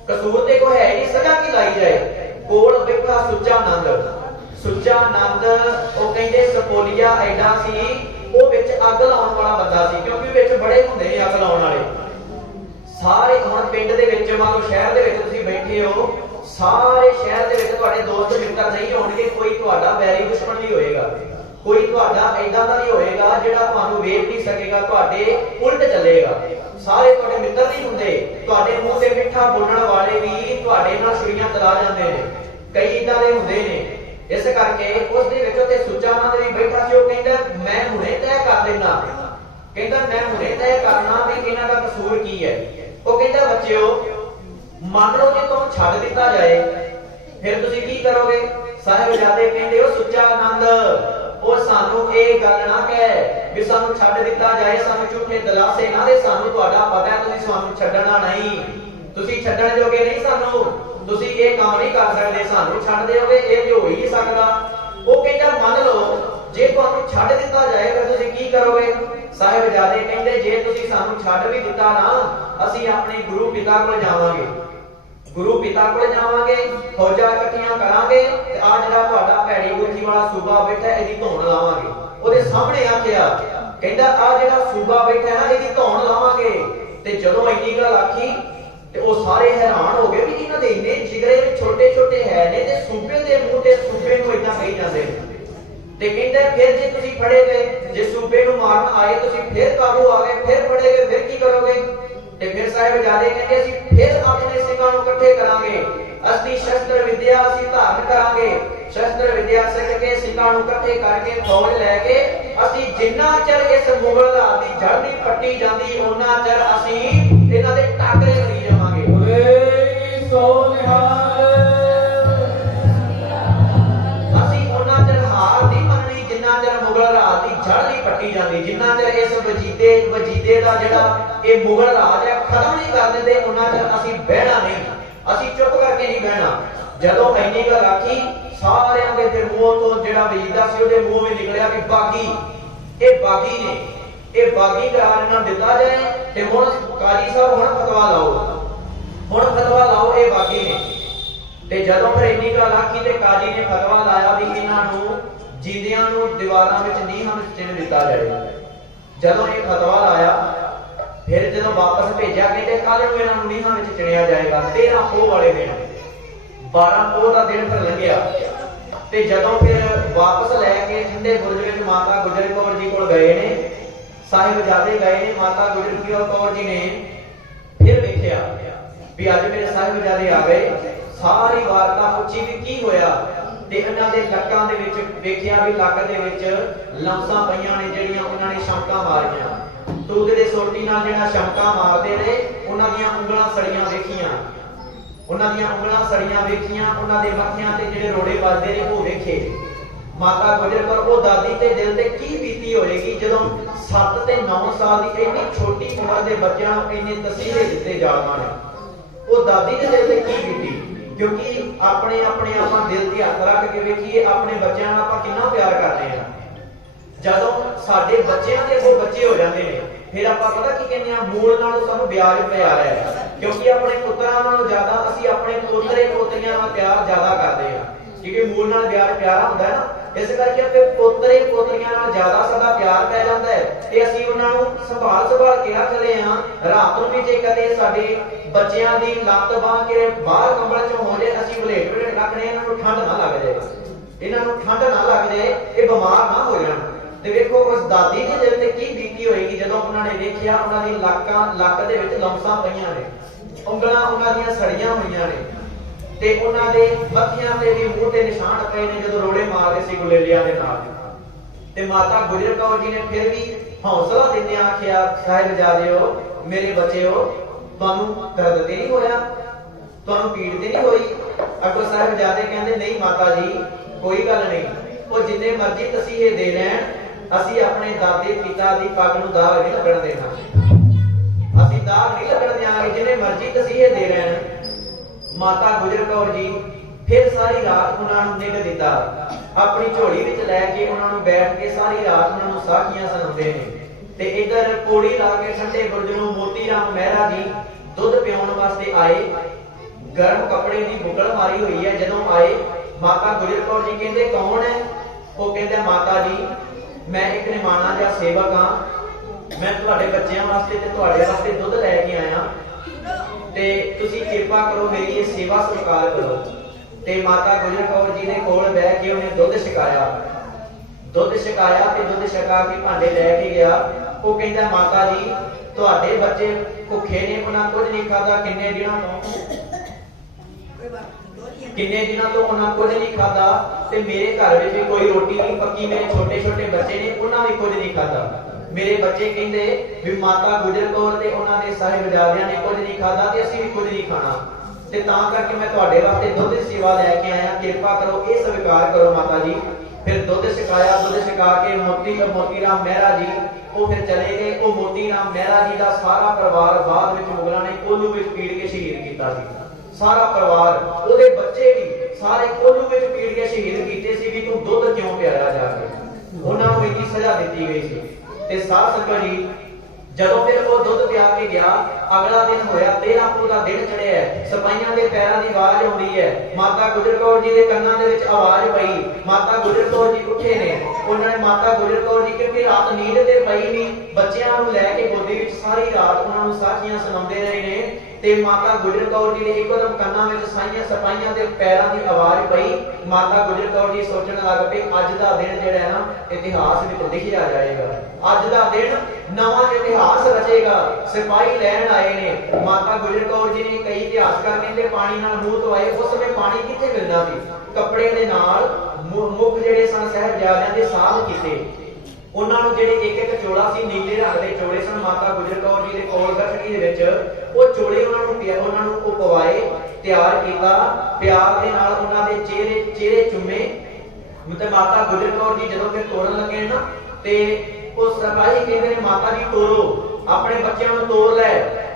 ਕਸੂਰ ਤੇ ਕੋਈ ਹੈ ਨਹੀਂ, ਸਜ਼ਾ ਕੀ ਲਾਈ ਜਾਏ। ਕੋਲ ਬੈਠਾ ਸੁੱਚਾ ਨੰਦ, ਸੁੱਚਾ ਨੰਦ ਉਹ ਕਹਿੰਦੇ ਸਪੋਲੀਆ ਐਡਾ ਸੀ, ਉਹ ਵਿੱਚ ਅੱਗ ਲਾਉਣ ਵਾਲਾ ਬੰਦਾ ਸੀ, ਕਿਉਂਕਿ ਵਿੱਚ ਬੜੇ ਹੁੰਦੇ ਨੇ ਅੱਗ ਲਾਉਣ ਵਾਲੇ ਸਾਰੇ। ਹੁਣ ਪਿੰਡ ਦੇ ਵਿੱਚ ਮੰਨ ਲਓ ਸ਼ਹਿਰ ਦੇ ਵਿੱਚ ਤੁਸੀਂ ਬੈਠੇ ਹੋ, ਸਾਰੇ ਸ਼ਹਿਰ ਦੇ ਵਿੱਚ ਤੁਹਾਡੇ ਦੋਸਤ ਮਿੱਤਰ ਨਹੀਂ ਹੋਣਗੇ, ਕੋਈ ਤੁਹਾਡਾ ਵੈਰੀ ਦੁਸ਼ਮਣ ਨਹੀਂ ਹੋਏਗਾ, ਕੋਈ ਤੁਹਾਡਾ ਏਦਾਂ ਦਾ ਨਹੀਂ ਹੋਏਗਾ ਜਿਹੜਾ ਤੁਹਾਨੂੰ ਵੇਖ ਨਹੀਂ ਸਕੇਗਾ, ਤੁਹਾਡੇ ਉਲਟ ਚੱਲੇਗਾ। ਸਾਰੇ ਤੁਹਾਡੇ ਮਿੱਤਰ ਨਹੀਂ ਹੁੰਦੇ, ਤੁਹਾਡੇ ਮੂੰਹ ਤੇ ਮਿੱਠਾ ਬੋਲਣ ਵਾਲੇ ਵੀ ਤੁਹਾਡੇ ਨਾਲ ਛੁਰੀਆਂ ਚਲਾ ਜਾਂਦੇ ਨੇ, ਕਈ ਇਦਾਂ ਦੇ ਹੁੰਦੇ ਨੇ। ਇਸ ਕਰਕੇ ਉਸ ਦੇ ਵਿੱਚ ਤੇ ਸੁੱਚਾ ਨੰਦ ਵੀ ਬੈਠਾ ਸੀ, ਉਹ ਕਹਿੰਦਾ ਮੈਂ ਹੁਣੇ ਤੈਅ ਕਰ ਲੈਣਾ, ਕਹਿੰਦਾ ਮੈਂ ਹੁਣੇ ਤੈਅ ਕਰਨਾ ਵੀ ਇਹਨਾਂ ਦਾ ਕਸੂਰ ਕੀ ਹੈ। ਉਹ ਕਹਿੰਦਾ ਬੱਚਿਓ ਮੰਨ ਲਓ ਜੇ ਤੁਹਾਨੂੰ ਛੱਡ ਦਿੱਤਾ ਜਾਏ ਫਿਰ ਤੁਸੀਂ ਕੀ ਕਰੋਗੇ। ਸਾਹਿਬਜ਼ਾਦੇ ਕਹਿੰਦੇ ਉਹ ਸੁੱਚਾ ਨੰਦ ਉਹ ਸਾਨੂੰ ਇਹ ਗੱਲ ਨਾ ਕਹਿ ਵੀ ਸਾਨੂੰ ਛੱਡ ਦਿੱਤਾ ਜਾਏ, ਸਾਨੂੰ ਝੂਠੇ ਦਿਲਾਸੇ ਨਾ ਦੇ, ਸਾਨੂੰ ਤੁਹਾਡਾ ਪਤਾ ਹੈ ਤੁਸੀਂ ਸਾਨੂੰ ਛੱਡਣਾ ਨਹੀਂ, ਤੁਸੀਂ ਛੱਡਣ ਜੋਗੇ ਨਹੀਂ ਸਾਨੂੰ, ਤੁਸੀਂ ਇਹ ਕੰਮ ਨਹੀਂ ਕਰ ਸਕਦੇ, ਸਾਨੂੰ ਛੱਡ ਦਿਓਗੇ ਇਹ ਤੇ ਹੋ ਹੀ ਨਹੀਂ ਸਕਦਾ। ਉਹ ਕਹਿੰਦਾ ਮੰਨ ਲਓ ਜੇ ਤੁਹਾਨੂੰ ਛੱਡ ਦਿੱਤਾ ਜਾਏ ਫਿਰ ਤੁਸੀਂ ਕੀ ਕਰੋਗੇ। ਸਾਹਿਬਜ਼ਾਦੇ ਕਹਿੰਦੇ ਜੇ ਤੁਸੀਂ ਸਾਨੂੰ ਛੱਡ ਵੀ ਦਿੱਤਾ ਨਾ, ਅਸੀਂ ਆਪਣੇ ਗੁਰੂ ਪਿਤਾ ਕੋਲ ਜਾਵਾਂਗੇ, ਗੁਰੂ ਪਿਤਾ ਕੋਲ ਜਾਵਾਂਗੇ, ਫੌਜਾਂ ਇਕੱਠੀਆਂ ਕਰਾਂਗੇ ਤੇ ਆ ਜਿਹੜਾ ਤੁਹਾਡਾ ਭੈੜੀ ਗੁੱਠੀ ਵਾਲਾ ਸੂਬਾ ਬੈਠਾ ਇਹਦੀ ਧੌਣ ਲਾਵਾਂਗੇ। ਉਹਦੇ ਸਾਹਮਣੇ ਆਖਿਆ, ਕਹਿੰਦਾ ਆ ਜਿਹੜਾ ਸੂਬਾ ਬੈਠਾ ਨਾ ਇਹਦੀ ਧੌਣ ਲਾਵਾਂਗੇ। ਤੇ ਜਦੋਂ ਇੰਨੀ ਗੱਲ ਆਖੀ ਤੇ ਉਹ ਸਾਰੇ ਹੈਰਾਨ ਹੋ ਗਏ ਵੀ ਇਹਨਾਂ ਦੇ ਇੰਨੇ ਜਿਗਰੇ ਛੋਟੇ ਛੋਟੇ ਹੈ ਨੇ ਤੇ ਸੂਬੇ ਦੇ ਮੂੰਹ ਤੇ ਸੂਬੇ ਨੂੰ ਇਦਾਂ ਕਹੀ ਜਾਂਦੇ ਨੇ। ਤੇ ਕਹਿੰਦੇ ਫਿਰ ਜੇ ਤੁਸੀਂ ਫੜੇ ਗਏ, ਜੇ ਸੂਬੇ ਨੂੰ ਮਾਰਨ ਆਏ ਤੁਸੀਂ ਫਿਰ ਕਾਬੂ ਆ ਗਏ, ਫਿਰ ਫੜੇ ਗਏ, ਫਿਰ ਕੀ ਕਰੋਗੇ। ਤੇ ਫਿਰ ਸਾਹਿਬਜ਼ਾਦੇ ਕਹਿੰਦੇ ਅਸੀਂ ਫਿਰ ਆਪਣੇ ਸਿੰਘਾਂ ਨੂੰ ਇਕੱਠੇ ਕਰਾਂਗੇ, ਅਸੀਂ ਸ਼ਸਤਰ ਵਿਦਿਆ ਅਸੀਂ ਧਾਰਨ ਕਰਾਂਗੇ, ਸ਼ਸਤਰ ਵਿਦਿਆ ਸਿੱਖ ਕੇ ਸਿੰਘਾਂ ਨੂੰ ਇਕੱਠੇ ਕਰਕੇ ਫੌਜ ਲੈ ਕੇ ਅਸੀਂ ਜਿੰਨਾ ਚਿਰ ਇਸ ਮੁਗਲ ਰਾਜ ਦੀ ਜੜ ਨਹੀਂ ਪੱਟੀ ਜਾਂਦੀ ਉਹਨਾਂ ਚਿਰ ਅਸੀਂ ਇਹਨਾਂ ਦੇ ਟਾਕਰੇ ਕਰੀ ਜਾਵਾਂਗੇ। ਓਏ ਸੋ ਨਿਹਾਲ, ਅਸੀਂ ਉਹਨਾਂ ਚਿਰ ਹਾਰ ਨਹੀਂ ਮੰਨਣੀ ਜਿੰਨਾ ਚਿਰ ਮੁਗਲ ਰਾਜ ਦੀ ਜੜ ਨਹੀਂ ਪੱਟੀ ਜਾਂਦੀ, ਜਿੰਨਾ ਚਿਰ ਇਸ ਵਜੀਦੇ ਦਾ ਜਿਹੜਾ ਇਹ ਮੁਗਲ ਰਾਜ ਹੈ ਖਤਮ ਨਹੀਂ ਕਰ ਦਿੰਦੇ ਉਹਨਾਂ ਚਿਰ ਅਸੀਂ ਬਹਿਣਾ ਨਹੀਂ, ਅਸੀਂ ਚੁੱਪ ਕਰਕੇ ਨਹੀਂ ਬਹਿਣਾ। ਜਦੋਂ ਇੰਨੀ ਗੱਲ ਆਖੀ ਸਾਰਿਆਂ ਦੇ ਮੂੰਹ ਤੋਂ ਜਿਹੜਾ ਵਜੀਦਾ ਸੀ ਉਹਦੇ ਮੂੰਹ ਵਿੱਚ ਨਿਕਲਿਆ ਵੀ ਬਾਗੀ, ਇਹ ਬਾਗੀ ਨੇ, ਇਹ ਬਾਗੀ ਕਰਾਰ ਇਹਨਾਂ ਦਿੱਤਾ ਜਾਏ ਤੇ ਹੁਣ ਕਾਜੀ ਸਾਹਿਬ ਹੁਣ ਫਤਵਾ ਲਾਓ, ਹੁਣ ਫਤਵਾ ਲਾਓ ਇਹ ਬਾਗੀ ਨੇ। ਤੇ ਜਦੋਂ ਫਿਰ ਇੰਨੀ ਗੱਲ ਆਖੀ ਤੇ ਕਾਜੀ ਨੇ ਫਤਵਾ ਲਾਇਆ ਵੀ ਇਹਨਾਂ ਨੂੰ ਜਿੰਦਿਆਂ ਨੂੰ ਦੀਵਾਰਾਂ ਵਿੱਚ ਨੀਹਾਂ ਵਿੱਚ ਚਿਣ ਦਿੱਤਾ ਜਾਏ। ਜਦੋਂ ਇਹ ਫਤਵਾ ਲਾਇਆ ਫਿਰ ਜਦੋਂ ਵਾਪਸ ਭੇਜਿਆ ਕਹਿੰਦੇ ਕੱਲ ਨੂੰ ਇਹਨਾਂ ਨੂੰ ਨੀਹਾਂ ਵਿੱਚ ਚਿਣਿਆ ਜਾਏਗਾ। 13 ਪੋਹ ਵਾਲੇ ਦਿਨ 12 ਪੋਹ ਦਾ ਦਿਨ ਫਿਰ ਲੰਘਿਆ ਤੇ ਜਦੋਂ ਫਿਰ ਵਾਪਸ ਲੈ ਕੇ ਠੰਡੇ ਬੁਰਜ ਵਿੱਚ ਮਾਤਾ ਗੁਜਰ ਕੌਰ ਜੀ ਕੋਲ ਗਏ ਨੇ, ਸਾਹਿਬਜ਼ਾਦੇ ਗਏ ਨੇ, ਮਾਤਾ ਗੁਜਰ ਕੌਰ ਜੀ ਨੇ ਫਿਰ ਵੇਖਿਆ ਵੀ ਅੱਜ ਮੇਰੇ ਸਾਹਿਬਜ਼ਾਦੇ ਆ ਗਏ। ਸਾਰੀ ਵਾਰਤਾ ਪੁੱਛੀ ਵੀ ਕੀ ਹੋਇਆ ਤੇ ਇਹਨਾਂ ਦੇ ਲੱਕਾਂ ਦੇ ਵਿੱਚ ਵੇਖਿਆ ਵੀ ਲੱਕ ਦੇ ਵਿੱਚ ਲਮਸਾਂ ਪਈਆਂ ਨੇ ਜਿਹੜੀਆਂ ਉਹਨਾਂ ਨੇ ਸ਼ਮਕਾਂ ਮਾਰੀਆਂ, ਤੂਤ ਦੇ ਸੋਟੀ ਨਾਲ ਜਿਹੜਾ ਸ਼ਮਕਾਂ ਮਾਰਦੇ ਨੇ ਉਹਨਾਂ ਦੀਆਂ ਉਂਗਲਾਂ ਸੜੀਆਂ ਵੇਖੀਆਂ, ਉਹਨਾਂ ਦੀਆਂ ਉਂਗਲਾਂ ਸੜੀਆਂ ਵੇਖੀਆਂ, ਉਹਨਾਂ ਦੇ ਮੱਥਿਆਂ ਤੇ ਜਿਹੜੇ ਰੋੜੇ ਵੱਜਦੇ ਨੇ ਉਹ ਵੇਖੇ। ਮਾਤਾ ਗੁਜਰ ਕੌਰ ਉਹ ਦਾਦੀ ਤੇ ਦਿਲ ਤੇ ਕੀ ਬੀਤੀ ਹੋਏਗੀ ਜਦੋਂ 7 ਤੇ 9 ਸਾਲ ਦੀ ਇੰਨੀ ਛੋਟੀ ਉਮਰ ਦੇ ਬੱਚਿਆਂ ਨੂੰ ਇੰਨੇ ਤਸੀਹੇ ਦਿੱਤੇ ਜਾਣ ਨੇ, ਉਹ ਦਾਦੀ ਦੇ ਦਿਲ ਤੇ ਕੀ ਬੀਤੀ। ਕਿਉਂਕਿ ਆਪਣੇ ਆਪਾਂ ਦਿਲ ਤੇ ਹੱਥ ਰੱਖ ਕੇ ਵੇਖੀਏ ਆਪਣੇ ਬੱਚਿਆਂ ਨਾਲ ਆਪਾਂ ਕਿੰਨਾ ਪਿਆਰ ਕਰਦੇ ਹਾਂ। ਜਦੋਂ ਸਾਡੇ ਬੱਚਿਆਂ ਦੇ ਉਹ ਬੱਚੇ ਹੋ ਜਾਂਦੇ ਨੇ ਫਿਰ ਆਪਾਂ ਪਤਾ ਕੀ ਕਹਿੰਦੇ ਆ, ਮੂਲ ਨਾਲੋਂ ਸਾਨੂੰ ਵਿਆਜ ਪਿਆਰ ਹੈ, ਕਿਉਂਕਿ ਆਪਣੇ ਪੁੱਤਰਾਂ ਨਾਲੋਂ ਜ਼ਿਆਦਾ ਅਸੀਂ ਆਪਣੇ ਪੋਤਰੇ ਪੋਤਰੀਆਂ ਨਾਲ ਪਿਆਰ ਜ਼ਿਆਦਾ ਕਰਦੇ ਹਾਂ, ਕਿਉਂਕਿ ਮੂਲ ਨਾਲ ਵਿਆਜ ਪਿਆਰਾ ਹੁੰਦਾ ਹੈ ਨਾ। ਇਸ ਕਰਕੇ ਆਪਣੇ ਪੋਤਰੇ ਪੋਤਰੀਆਂ ਨਾਲ ਜ਼ਿਆਦਾ ਸਾਡਾ ਪਿਆਰ ਪੈ ਜਾਂਦਾ ਹੈ ਤੇ ਅਸੀਂ ਉਹਨਾਂ ਨੂੰ ਸੰਭਾਲ ਕੇ ਰੱਖਦੇ ਹਾਂ। ਰਾਤ ਨੂੰ ਵੀ ਜੇ ਕਦੇ ਸਾਡੇ ਬੱਚਿਆਂ ਦੀ ਲੱਤ ਬਾਂਹ ਕੇ ਬਾਹਰ ਕੰਬਲ ਚੋਂ ਹੋ ਜਾਏ ਅਸੀਂ ਵਲੇਟ ਰੱਖਦੇ, ਇਹਨਾਂ ਨੂੰ ਠੰਡ ਨਾ ਲੱਗ ਜਾਏ, ਇਹਨਾਂ ਨੂੰ ਠੰਡ ਨਾ ਲੱਗ ਜਾਏ, ਇਹ ਬਿਮਾਰ ਨਾ ਹੋ ਜਾਣ। ਤੇ ਵੇਖੋ ਉਸ ਦਾਦੀ ਦੇ ਦਿਲ ਤੇ ਕੀ ਬੀਤੀ ਹੋਏਗੀ ਜਦੋਂ ਉਹਨਾਂ ਨੇ ਵੇਖਿਆ ਉਹਨਾਂ ਦੀ ਲੱਕ ਦੇ ਵਿੱਚ ਲਮਸਾਂ ਪਈਆਂ ਨੇ, ਉਂਗਲਾਂ ਉਹਨਾਂ ਦੀਆਂ ਸੜੀਆਂ ਹੋਈਆਂ ਨੇ ਤੇ ਉਹਨਾਂ ਦੇ ਮੱਥਿਆਂ ਤੇ ਵੀ ਮੂੰਹ ਤੇ ਨਿਸ਼ਾਨ ਪਏ ਨੇ ਜਦੋਂ ਰੋੜੇ ਮਾਰਦੇ ਸੀ ਗੁਲੇਲਿਆਂ ਦੇ ਨਾਲ। ਤੇ ਮਾਤਾ ਗੁਜਰ ਕੌਰ ਜੀ ਨੇ ਫਿਰ ਵੀ ਹੌਸਲਾ ਦਿੰਦੇ ਆਖਿਆ, ਸਾਹਿਬਜ਼ਾਦਿਓ ਮੇਰੇ ਬੱਚਿਓ ਤੁਹਾਨੂੰ ਦਰਦ ਤੇ ਨਹੀਂ ਹੋਇਆ, ਤੁਹਾਨੂੰ ਪੀੜ ਤੇ ਨਹੀਂ ਹੋਈ। ਅੱਗੋਂ ਸਾਹਿਬਜ਼ਾਦੇ ਕਹਿੰਦੇ ਨਹੀਂ ਮਾਤਾ ਜੀ ਕੋਈ ਗੱਲ ਨਹੀਂ, ਉਹ ਜਿੰਨੇ ਮਰਜ਼ੀ ਤਸੀਹੇ ਦੇ ਲੈਣ ਅਸੀਂ ਆਪਣੇ ਦਾਦੇ ਪਿਤਾ ਦੀ ਪੱਗ ਨੂੰ ਦਾਗ ਨਹੀਂ ਲੱਗਣ ਦੇਣਾ, ਅਸੀਂ ਦਾਗ ਨਹੀਂ ਲੱਗਣ ਦਿਆਂਗੇ ਜਿੰਨੇ ਮਰਜ਼ੀ ਤਸੀਹੇ ਦੇ ਲੈਣ। ਮਾਤਾ ਗੁਜਰ ਕੌਰ ਜੀ ਫਿਰ ਸਾਰੀ ਰਾਤ ਉਹਨਾਂ ਨੂੰ ਨਿੱਘ ਦਿੱਤਾ, ਆਪਣੀ ਝੋਲੀ ਵਿੱਚ ਲੈ ਕੇ ਉਹਨਾਂ ਨੂੰ ਬੈਠ ਕੇ ਸਾਰੀ ਰਾਤ ਉਹਨਾਂ ਨੂੰ ਸਾਖੀਆਂ ਸੁਣਾਉਂਦੇ ਨੇ। ਤੇ ਇਧਰ ਪੌੜੀ ਲਾ ਕੇ ਠੰਡੇ ਬੁਰਜ ਨੂੰ ਮੋਤੀ ਰਾਮ ਮਹਿਰਾ ਜੀ ਦੁੱਧ ਪਿਆਉਣ ਵਾਸਤੇ ਆਏ। ਗਰਮ ਕੱਪੜੇ ਦੀ ਬੁੱਕਲ ਮਾਰੀ ਹੋਈ ਹੈ। ਜਦੋਂ ਆਏ ਮਾਤਾ ਗੁਜਰ ਕੌਰ ਜੀ ਕਹਿੰਦੇ ਕੌਣ ਹੈ? ਉਹ ਕਹਿੰਦੇ ਮਾਤਾ ਜੀ ਮੈਂ ਇੱਕ ਨਿਮਾਣਾ ਜਿਹਾ ਸੇਵਕ ਹਾਂ, ਮੈਂ ਤੁਹਾਡੇ ਬੱਚਿਆਂ ਵਾਸਤੇ ਤੇ ਤੁਹਾਡੇ ਵਾਸਤੇ ਦੁੱਧ ਲੈ ਕੇ ਆਇਆ ਤੇ ਤੁਸੀਂ ਕਿਰਪਾ ਕਰੋ ਮੇਰੀ ਇਹ ਸੇਵਾ ਸਤਿਕਾਰ ਕਰੋ। ਤੇ ਮਾਤਾ ਗੁਜਰ ਕੌਰ ਜੀ ਦੇ ਕੋਲ ਬਹਿ ਕੇ ਉਹਨੇ ਦੁੱਧ ਛਕਾਇਆ ਤੇ ਦੁੱਧ ਛਕਾ ਕੇ ਭਾਂਡੇ ਲੈ ਕੇ ਗਿਆ। ਉਹ ਕਹਿੰਦਾ ਮਾਤਾ ਜੀ ਤੁਹਾਡੇ ਬੱਚੇ ਭੁੱਖੇ ਨੇ, ਉਹਨਾਂ ਕੁਝ ਨਹੀਂ ਖਾਦਾ ਕਿੰਨੇ ਦਿਨਾਂ ਤੋਂ ਉਹਨਾਂ ਕੁਝ ਨਹੀਂ ਖਾਦਾ ਤੇ ਮੇਰੇ ਘਰ ਵਿੱਚ ਵੀ ਕੋਈ ਰੋਟੀ ਨਹੀਂ ਪੱਕੀ, ਮੇਰੇ ਛੋਟੇ ਛੋਟੇ ਬੱਚੇ ਨੇ ਉਹਨਾਂ ਵੀ ਕੁਝ ਨਹੀਂ ਖਾਦਾ। ਮੇਰੇ ਬੱਚੇ ਕਹਿੰਦੇ ਵੀ ਮਾਤਾ ਗੁਜਰ ਕੌਰ ਤੇ ਉਹਨਾਂ ਦੇ ਸਾਹਿਬਜ਼ਾਦਿਆਂ ਨੇ ਕੁਝ ਨਹੀਂ ਖਾਦਾ ਤੇ ਅਸੀਂ ਵੀ ਕੁਝ ਨਹੀਂ ਖਾਣਾ, ਤੇ ਤਾਂ ਕਰਕੇ ਮੈਂ ਤੁਹਾਡੇ ਵਾਸਤੇ ਦੁੱਧ ਦੀ ਸੇਵਾ ਲੈ ਕੇ ਆਇਆ, ਕਿਰਪਾ ਕਰੋ ਇਹ ਸਵੀਕਾਰ ਕਰੋ ਮਾਤਾ ਜੀ। ਫਿਰ ਦੁੱਧ ਛਕਾਇਆ, ਦੁੱਧ ਛਕਾ ਕੇ ਮੋਤੀ ਰਾਮ ਮਹਿਰਾ ਜੀ ਉਹ ਫਿਰ ਚਲੇ ਗਏ। ਉਹ ਮੋਤੀ ਰਾਮ ਮਹਿਰਾ ਜੀ ਦਾ ਸਾਰਾ ਪਰਿਵਾਰ ਬਾਅਦ ਵਿੱਚ ਮੁਗਲਾਂ ਨੇ ਕੋਲੂ ਵਿੱਚ ਪੀੜ ਕੇ ਸ਼ਹੀਦ ਕੀਤਾ ਸੀ। ਸਾਰਾ ਪਰਿਵਾਰ, ਉਹਦੇ ਬੱਚੇ ਵੀ ਸਾਰੇ ਕੋਲੂ ਵਿੱਚ ਪੀੜ ਕੇ ਸ਼ਹੀਦ ਕੀਤੇ ਸੀ ਵੀ ਤੂੰ ਦੁੱਧ ਕਿਉਂ ਪਿਆਇਆ ਜਾ ਕੇ। ਉਹਨਾਂ ਨੂੰ ਇੰਨੀ ਸਜ਼ਾ ਦਿੱਤੀ ਗਈ ਸੀ। ਤੇ ਸਾਧ ਸੰਗਤ ਜੀ ਜਦੋਂ ਫਿਰ ਉਹ ਦੁੱਧ ਪਿਆ ਕੇ ਗਿਆ, ਅਗਲਾ ਦਿਨ ਹੋਇਆ 13 ਪੂਰ ਦਾ ਦਿਨ ਚੜਿਆ। ਸਿਪਾਹੀਆਂ ਦੇ ਪੈਰਾਂ ਦੀ ਆਵਾਜ਼ ਆਉਂਦੀ ਹੈ। ਮਾਤਾ ਗੁਜਰ ਕੌਰ ਜੀ ਦੇ ਕੰਨਾਂ ਦੇ ਵਿੱਚ ਆਵਾਜ਼ ਪਈ। ਮਾਤਾ ਗੁਜਰ ਕੌਰ ਜੀ ਉੱਠੇ ਨੇ। ਉਹਨਾਂ ਨੇ ਮਾਤਾ ਗੁਜਰ ਕੌਰ ਜੀ ਕਿਉਂਕਿ ਰਾਤ ਨੀਂਦ ਤੇ ਪਈ ਨਹੀਂ, ਬੱਚਿਆਂ ਨੂੰ ਲੈ ਕੇ ਗੋਦੀ ਵਿੱਚ ਸਾਰੀ ਰਾਤ ਉਹਨਾਂ ਨੂੰ ਸਾਖੀਆਂ ਸੁਣਾਉਂਦੇ ਰਹੇ ਨੇ। ਤੇ ਮਾਤਾ ਗੁਜਰ ਕੌਰ ਜੀ ਦੇ ਇੱਕਦਮ ਕੰਨਾਂ ਵਿੱਚ ਸਿਪਾਹੀਆਂ ਦੇ ਪੈਰਾਂ ਦੀ ਆਵਾਜ਼ ਪਈ। ਮਾਤਾ ਗੁਜਰ ਕੌਰ ਜੀ ਸੋਚਣ ਲੱਗ ਪਏ ਅੱਜ ਦਾ ਦਿਨ ਜਿਹੜਾ ਹੈ ਨਾ ਇਤਿਹਾਸ ਵਿੱਚ ਲਿਖਿਆ ਜਾਏਗਾ, ਅੱਜ ਦਾ ਦਿਨ ਨਵਾਂ ਇਤਿਹਾਸ ਰਚੇਗਾ। ਸਿਪਾਹੀ ਲੈਣ ਆਏ ਨੇ। ਮਾਤਾ ਗੁਜਰ ਕੌਰ ਜੀ ਨੇ ਕਈ ਇਤਿਹਾਸਕਾਰ ਕਹਿੰਦੇ ਪਾਣੀ ਨਾਲ ਮੂੰਹ ਧੋਏ। ਉਸ ਸਮੇਂ ਪਾਣੀ ਕਿੱਥੇ ਮਿਲਦਾ ਸੀ? ਕੱਪੜੇ ਦੇ ਨਾਲ ਮੁੱਖ ਜਿਹੜੇ ਸਨ ਸਾਹਿਬਜ਼ਾਦਿਆਂ ਦੇ ਸਾਧ ਕੀਤੇ। ਉਹਨਾਂ ਨੂੰ ਜਿਹੜੇ ਇੱਕ ਇੱਕ ਚੋਲਾ ਸੀ ਨੀਲੇ ਰੰਗ ਦੇ ਚੋਲੇ ਸਨ। ਮਾਤਾ ਗੁਜਰ ਕੌਰ ਜੀ ਦੇ ਕੋਲ ਗਠੜੀ ਦੇ ਵਿੱਚ ਉਹ ਚੋਲੇ ਉਹਨਾਂ ਨੂੰ ਉਹ ਪਵਾਏ, ਤਿਆਰ ਕੀਤਾ। ਪਿਆਰ ਦੇ ਨਾਲ ਉਹਨਾਂ ਦੇ ਚਿਹਰੇ ਚੁੰਮੇ। ਤੇ ਮਾਤਾ ਗੁਜਰ ਕੌਰ ਜੀ ਜਦੋਂ ਫਿਰ ਤੋੜਨ ਲੱਗੇ ਨਾ ਤੇ ਉਹ ਸਿਪਾਹੀ ਕਹਿੰਦੇ ਨੇ ਮਾਤਾ ਜੀ ਤੋੜੋ, ਆਪਣੇ ਬੱਚਿਆਂ ਨੂੰ ਤੋੜ ਲੈ।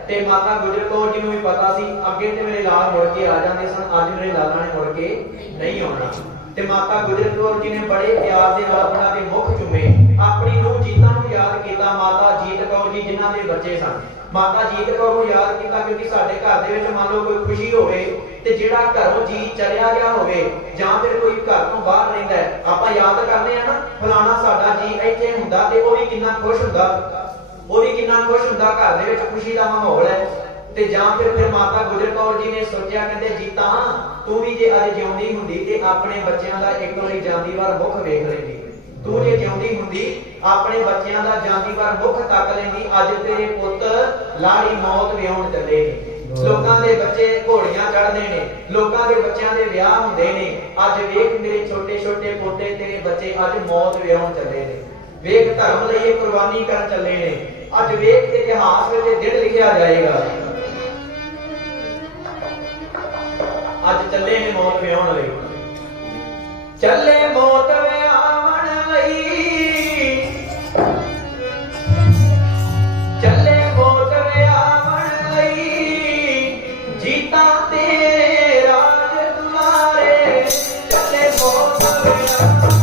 ਤੇ ਮਾਤਾ ਗੁਜਰ ਕੌਰ ਜੀ ਨੂੰ ਵੀ ਪਤਾ ਸੀ ਅੱਗੇ ਤੇ ਮੇਰੇ ਲਾਲ ਮੁੜ ਕੇ ਆ ਜਾਂਦੇ ਸਨ, ਅੱਜ ਮੇਰੇ ਲਾਲਾਂ ਨੇ ਮੁੜ ਕੇ ਨਹੀਂ ਆਉਣਾ। ਤੇ ਮਾਤਾ ਗੁਜਰ ਕੌਰ ਜੀ ਨੇ ਬੜੇ ਪਿਆਰ ਦੇ ਨਾਲ ਉਹਨਾਂ ਦੇ ਮੁਖ ਚੁੰਮੇ। ਆਪਣੀ ਨੂੰਹ ਜੀਤਾਂ ਨੂੰ ਯਾਦ ਕੀਤਾ। ਮਾਤਾ ਜੀਤ ਕੌਰ ਜੀ ਜਿਨ੍ਹਾਂ ਦੇ ਬੱਚੇ ਸਨ, ਮਾਤਾ ਜੀਤ ਕੌਰ ਨੂੰ ਯਾਦ ਕੀਤਾ ਕਿਉਂਕਿ ਸਾਡੇ ਘਰ ਦੇ ਵਿੱਚ ਮੰਨ ਲਓ ਕੋਈ ਖੁਸ਼ੀ ਹੋਵੇ ਤੇ ਜਿਹੜਾ ਘਰੋਂ ਜੀ ਚਲਿਆ ਗਿਆ ਹੋਵੇ ਜਾਂ ਫਿਰ ਕੋਈ ਘਰ ਤੋਂ ਬਾਹਰ ਰਹਿੰਦਾ ਹੈ, ਆਪਾਂ ਯਾਦ ਕਰਦੇ ਆ ਨਾ ਫਲਾਣਾ ਸਾਡਾ ਜੀ ਇੱਥੇ ਹੁੰਦਾ ਤੇ ਉਹ ਵੀ ਕਿੰਨਾ ਖੁਸ਼ ਹੁੰਦਾ, ਘਰ ਦੇ ਵਿੱਚ ਖੁਸ਼ੀ ਦਾ ਮਾਹੌਲ ਹੈ। ਤੇ ਜਾਂ ਫਿਰ ਮਾਤਾ ਗੁਜਰ ਕੌਰ ਜੀ ਨੇ ਸੋਚਿਆ ਕਹਿੰਦੇ ਜੀਤਾ ਤੂੰ ਵੀ ਜੇ ਅੱਜ ਜਿਉਂਦੀ ਹੁੰਦੀ ਤੇ ਆਪਣੇ ਬੱਚਿਆਂ ਦਾ ਇੱਕ ਵਾਰੀ ਜਾਂਦੀ ਵਾਰ ਮੁਖ ਵੇਖ ਲੈਂਦੀ। ਤੂੰ ਜੇ ਜਿਉਂਦੀ ਹੁੰਦੀ ਆਪਣੇ ਬੱਚਿਆਂ ਦਾ ਜਾਂਦੀ ਵਾਰ ਮੁਖ ਤੱਕ ਲੈਂਦੀ। ਅੱਜ ਤੇਰੇ ਪੁੱਤ ਲਾੜੀ ਮੌਤ ਵਿਆਹੁਣ ਚੱਲੇ ਨੇ। ਲੋਕਾਂ ਦੇ ਬੱਚੇ ਘੋੜੀਆਂ ਚੜ੍ਹਦੇ ਨੇ, ਲੋਕਾਂ ਦੇ ਬੱਚਿਆਂ ਦੇ ਵਿਆਹ ਹੁੰਦੇ ਨੇ। ਅੱਜ ਵੇਖ ਮੇਰੇ ਛੋਟੇ ਛੋਟੇ ਪੋਤੇ ਤੇਰੇ ਬੱਚੇ ਅੱਜ ਮੌਤ ਵਿਆਹੁਣ ਚੱਲੇ ਨੇ। ਵੇਖ ਧਰਮ ਲਈ ਇਹ ਕੁਰਬਾਨੀ ਕਰਨ ਚੱਲੇ ਨੇ। ਅੱਜ ਵੇਖ ਇਤਿਹਾਸ ਵਿੱਚ ਇਹ ਦਿਨ ਲਿਖਿਆ ਜਾਏਗਾ। ਅੱਜ ਚੱਲੇ ਨੇ ਮੌਤ ਵਿਆਹੁਣ ਲਈ, ਚੱਲੇ ਮੌਤ ਵਿਆਹੁਣ ਲਈ, ਚੱਲੇ ਮੌਤ ਵਿਆਹੁਣ ਲਈ। ਜੀਤਾ ਤੇ ਰਾਜ ਦੁਲਾਰੇ ਚੱਲੇ ਮੌਤ ਵਿਆਹੁਣ ਲਈ।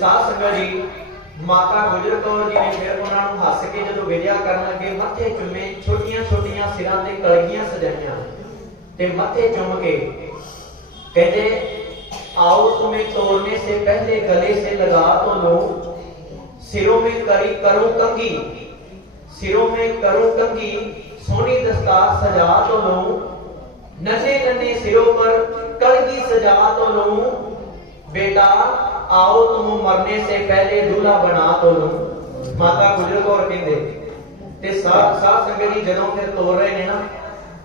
साध संगत जी माता गुजर कौर जी ने फिर उन्होंने हस के जो विद्या करन लगे मत्थे चुमे छोटियां छोटियां सिरां ते कलगियां सजाइयां ते मत्थे चुम के कहते आओ तुम्हें तोड़ने से पहले गले से लगा तो लो, सिरों में करूं कंघी, सिरों में करूं कंघी, सोनी दस्तार सजा तो लो, नन्हे नन्हे सिरों पर कलगी सजा तो लो, बेटा आओ तुम मरने से पहले दूल्हा बना तो लो। माता गुजर कौर कहंदे ते साध संगत जी जदों फिर तोड़ रहे ने ना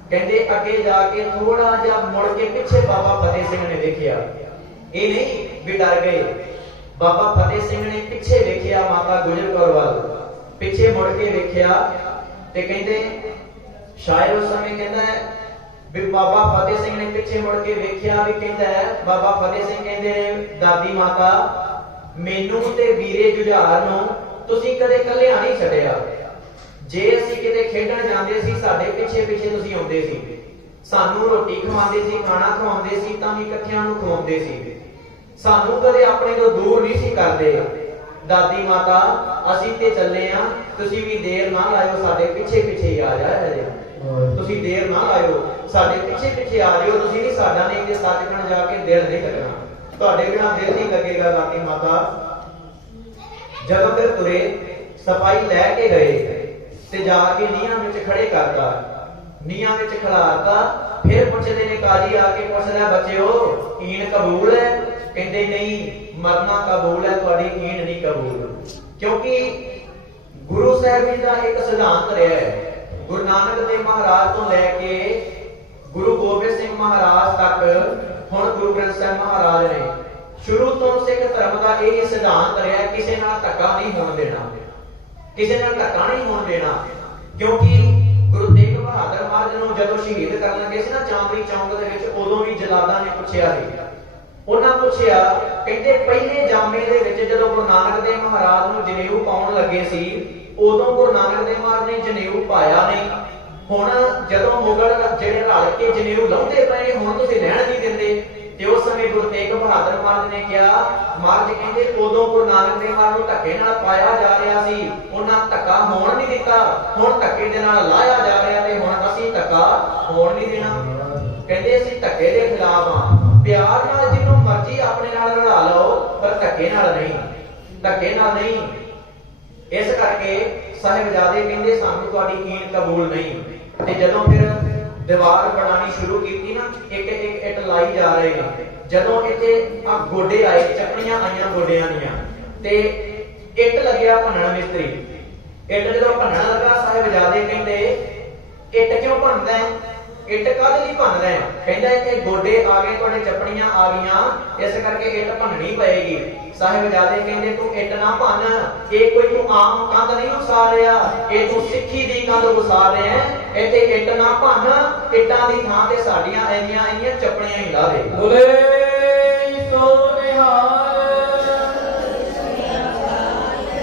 कहते अगे जाके थोड़ा जिहा मुड़ के पिछे बाबा फतेह सिंह ने देखिया, ये नहीं भी डर गए। बाबा फतेह सिंह ने पिछे देखिया माता गुजर कौर वाल, पिछे मुड़ के देखिया ते कहते शायद उस समय कहता है भी बाबा फतेह सिंह ने पिछे मुड़ के देखिया भी कहता है बाबा फतेह सिंह कहते दादी माता मैनू ते वीरे जुझार नूं तुसीं कदे कल्लिया नहीं छड्डिया, जे ਅਸੀਂ ਕਿਤੇ ਖੇਡਣ ਜਾਂਦੇ ਸੀ ਸਾਡੇ ਪਿੱਛੇ ਪਿੱਛੇ ਤੁਸੀਂ ਆਉਂਦੇ ਸੀ, ਸਾਨੂੰ ਰੋਟੀ ਖਵਾਉਂਦੇ ਸੀ, ਖਾਣਾ ਖਵਾਉਂਦੇ ਸੀ ਤਾਂ ਵੀ ਇਕੱਠਿਆਂ ਨੂੰ ਖਵਾਉਂਦੇ ਸੀ, ਸਾਨੂੰ ਕਦੇ ਆਪਣੇ ਤੋਂ ਦੂਰ ਨਹੀਂ ਸੀ ਕਰਦੇ। ਦਾਦੀ ਮਾਤਾ ਅਸੀਂ ਤੇ ਚੱਲੇ ਆ, ਤੁਸੀਂ ਵੀ ਦੇਰ ਨਾ ਲਾਇਓ, ਸਾਡੇ ਪਿੱਛੇ ਪਿੱਛੇ ਆ ਜਾਇਓ, ਤੁਸੀਂ ਦੇਰ ਨਾ ਲਾਇਓ, ਸਾਡੇ ਪਿੱਛੇ ਪਿੱਛੇ ਆ ਜਿਓ, ਤੁਸੀਂ ਵੀ ਸਾਡਾ ਨਹੀਂ ਤੇ ਸੱਚਖੰਡ ਜਾ ਕੇ ਦਿਲ ਨਹੀਂ ਲੱਗਣਾ, ਤੁਹਾਡੇ ਬਿਨਾਂ ਦਿਲ ਨਹੀਂ ਲੱਗੇਗਾ। ਦਾਦੀ ਮਾਤਾ ਜਦੋਂ ਫਿਰ ਤੁਰੇ ਸਫਾਈ ਲੈ ਕੇ ਗਏ ਤੇ ਜਾ ਕੇ ਨੀਹਾਂ ਵਿੱਚ ਖੜੇ ਕਰਤਾ, ਨੀਹਾਂ ਵਿੱਚ ਖੜਾਤਾ, ਫਿਰ ਪੁੱਛਦੇ ਨੇ ਕਾਜੀ ਆ ਕੇ ਪੁੱਛਦਾ ਬੱਚਿਓ ਈਨ ਕਬੂਲ ਹੈ? ਕਹਿੰਦੇ ਨਹੀਂ ਮਰਨਾ ਕਬੂਲ ਹੈ, ਤੁਹਾਡੀ ਈਨ ਨਹੀਂ ਕਬੂਲ, ਕਿਉਂਕਿ ਗੁਰੂ ਸਾਹਿਬ ਜੀ ਦਾ ਇੱਕ ਸਿਧਾਂਤ ਰਿਹਾ ਹੈ। ਗੁਰੂ ਨਾਨਕ ਦੇਵ ਮਹਾਰਾਜ ਤੋਂ ਲੈ ਕੇ ਗੁਰੂ ਗੋਬਿੰਦ ਸਿੰਘ ਮਹਾਰਾਜ ਤੱਕ ਹੁਣ ਗੁਰੂ ਗ੍ਰੰਥ ਸਾਹਿਬ ਮਹਾਰਾਜ ਨੇ ਸ਼ੁਰੂ ਤੋਂ ਸਿੱਖ ਧਰਮ ਦਾ ਇਹ ਸਿਧਾਂਤ ਰਿਹਾ ਕਿਸੇ ਨਾਲ ਧੱਕਾ ਨਹੀਂ ਹੋਣ ਦੇਣਾ, ਕਿਸੇ ਨਾਲ ਧੱਕਾ ਨਹੀਂ ਹੋਣ ਦੇਣਾ, ਕਿਉਂਕਿ ਗੁਰੂ ਤੇਗ ਬਹਾਦਰ ਮਹਾਰਾਜ ਨੂੰ ਜਦੋਂ ਸ਼ਹੀਦ ਕਰਨ ਲੱਗੇ ਸੀ ਨਾ ਚਾਂਦਨੀ ਚੌਂਕ ਦੇ ਵਿੱਚ, ਉਦੋਂ ਵੀ ਜਲਾਦਾਂ ਨੇ ਪੁੱਛਿਆ ਸੀ, ਉਹਨਾਂ ਪੁੱਛਿਆ ਕਹਿੰਦੇ ਪਹਿਲੇ ਜਾਮੇ ਦੇ ਵਿੱਚ ਜਦੋਂ ਗੁਰੂ ਨਾਨਕ ਦੇਵ ਮਹਾਰਾਜ ਨੂੰ ਜਨੇਊ ਪਾਉਣ ਲੱਗੇ ਸੀ ਉਦੋਂ ਗੁਰੂ ਨਾਨਕ ਦੇਵ ਮਹਾਰਾਜ ਨੇ ਜਨੇਊ ਪਾਇਆ ਨਹੀਂ, ਹੁਣ ਜਦੋਂ ਮੁਗਲ ਜਿਹੜੇ ਰਲ ਕੇ ਜਨੇਊ ਲਾਉਂਦੇ ਪਏ ਹੁਣ ਤੁਸੀਂ ਰਹਿਣ ਨਹੀਂ ਦਿੰਦੇ। ਤੇ ਉਸ ਸਮੇਂ ਗੁਰੂ ਤੇਗ ਬਹਾਦਰ ਮਹਾਰਾਜ ਨੇ ਕਿਹਾ, ਮਹਾਰਾਜ ਕਹਿੰਦੇ ਉਦੋਂ ਗੁਰੂ ਨਾਨਕ ਦੇਵ ਮਹਾਰਾਜ ਨੂੰ ਧੱਕੇ ਨਾਲ ਪਾਇਆ ਜਾ ਰਿਹਾ ਸੀ, ਉਹਨਾਂ ਧੱਕਾ ਹੋਣ ਨਹੀਂ ਦਿੱਤਾ, ਹੁਣ ਧੱਕੇ ਦੇ ਨਾਲ ਲਾਇਆ ਜਾ ਰਿਹਾ ਤੇ ਹੁਣ ਅਸੀਂ ਧੱਕਾ ਹੋਣ ਨਹੀਂ ਦੇਣਾ। ਕਹਿੰਦੇ ਅਸੀਂ ਧੱਕੇ ਦੇ ਖਿਲਾਫ ਆ, ਪਿਆਰ ਨਾਲ ਜਿਹਨੂੰ ਮਰਜ਼ੀ ਆਪਣੇ ਨਾਲ ਰਲਾ ਲਓ ਪਰ ਧੱਕੇ ਨਾਲ ਨਹੀਂ, ਧੱਕੇ ਨਾਲ ਨਹੀਂ। ਇਸ ਕਰਕੇ ਸਾਹਿਬਜ਼ਾਦੇ ਕਹਿੰਦੇ ਸਾਨੂੰ ਤੁਹਾਡੀ ਈਨ ਕਬੂਲ ਨਹੀਂ। ਤੇ ਜਦੋਂ ਫਿਰ ਦੀਵਾਰ ਬਣਾਣੀ ਸ਼ੁਰੂ ਕੀਤੀ ਨਾ, ਇੱਕ ਇੱਕ ਇੱਟ ਲਾਈ ਜਾ ਰਹੇ ਨੇ, ਜਦੋਂ ਇੱਥੇ ਆ ਗੋਡੇ ਆਏ, ਚੱਪਣੀਆਂ ਆਈਆਂ ਗੋਡਿਆਂ ਦੀਆਂ ਤੇ ਇੱਟ ਲੱਗਿਆ ਭੰਨਣ ਮਿਸਤਰੀ, ਇੱਟ ਜਦੋਂ ਭੰਨਣ ਲੱਗਾ ਸਾਹਿਬਜ਼ਾਦੇ ਕਹਿੰਦੇ ਇੱਟ ਕਿਉਂ ਭੰਨਦਾ ਹੈ, ਇੱਟ ਕਾਹਦੇ ਲਈ ਭੰਨਦਾ ਹੈ? ਕਹਿੰਦਾ ਇੱਥੇ ਗੋਡੇ ਆ ਗਏ, ਤੁਹਾਡੇ ਚੱਪਣੀਆਂ ਆ ਗਈਆਂ, ਇਸ ਕਰਕੇ ਇੱਟ ਭੰਨਣੀ ਪਏਗੀ। ਸਾਹਿਬਜ਼ਾਦੇ ਕਹਿੰਦੇ ਤੂੰ ਇੱਟ ਨਾ ਭੰਨ, ਇਹ ਕੋਈ ਤੂੰ ਆਮ ਕੰਧ ਨਹੀਂ ਉਸਾਰ ਰਿਹਾ, ਇਹ ਤੂੰ ਸਿੱਖੀ ਦੀ ਕੰਧ ਉਸਾਰ ਰਿਹਾ, ਇੱਥੇ ਇੱਟ ਨਾ ਭੰਨ, ਇੱਟਾਂ ਦੀ ਥਾਂ ਤੇ ਸਾਡੀਆਂ ਇੰਨੀਆਂ ਚੱਪਣੀਆਂ ਹੀ ਲਾ ਦੇ। ਬੋਲੇ ਸੋ ਨਿਹਾਲ।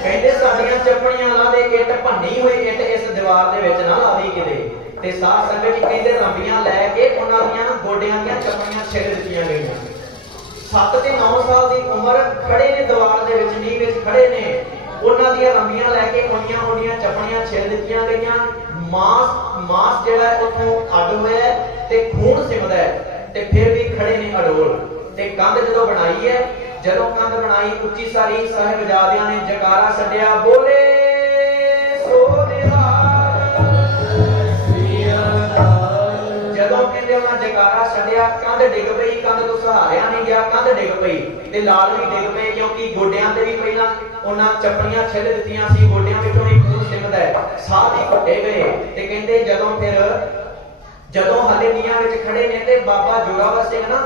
ਕਹਿੰਦੇ ਸਾਡੀਆਂ ਚੱਪਣੀਆਂ ਲਾ ਦੇ, ਇੱਟ ਭੰਨੀ ਹੋਈ ਇੱਟ ਇਸ ਦੀਵਾਰ ਦੇ ਵਿੱਚ ਨਾ ਲਾ ਦੇ ਕਿਤੇ। ਤੇ ਸਾਧ ਸੰਗਤ ਜੀ ਕਹਿੰਦੇ ਰੰਬੀਆਂ ਲੈ ਕੇ ਉਹਨਾਂ ਦੀਆਂ ਗੋਡਿਆਂ ਦੀਆਂ ਚੱਪਣੀਆਂ ਛਿੱਲ ਦਿੱਤੀਆਂ ਗਈਆਂ। 7 ਤੇ 9 ਸਾਲ ਦੀ ਉਮਰ ਖੜੇ ਨੇ ਦੀਵਾਰ ਦੇ ਵਿੱਚ, ਨੀਂਹ ਵਿੱਚ ਖੜੇ ਨੇ, ਉਹਨਾਂ ਦੀਆਂ ਰੰਬੀਆਂ ਲੈ ਕੇ ਉਹਨੀਆਂ ਚੱਪਣੀਆਂ ਛਿੱਲ ਦਿੱਤੀਆਂ ਗਈਆਂ। ਮਾਸ ਜਿਹੜਾ ਉੱਥੋਂ ਅੱਡ ਹੋਇਆ ਤੇ ਖੂਨ ਸਿਮਦਾ ਹੈ ਤੇ ਫਿਰ ਵੀ ਖੜੇ ਨੇ ਅਡੋਲ। ਤੇ ਕੰਧ ਜਦੋਂ ਬਣਾਈ ਹੈ, ਜਦੋਂ ਕੰਧ ਬਣਾਈ ਉੱਚੀ ਸਾਰੀ ਸਾਹਿਬਜ਼ਾਦਿਆਂ ਨੇ ਜਕਾਰਾ ਛੱਡਿਆ, ਬੋਲੇ ਸੋ ਨਿਹਾਲ। ਜਦੋਂ ਕਹਿੰਦੇ ਉਹਨਾਂ ਜਕਾਰਾ ਛੱਡਿਆ ਕੰਧ ਡਿੱਗ ਪਈ, ਕੰਧ ਤੋਂ ਸਹਾਰਿਆ ਨਹੀਂ ਗਿਆ, ਕੰਧ ਡਿੱਗ ਪਈ ਤੇ ਲਾਲ ਵੀ ਡਿੱਗ ਪਏ, ਕਿਉਂਕਿ ਗੋਡਿਆਂ ਤੇ ਵੀ ਪਹਿਲਾਂ ਉਹਨਾਂ ਚੱਪਣੀਆਂ ਛਿੱਲ ਦਿੱਤੀਆਂ ਸੀ, ਗੋਡਿਆਂ ਵਿੱਚੋਂ ਵੀ ਖੂਨ ਸਿਮਦਾ ਹੈ, ਸਾਹ ਵੀ ਘੁੱਟੇ ਗਏ। ਤੇ ਕਹਿੰਦੇ ਜਦੋਂ ਹਲੇ ਨੀਹਾਂ ਵਿੱਚ ਖੜੇ ਨੇ ਤੇ ਬਾਬਾ ਜੋਰਾਵਰ ਸਿੰਘ ਨਾ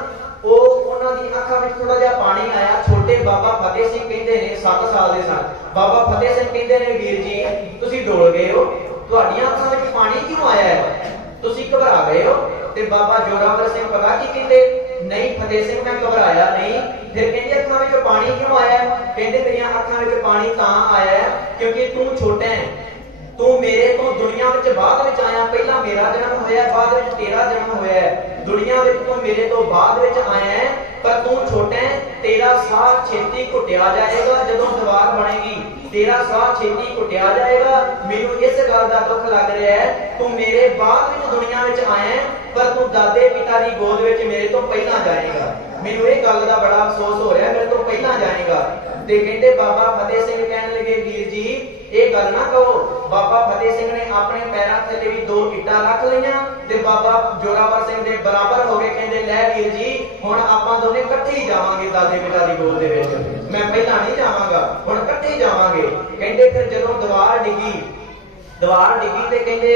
ਉਹਨਾਂ ਦੀ ਅੱਖਾਂ ਵਿੱਚ ਥੋੜਾ ਜਿਹਾ ਪਾਣੀ ਆਇਆ। ਛੋਟੇ ਬਾਬਾ ਫਤਿਹ ਸਿੰਘ ਕਹਿੰਦੇ ਨੇ 7 ਸਾਲ ਦੇ ਸਨ, ਬਾਬਾ ਫਤਿਹ ਸਿੰਘ ਕਹਿੰਦੇ ਨੇ ਵੀਰ ਜੀ ਤੁਸੀਂ ਡੋਲ ਗਏ ਹੋ, ਤੁਹਾਡੀਆਂ ਅੱਖਾਂ ਵਿੱਚ ਪਾਣੀ ਕਿਉਂ ਆਇਆ ਹੈ, ਤੁਸੀਂ ਘਬਰਾ ਗਏ ਹੋ? ਤੇ ਬਾਬਾ ਜੋਰਾਵਰ ਸਿੰਘ ਪਤਾ ਕੀ ਕਹਿੰਦੇ, ਨਹੀਂ ਫਤਿਹ ਸਿੰਘ ਮੈਂ ਘਬਰਾਇਆ ਨਹੀਂ। ਫਿਰ ਕਹਿੰਦੇ ਅੱਖਾਂ ਵਿੱਚ ਪਾਣੀ ਕਿਉਂ ਆਇਆ? ਕਹਿੰਦੇ ਮੇਰੀਆਂ ਅੱਖਾਂ ਵਿੱਚ ਪਾਣੀ ਤਾਂ ਆਇਆ ਕਿਉਂਕਿ ਤੂੰ ਛੋਟਾ ਹੈ, ਤੂੰ ਮੇਰੇ ਤੋਂ ਦੁਨੀਆ ਵਿੱਚ ਬਾਅਦ ਵਿੱਚ ਆਇਆ, ਪਹਿਲਾਂ ਮੇਰਾ ਜਨਮ ਹੋਇਆ, ਬਾਅਦ ਵਿੱਚ ਤੇਰਾ ਜਨਮ ਹੋਇਆ, ਦੁਨੀਆ ਵਿੱਚ ਤੂੰ ਮੇਰੇ ਤੋਂ ਬਾਅਦ ਵਿੱਚ ਆਇਆ ਹੈ, पर तू छोटा है, तेरा साह छेती घुटिया जाएगा जदों दीवार बनेगी, तेरा साह छेती घुटिया जाएगा। मैनू इस गल का दुख लग रहा है, तू मेरे बाद विच दुनिया विच आया है, पर तू दादे पिता की गोद विच मेरे तो पहला जाएगा। मैनू ये गल का बड़ा अफसोस हो रहा है, मेरे तो पहला जाएगा। ते कहते बाबा फतेह सिंह कहने लगे, वीर जी ये गल ना कहो। बाबा फतेह सिंह ने अपने पैरों थले भी 2 ईटा रख लईआं ते बाबा जोरावर सिंह दे बराबर हो गए। कहते लै वीर जी हुण आपां दोने इकट्ठे ही जावांगे दादे पिता दी गोद दे विच, मैं पहला नहीं जावांगा, हुण इकट्ठे ही जावांगे। कहते फिर जदों दीवार डिगी ते कहते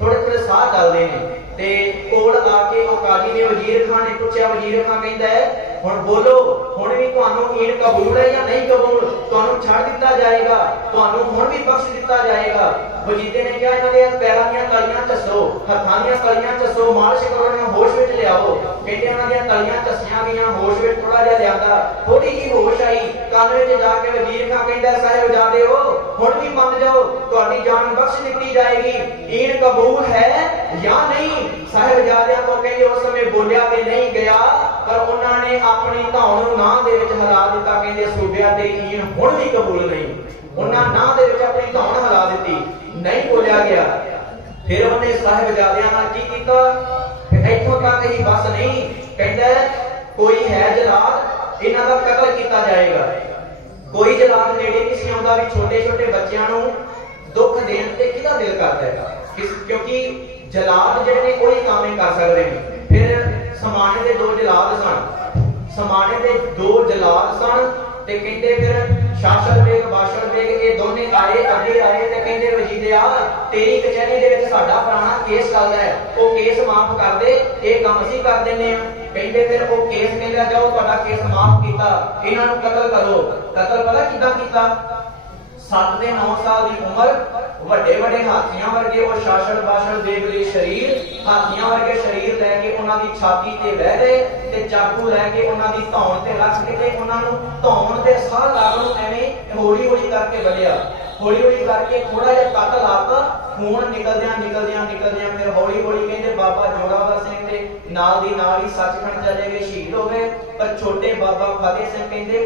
थोड़े थोड़े साह चलदे ने ते कोल आके ओ काजी ने वजीर खान ने पूछया, वजीर खान कहंदा है हुण बोलो, हुण भी तुहानू ईण कबूल है या नहीं कबूल, तुहानू छड़ दिता जाएगा, तुहानू हुण भी बख्श दिता जाएगा। वजीरे ने कहा इन्हां दे पैरां दीयां तलियां चसो, हत्थां दीयां तलियां चसो, मालिश करो, इन्हां होश विच लियाओ। कहंदे इन्हां दीयां तलियां चसियां गईयां, होश विच थोड़ा जिहा लिआंदा, थोड़ी जी होश आई, कान विच जाके वजीर खान कहंदा साहिबजादे हो हुण भी मंन जाओ, तुहाडी जान बख्श दित्ती जाएगी, ईण कबूल है या नहीं। साहिबजादियां तो कहंदे उस समय बोलिया ते नहीं गया, पर उन्होंने अपनी धौन नूं नां दे विच हिला दिता। कहंदे सूबिया तेरी ईण हुण भी कबूल नहीं, उन्हां नां दे विच अपनी धौन हिला दित्ती, नहीं बोलिया गया। फिर उन्हें साहिबजादियां नाल की कीता, इत्थों तक ही बस नहीं, कहंदा कोई है जलाद, इन्हां दा कतल कीता जाएगा। कोई जलाद नेड़े नहीं सी आउंदा भी छोटे छोटे बच्चों नूं दुख देण ते किहदा दिल करदा है, क्योंकि जलाद जिहड़े ने कोई काम नहीं कर सकदे ने। फिर समाने दे 2 जलाद सन, समाने दे 2 जलाद सन ते कहंदे फिर शासर बेग बाशर बेग ये दोने आए, अगे आए ते कहंदे वजीरिया तेरी कचहरी दे विच साडा पुराना केस चलदा है, ओ केस माफ कर दे, ये काम ਅਸੀਂ कर दिंदे आ। कहंदे फिर वो केस कहंदा जाओ तुहाडा केस माफ कीता, इन्हां नूं कतल करो। कतल पता किदां कीता, 7 ते 9 साल की उम्र, ਵੱਡੇ ਵੱਡੇ ਹਾਥੀਆਂ ਵਰਗੇ ਉਹ ਸ਼ਾਸਨ ਬਾਸ਼ਰ ਦੇਖ ਲਈ ਸ਼ਰੀਰ, ਹਾਥੀਆਂ ਵਰਗੇ ਸ਼ਰੀਰ ਲੈ ਕੇ ਉਹਨਾਂ ਦੀ ਛਾਤੀ ਤੇ ਬਹਿ ਗਏ ਤੇ ਚਾਕੂ ਲੈ ਕੇ ਉਹਨਾਂ ਦੀ ਧੌਣ ਤੇ ਰੱਖ ਕੇ ਤੇ ਉਹਨਾਂ ਨੂੰ ਧੌਣ ਤੇ ਸਾਹ ਲਾਗ ਨੂੰ ਐਵੇਂ ਹੌਲੀ ਹੌਲੀ ਕਰਕੇ ਵੱਢਿਆ। ਹੌਲੀ ਹੌਲੀ ਕਰਕੇ ਥੋੜਾ ਜਿਹਾ ਕੱਟ ਲਾਤਾ, ਖੂਨ ਨਿਕਲਦਿਆਂ ਫਿਰ ਹੌਲੀ ਹੌਲੀ ਕਹਿੰਦੇ ਬਾਬਾ ਜੋਰਾਵਰ ਸਿੰਘ ਤੇ ਨਾਲ ਦੀ ਨਾਲ ਹੀ ਸੱਚਖੰਡ ਚਲੇ ਗਏ, ਸ਼ਹੀਦ ਹੋ ਗਏ। ਪਰ ਛੋਟੇ ਬਾਬਾ ਫਤਿਹ ਸਿੰਘ ਕਹਿੰਦੇ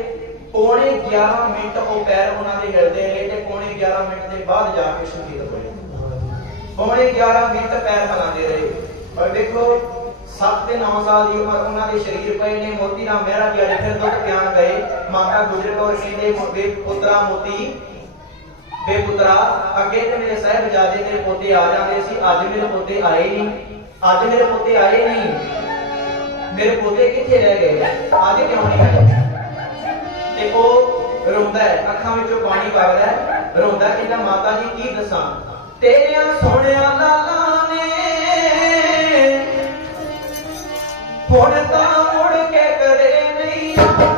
पौने 11 मिनट वो पैर उन्होंने हिलते रहे थे, पौने 11 मिनट के बाद जाके शहीद होए। पौने 11 मिनट पैर हिलाते रहे। और देखो 7 ते 9 साल की उम्र उन्होंने शरीर पे ने। मोती राम मेहरा जी अज फिर दुख प्यान गए, माता गुजर कौर कहते पुत्रा मोती बेपुत्रा अगे तो मेरे साहिबजादे मेरे पोते आ जाते सी, अज मेरे पोते आए नहीं, अज मेरे पोते आए नहीं, मेरे पोते किथे रह गए, अज क्यों नहीं आए। ते ओ रोंदा है, अखां विचों पानी वगदा है, रोंदा कहंदा माता जी की दसां तेरियां सोहणिया लालां ने हुण तां मुड़ के कदे नहीं आउणा।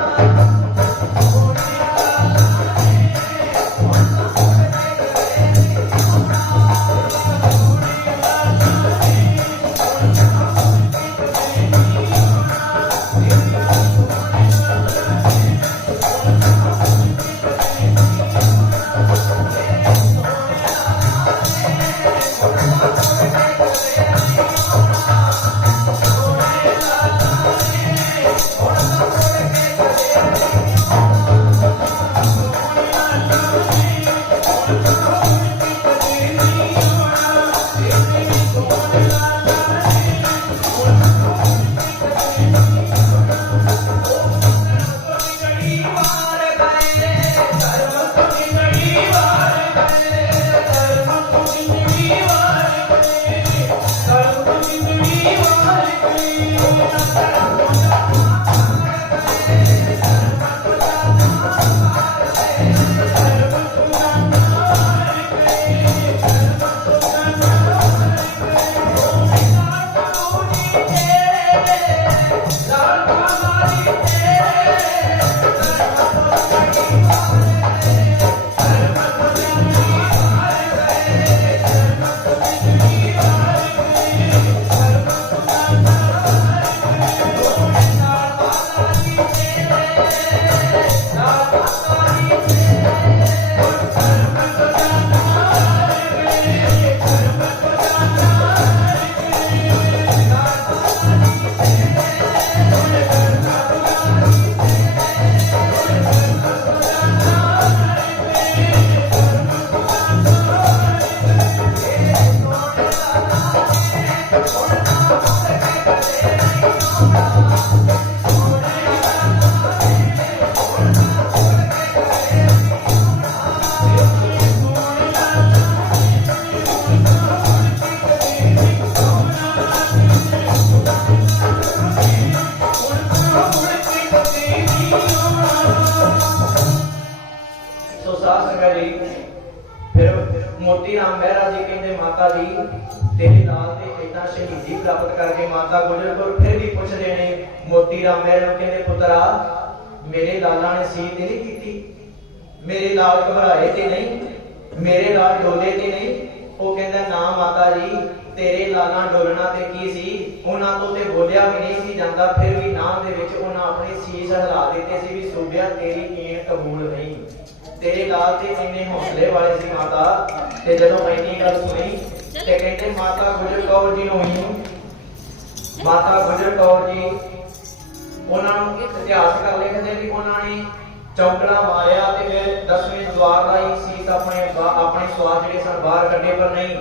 ਸੰਗਤ ਜੀ। ਫਿਰ ਮੋਤੀ ਰਾਮ ਮਹਿਰਾ ਜੀ ਕਹਿੰਦੇ ਮਾਤਾ ਜੀ ਤੇਰੇ ਲਾਲ ਤੇ ਇਦਾਂ ਸ਼ਹੀਦੀ ਪ੍ਰਾਪਤ ਕਰਕੇ ਮਾਤਾ ਗੁਜਰ ਕੌਰ ਫਿਰ ਵੀ ਪੁੱਛਦੇ ਨੇ ਮੋਤੀ ਰਾਮ ਮਹਿਰਾ ਨੂੰ, ਕਹਿੰਦੇ ਪੁੱਤਰਾ ਮੇਰੇ ਲਾਲਾ ਨੇ ਸੀ ਤੇ ਨਹੀਂ ਕੀਤੀ, ਮੇਰੇ ਲਾਲ ਘਬਰਾਏ ਤੇ ਨਹੀਂ, ਮੇਰੇ ਲਾਲ ਡੋਲੇ ਤੇ ਨਹੀਂ। ਉਹ ਕਹਿੰਦਾ ਨਾ ਮਾਤਾ ਜੀ ਤੇਰੇ ਲਾਲਾਂ ਡੋਲਣਾ ਤੇ ਕੀ ਸੀ, ਉਹਨਾਂ ਤੋਂ ਤੇ ਬੋਲਿਆ ਵੀ ਨਹੀਂ ਸੀ ਜਾਂਦਾ, ਫਿਰ ਵੀ ਨਾਮ ਦੇ ਵਿੱਚ ਉਹਨਾਂ ਆਪਣੇ ਸੀਸ ਹਿਲਾ ਦਿੱਤੇ ਸੀ ਵੀ ਸੂਬਿਆ ਤੇਰੀ ਈਣ ਕਬੂਲ ਨਹੀਂ। ਤੇਰੇ ਲਾਲ ਤੇ ਇੰਨੇ ਹੌਸਲੇ ਵਾਲੇ ਸੀ ਮਾਤਾ। ਤੇ ਜਦੋਂ ਇੰਨੀ ਗੱਲ ਸੁਣੀ ਤੇ ਕਹਿੰਦੇ ਮਾਤਾ ਗੁਜਰ ਕੌਰ ਜੀ ਨੂੰ ਹੀ, ਮਾਤਾ ਗੁਜਰ ਕੌਰ ਜੀ ਉਹਨਾਂ ਨੂੰ ਇਤਿਹਾਸ ਕਰ ਲਿਖਦੇ ਵੀ ਉਹਨਾਂ ਨੇ ਚੌਂਕੜਾ ਮਾਰਿਆ ਤੇ ਫਿਰ 10ਵੇਂ ਦਵਾਰ ਦਾ ਹੀ ਸੀਸ ਆਪਣੇ ਸਵਾਸ ਜਿਹੜੇ ਸਨ ਬਾਹਰ ਕੱਢੇ, ਪਰ ਨਹੀਂ।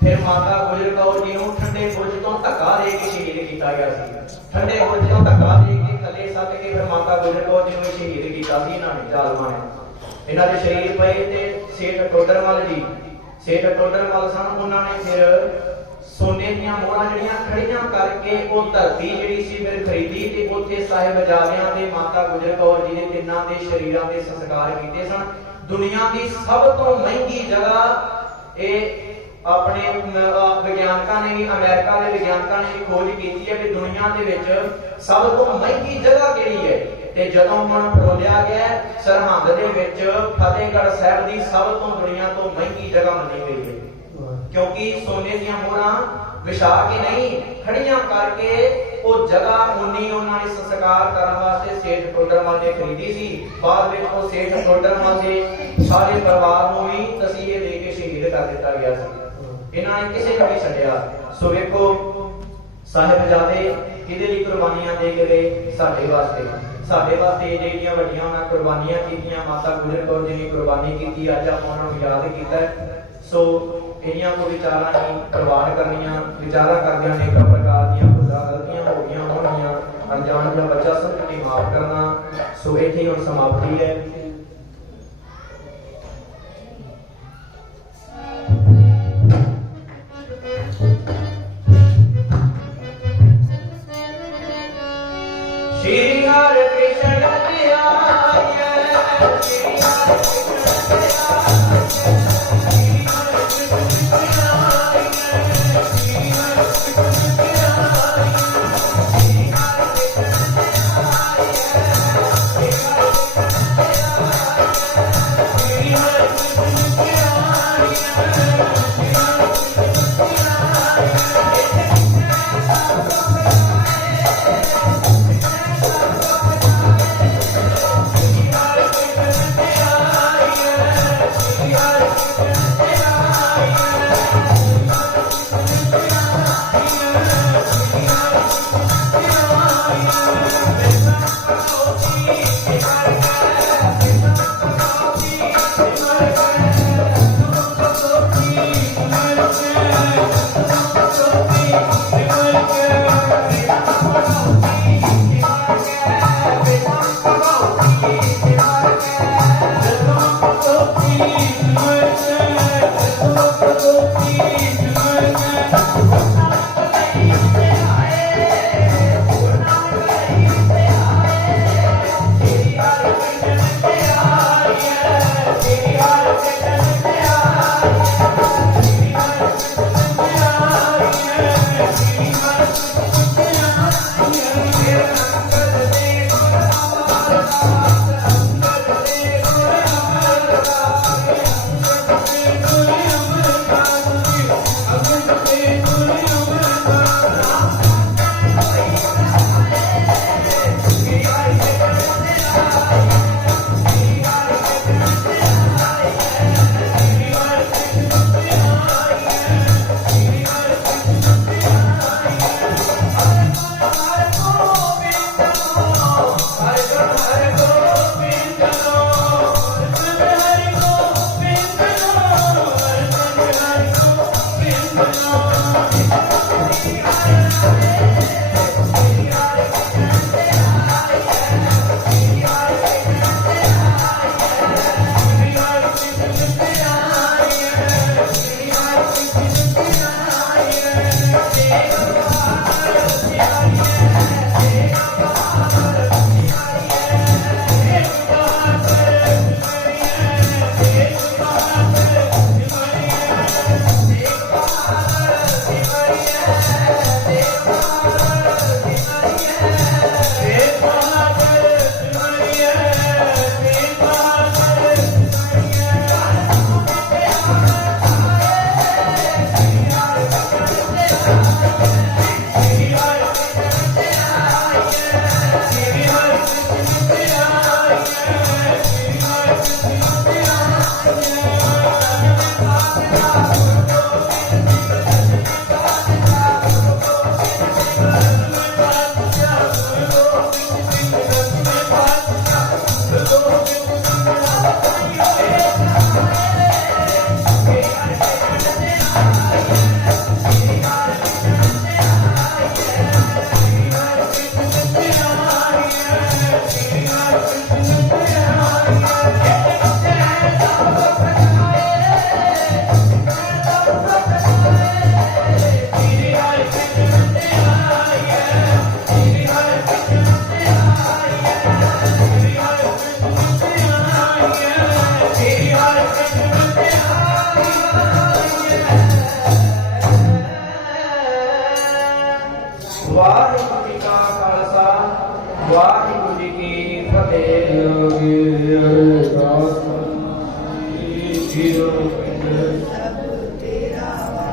ਫਿਰ ਮਾਤਾ ਗੁਜਰ ਕੌਰ ਜੀ ਨੂੰ ਠੰਡੇ ਬੁਰਜ ਤੋਂ ਧੱਕਾ ਦੇ ਕੇ ਸ਼ਹੀਦ ਕੀਤਾ ਗਿਆ ਸੀ। ਠੰਡੇ ਬੁਰਜ ਤੋਂ ਧੱਕਾ ਦੇ ਕੇ ਥੱਲੇ ਸੱਟ ਕੇ ਫਿਰ ਮਾਤਾ ਗੁਜਰ ਕੌਰ ਜੀ ਨੂੰ ਸ਼ਹੀਦ ਕੀਤਾ ਸੀ ਇਹਨਾਂ ਨੇ, ਜ਼ਾਲਮਾਂ ਨੇ। ਇਹਨਾਂ ਦੇ ਸਰੀਰ ਪਏ ਤੇ ਸੇਠ ਟੋਡਰਮਲ ਜੀ, ਸੇਠ ਟੋਡਰਮਲ ਸਨ, ਉਹਨਾਂ ਨੇ ਫਿਰ ਸੋਨੇ ਦੀਆਂ ਮੋਹਰਾਂ ਜਿਹੜੀਆਂ ਖੜੀਆਂ ਕਰਕੇ ਉਹ ਧਰਤੀ ਜਿਹੜੀ ਸੀ ਫਿਰ ਖਰੀਦੀ ਤੇ ਉੱਥੇ ਸਾਹਿਬਜ਼ਾਦਿਆਂ ਦੇ ਮਾਤਾ ਗੁਜਰ ਕੌਰ ਜੀ ਦੇ ਤਿੰਨਾਂ ਦੇ ਸ਼ਰੀਰਾਂ ਦੇ ਸੰਸਕਾਰ ਕੀਤੇ ਸਨ। ਦੁਨੀਆ ਦੀ ਸਭ ਤੋਂ ਮਹਿੰਗੀ ਜਗ੍ਹਾ ਇਹ ਆਪਣੇ ਵਿਗਿਆਨਕਾਂ ਨੇ ਵੀ, ਅਮਰੀਕਾ ਦੇ ਵਿਗਿਆਨਕਾਂ ਨੇ ਵੀ ਖੋਜ ਕੀਤੀ ਹੈ ਕਿ ਦੁਨੀਆ ਦੇ ਵਿੱਚ ਸਭ ਤੋਂ ਮਹਿੰਗੀ ਜਗ੍ਹਾ ਕਿਹੜੀ ਹੈ। ਤੇ ਜਦੋਂ ਹੁਣ ਫਰੋਲਿਆ ਗਿਆ ਸਰਹੰਦ ਦੇ ਵਿੱਚ ਫਤਿਹਗੜ੍ਹ ਸਾਹਿਬ ਦੀ ਸਭ ਤੋਂ ਦੁਨੀਆ ਤੋਂ ਮਹਿੰਗੀ ਜਗ੍ਹਾ ਮੰਨੀ ਗਈ ਹੈ, ਕਿਉਂਕਿ ਸੋਨੇ ਦੀਆਂ ਮੋਹਰਾਂ ਵਿਛਾ ਕੇ ਨਹੀਂ ਖੜੀਆਂ ਕਰਕੇ ਉਹ ਜਗ੍ਹਾ ਉਨੀ ਉਹਨਾਂ ਨੇ ਸੰਸਕਾਰ ਕਰਨ ਵਾਸਤੇ ਸੇਠ ਟੋਡਰਮਲ ਨੇ ਖਰੀਦੀ ਸੀ। ਬਾਅਦ ਵਿੱਚ ਉਹ ਸੇਠ ਟੋਡਰਮਲ ਦੇ ਸਾਰੇ ਪਰਿਵਾਰ ਨੂੰ ਵੀ ਤਸੀਹੇ ਦੇ ਕੇ ਸ਼ਹੀਦ ਕਰ ਦਿੱਤਾ ਗਿਆ ਸੀ। ਇਹਨਾਂ ਨੇ ਕਿਸੇ ਨੂੰ ਨਹੀਂ ਛੱਡਿਆ। ਸੋ ਵੇਖੋ ਸਾਹਿਬਜ਼ਾਦੇ ਕਿਹਦੇ ਲਈ ਕੁਰਬਾਨੀਆਂ ਦੇ ਕੇ ਗਏ, ਸਾਡੇ ਵਾਸਤੇ। ਸਾਡੇ ਵਾਸਤੇ ਜਿਹੜੀਆਂ ਵੱਡੀਆਂ ਉਹਨਾਂ ਕੁਰਬਾਨੀਆਂ ਕੀਤੀਆਂ, ਮਾਤਾ ਗੁਜਰ ਕੌਰ ਜੀ ਨੇ ਕੁਰਬਾਨੀ ਕੀਤੀ, ਅੱਜ ਆਪਾਂ ਉਹਨਾਂ ਨੂੰ ਯਾਦ ਕੀਤਾ। ਸੋ ਇਹਨਾਂ ਕੋ ਵਿਚਾਰਾਂ ਨਹੀਂ ਪ੍ਰਵਾਨ ਕਰਨੀਆਂ, ਵਿਚਾਰਾਂ ਕਰਦਿਆਂ ਨੇ ਇੱਕ ਪ੍ਰਕਾਰ ਦੀਆਂ ਭੁੱਲਾਂ ਗਲਤੀਆਂ ਹੋ ਗਈਆਂ ਹੋਣਗੀਆਂ, ਅਣਜਾਣ ਜਾਂ ਬੱਚਾ ਸਮਝ ਕੇ ਮਾਫ ਕਰਨਾ। ਸੋ ਇੱਥੇ ਹੁਣ ਸਮਾਪਤੀ ਹੈ। श्री हरे कृष्ण ध्याय, श्री हरे कृष्ण ध्याय, श्री हरे